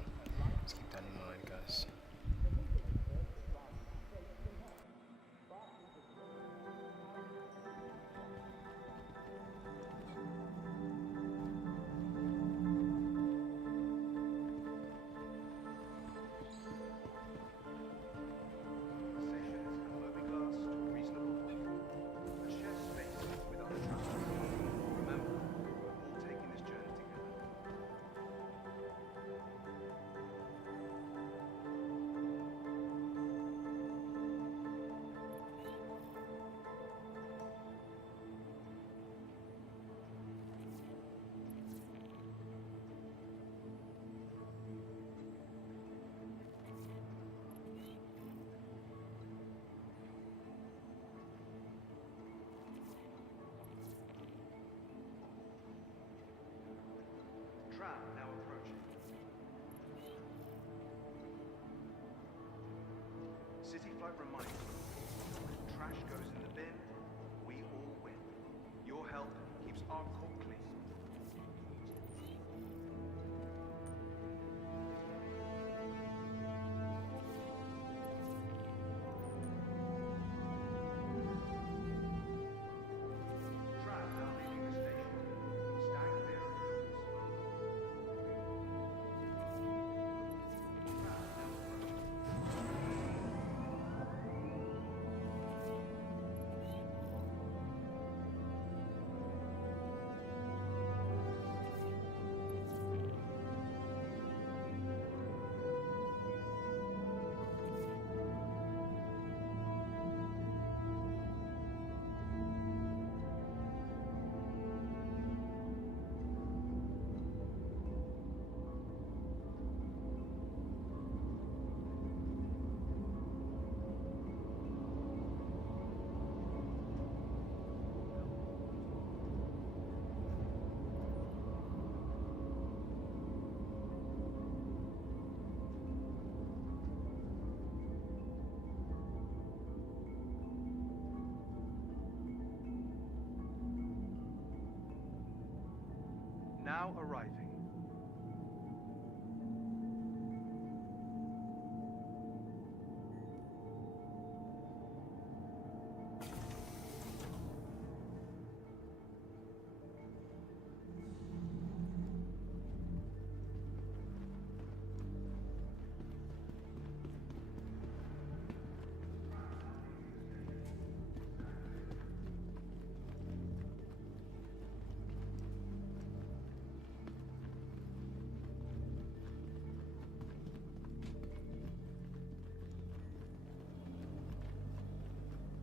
let's keep that in mind, guys. won't remind you. When trash goes in the bin, we all win. Your help keeps our court clean. Trash now leaving the station. Stand clear of the doors. Trash now approaching. Now arriving.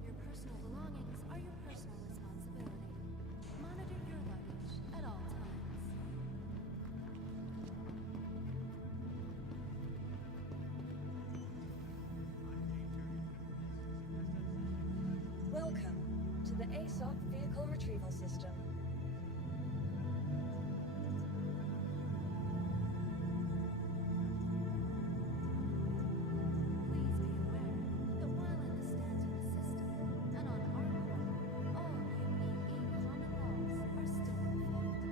Your personal belongings are your personal responsibility. Monitor your luggage at all times. Welcome to the ASOC Vehicle Retrieval System. Please be aware that while in the standard system and on our core, all aUEC common laws are still in effect.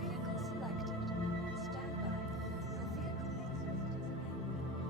Vehicle selected. Stand by. Your vehicle needs visitors again.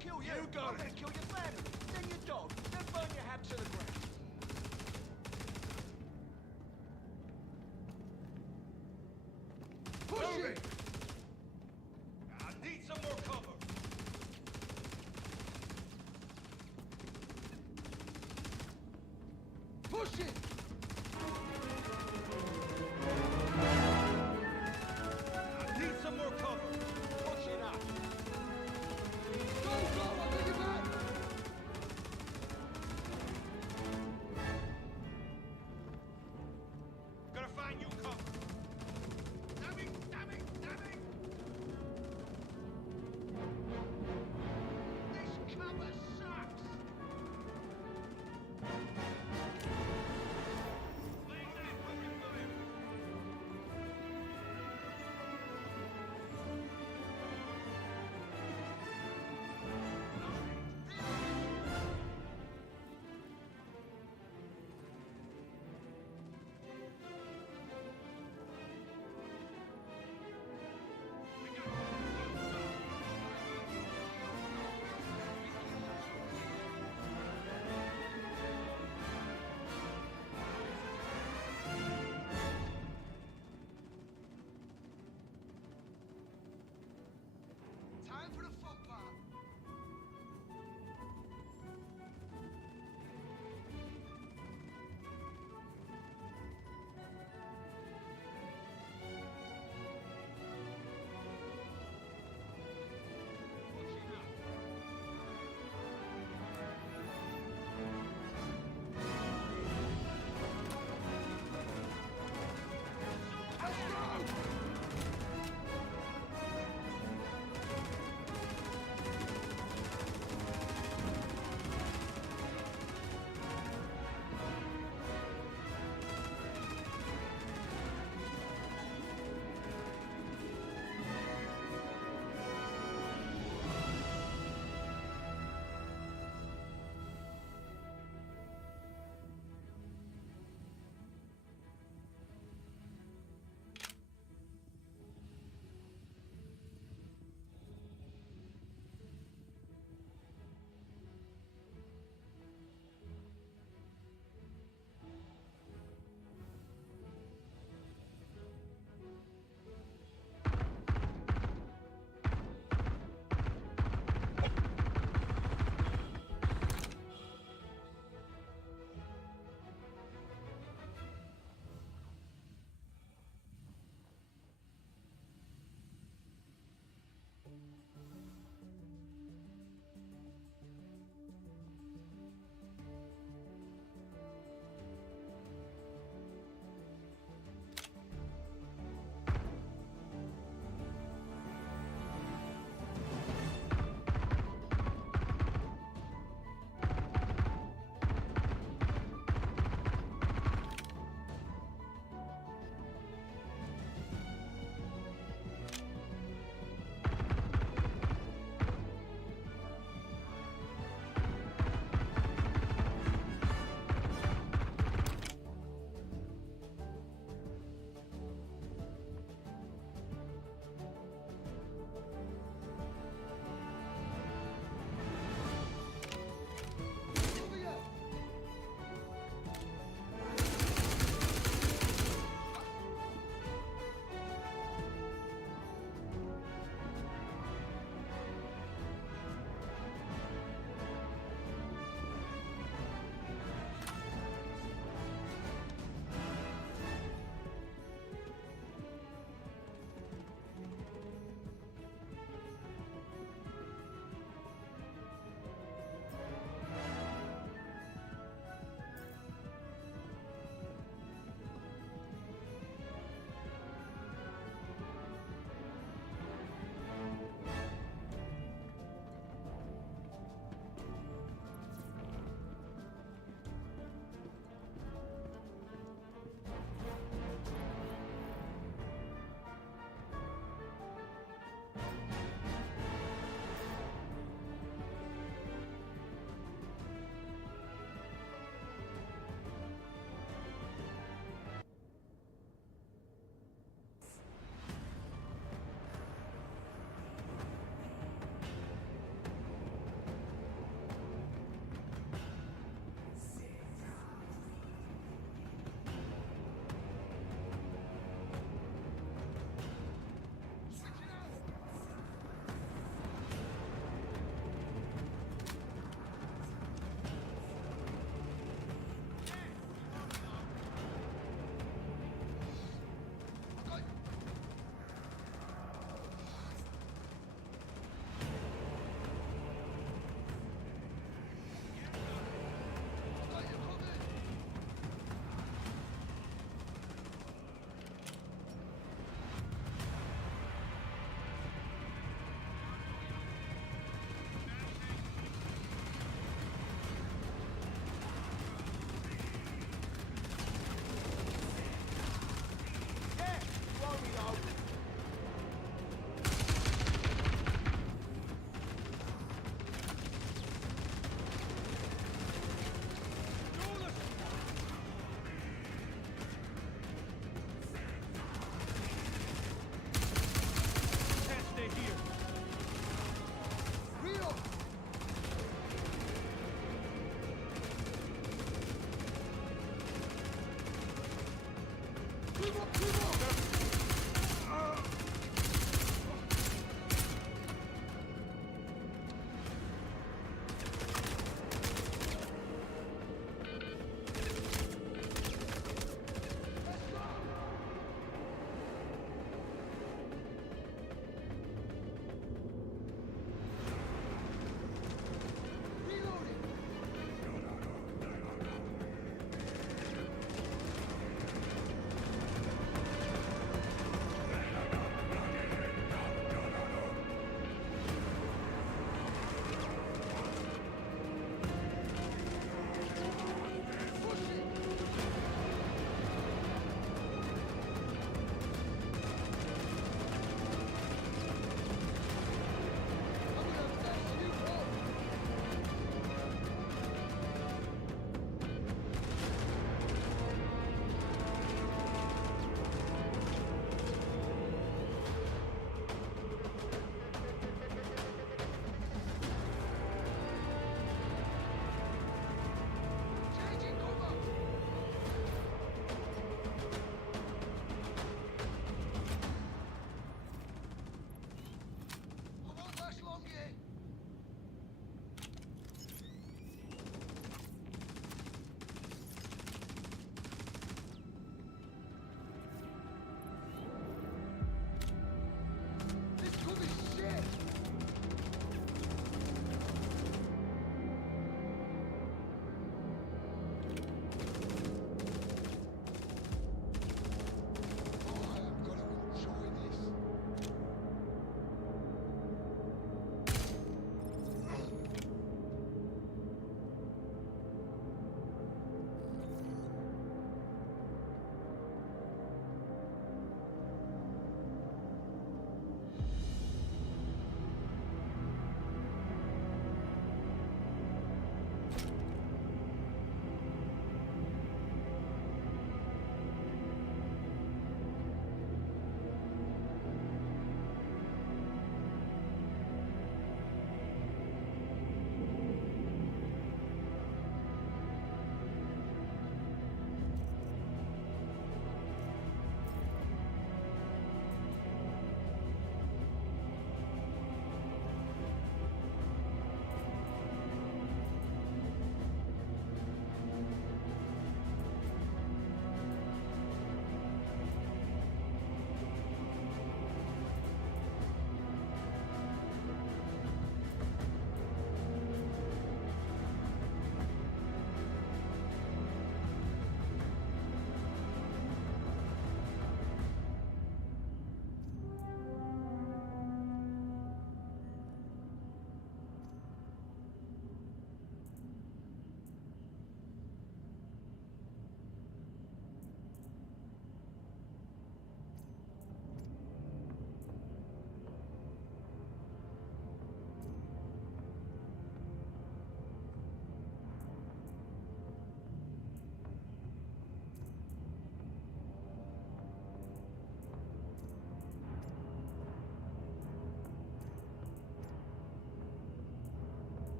Kill you. I'm gonna kill your family, then your dog, then burn your hab to the ground. Push it! I need some more cover. Push it! I need some more cover. Push it up. Go, I'll take it back! Gonna find you cover. Damn it, damn it.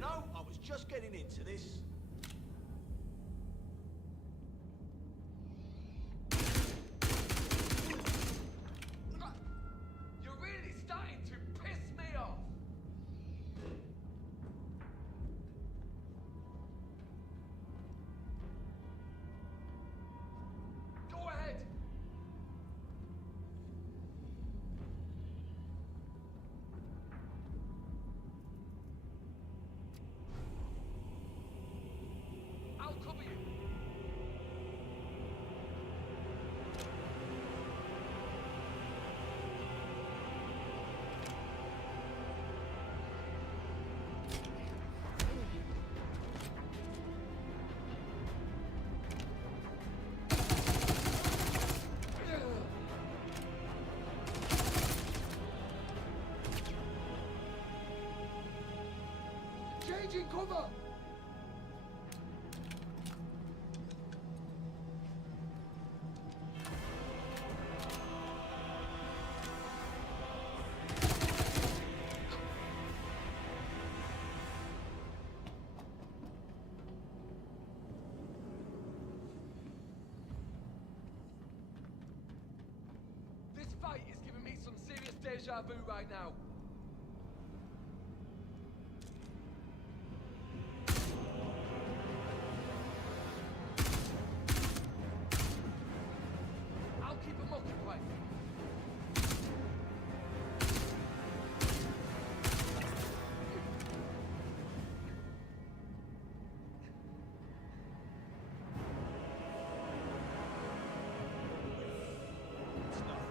know, I was just getting into this. You're really starting to piss me off. Go ahead. I'll cover you. Changing cover! This fight is giving me some serious deja vu right now. I'll keep them occupied. It's nothing.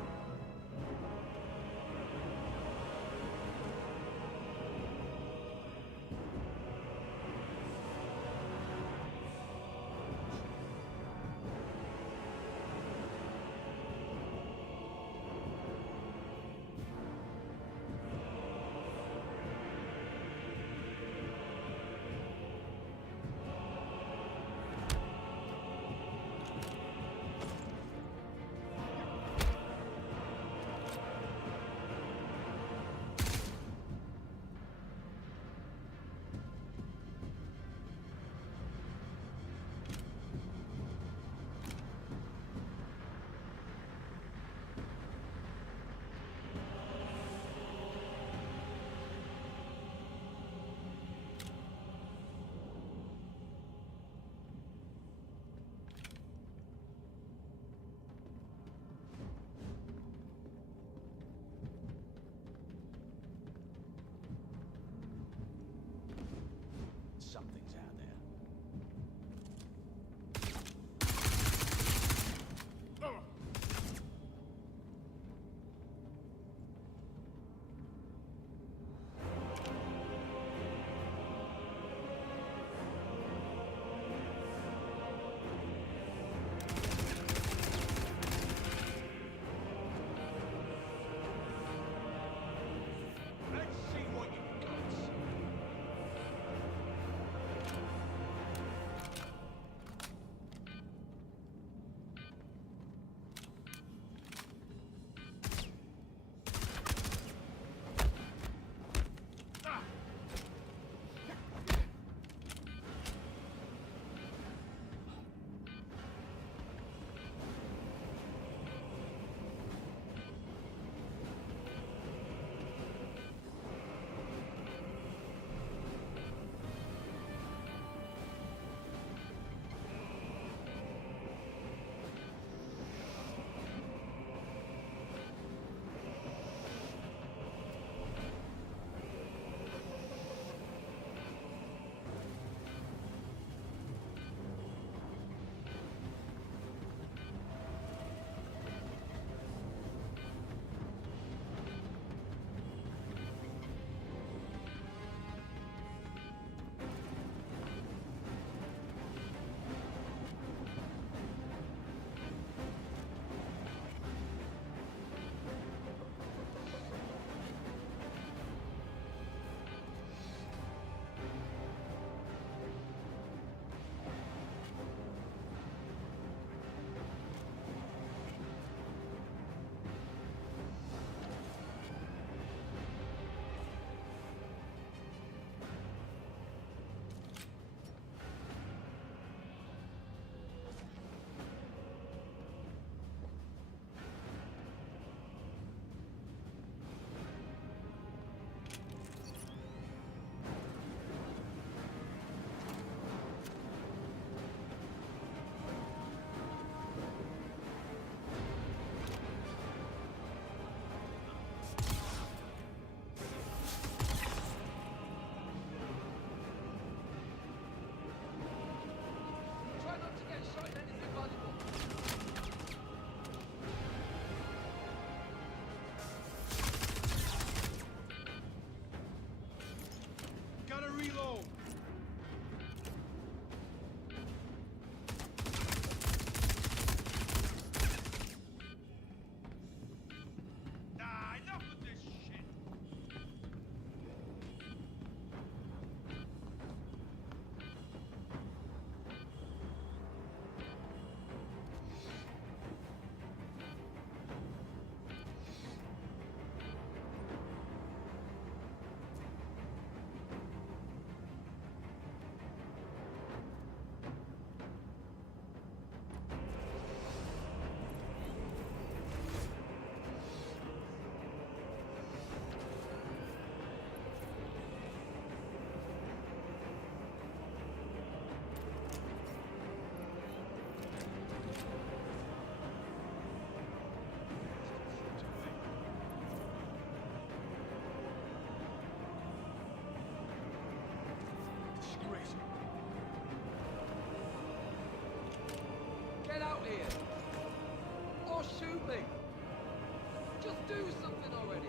do something already?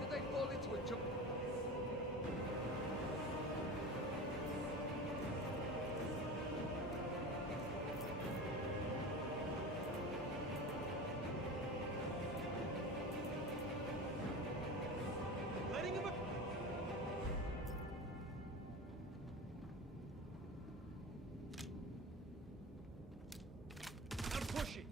Did they fall into a jump? Letting him. I'm pushing.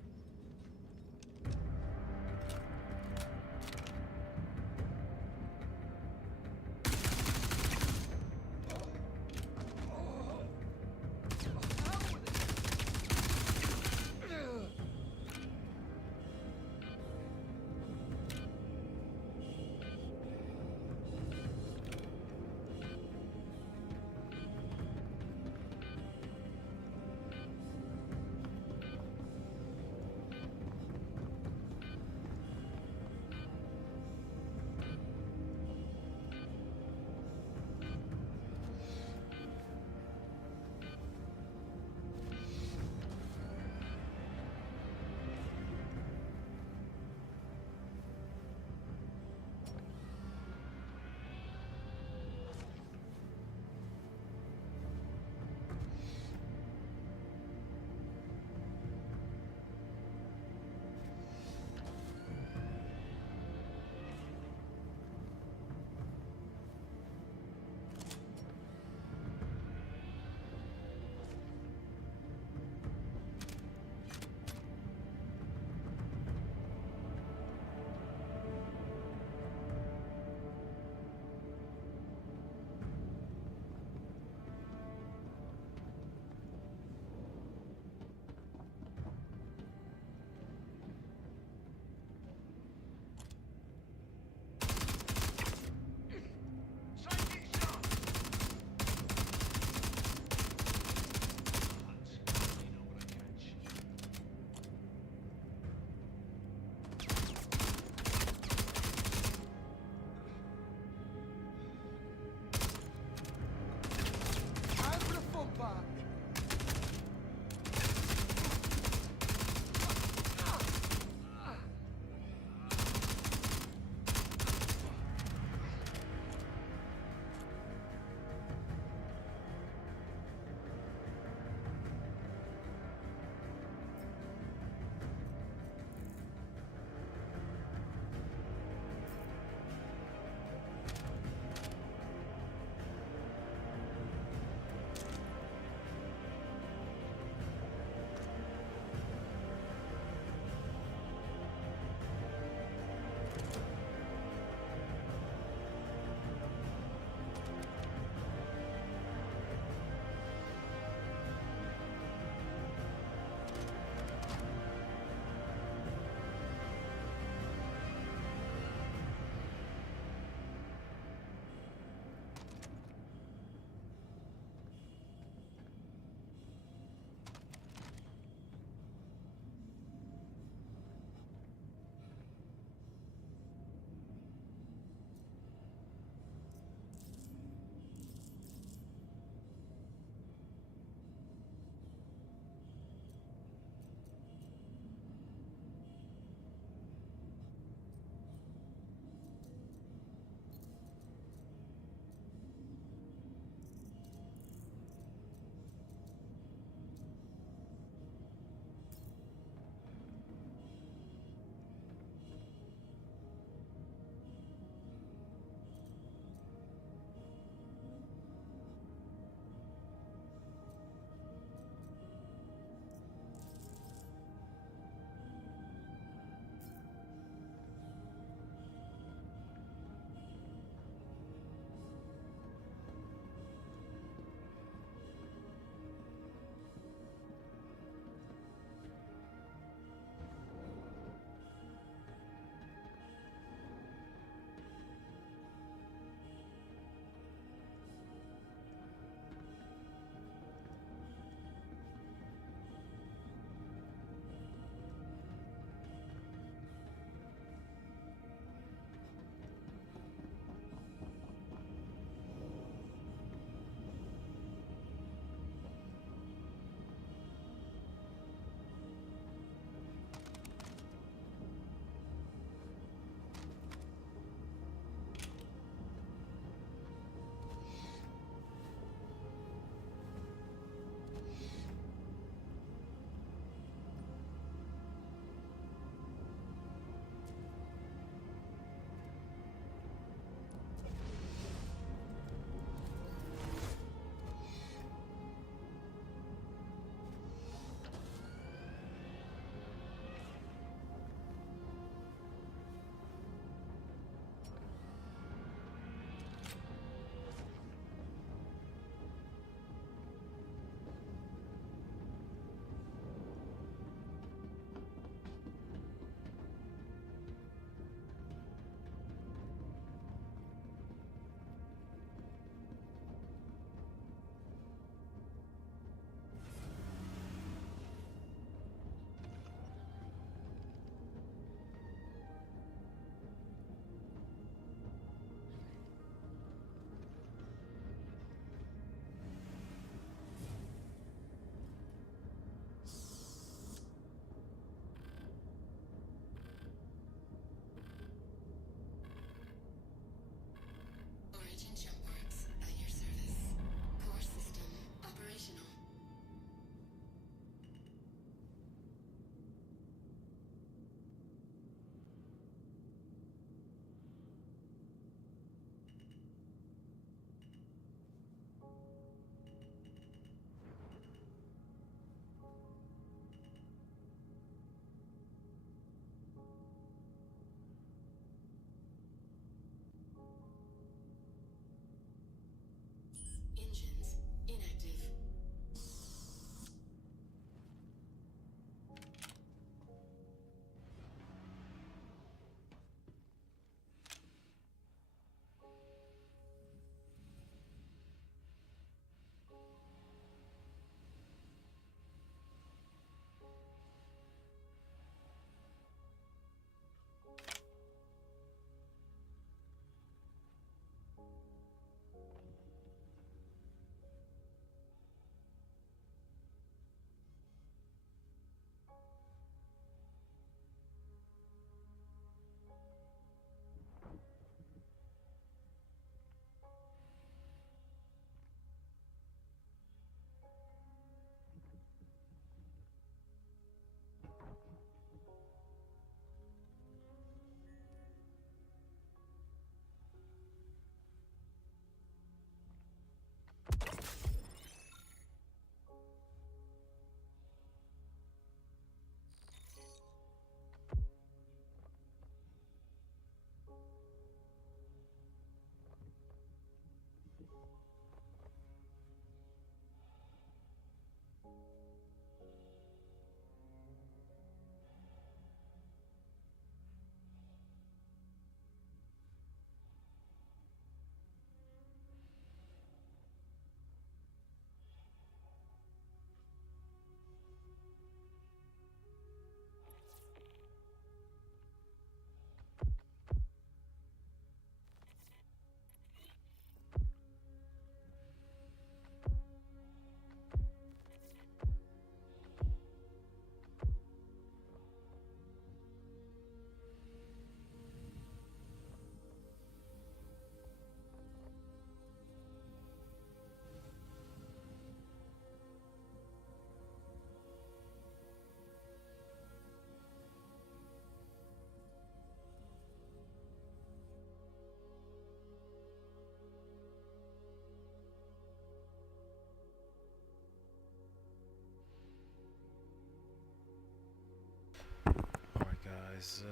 guys,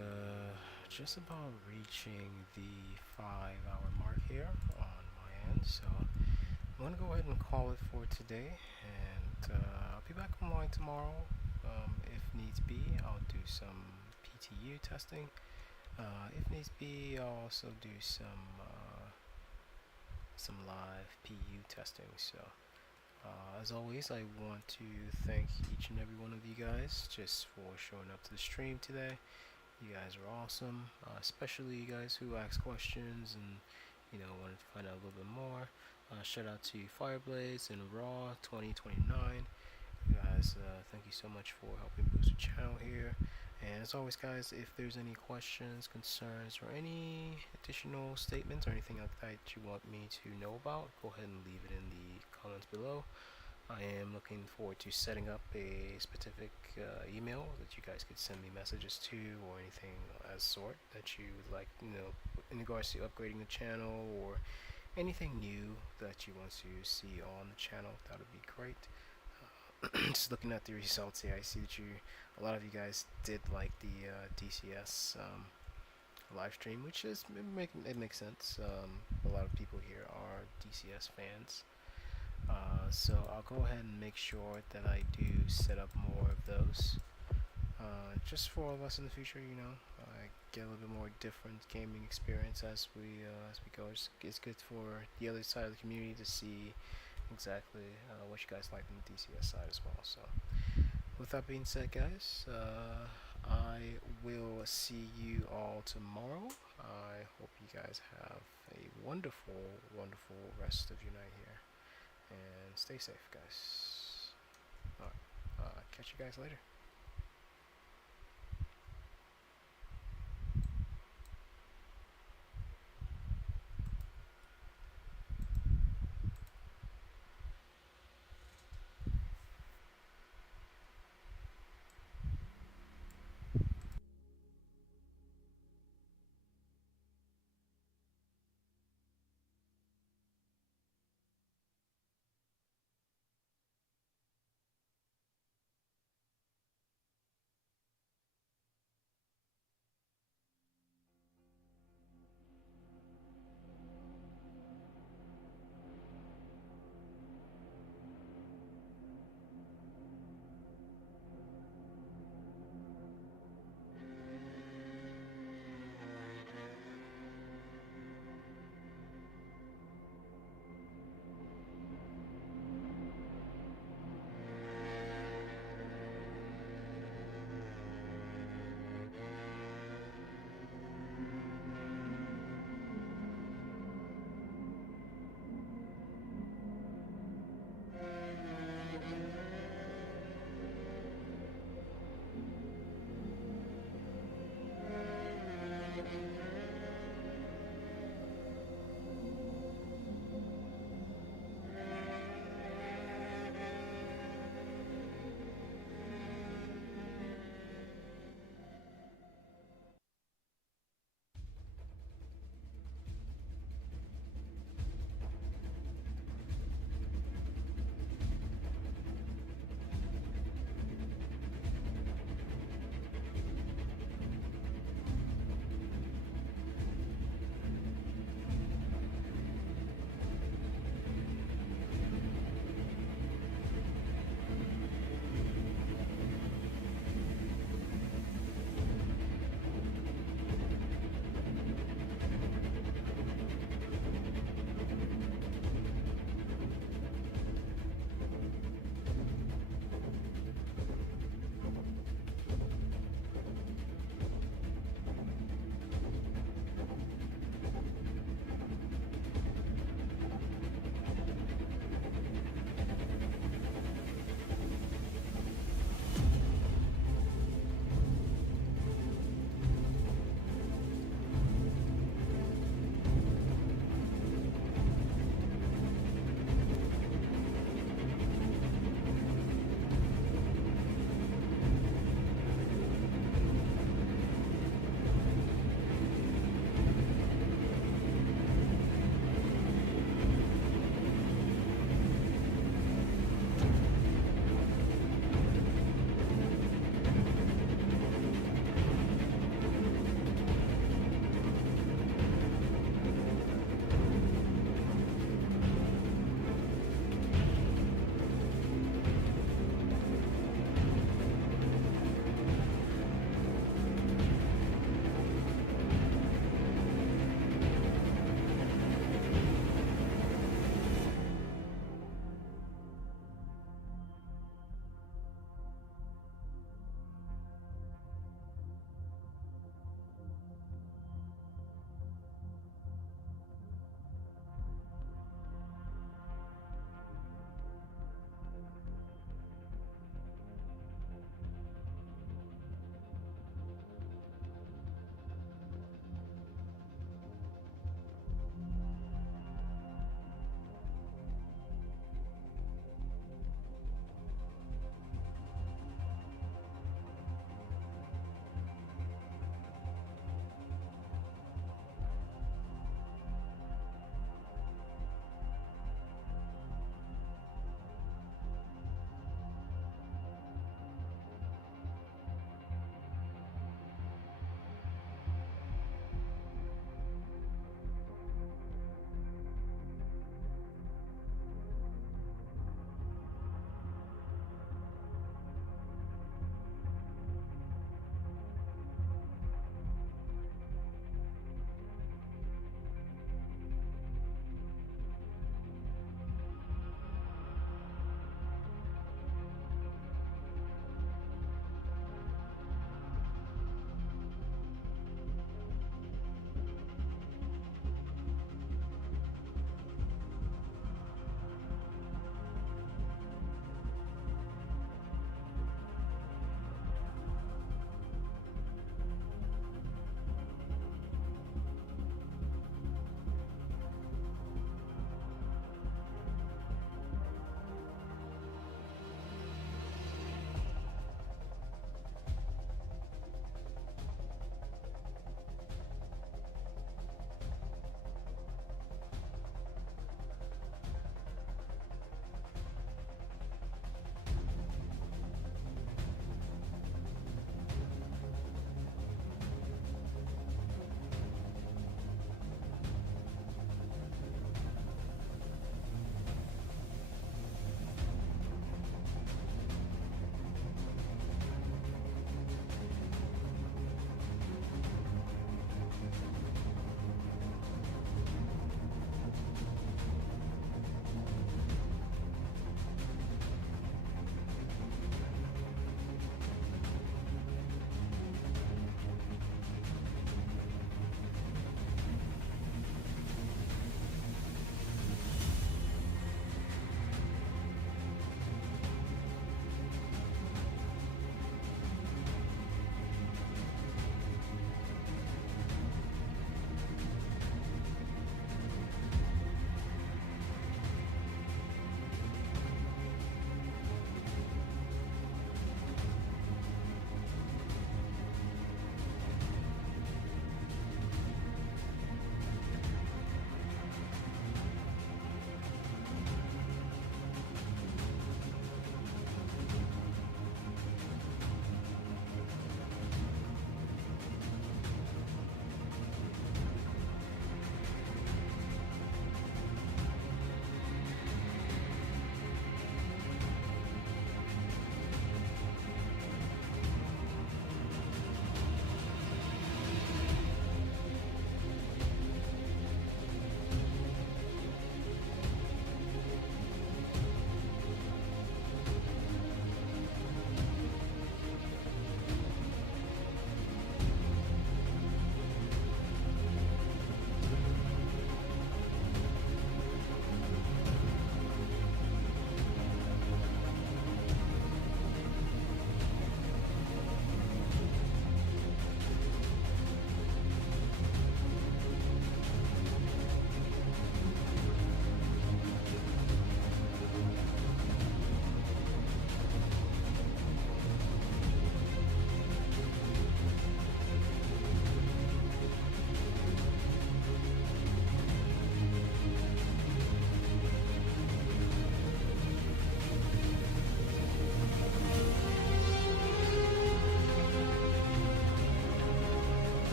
just about reaching the 5-hour mark here on my end, so I'm gonna go ahead and call it for today, and I'll be back online tomorrow. If needs be, I'll do some PTU testing. If needs be, I'll also do some live PU testing. So, as always, I want to thank each and every one of you guys just for showing up to the stream today. You guys are awesome, especially you guys who asked questions and wanted to find out a little bit more. Shout out to Fireblades and Raw 2029. You guys, thank you so much for helping boost the channel here. And as always, guys, if there's any questions, concerns, or any additional statements or anything like that you want me to know about, go ahead and leave it in the comments below. I am looking forward to setting up a specific email that you guys could send me messages to, or anything as sort that you would like, in regards to upgrading the channel or anything new that you want to see on the channel. That would be great. Just looking at the results here, I see that a lot of you guys did like the DCS live stream, which is it makes sense. A lot of people here are DCS fans. So I'll go ahead and make sure that I do set up more of those, just for all of us in the future. I get a little bit more different gaming experience as we go. It's good for the other side of the community to see exactly what you guys like on the DCS side as well. So with that being said, guys, I will see you all tomorrow. I hope you guys have a wonderful rest of your night here. And stay safe, guys. Alright, catch you guys later.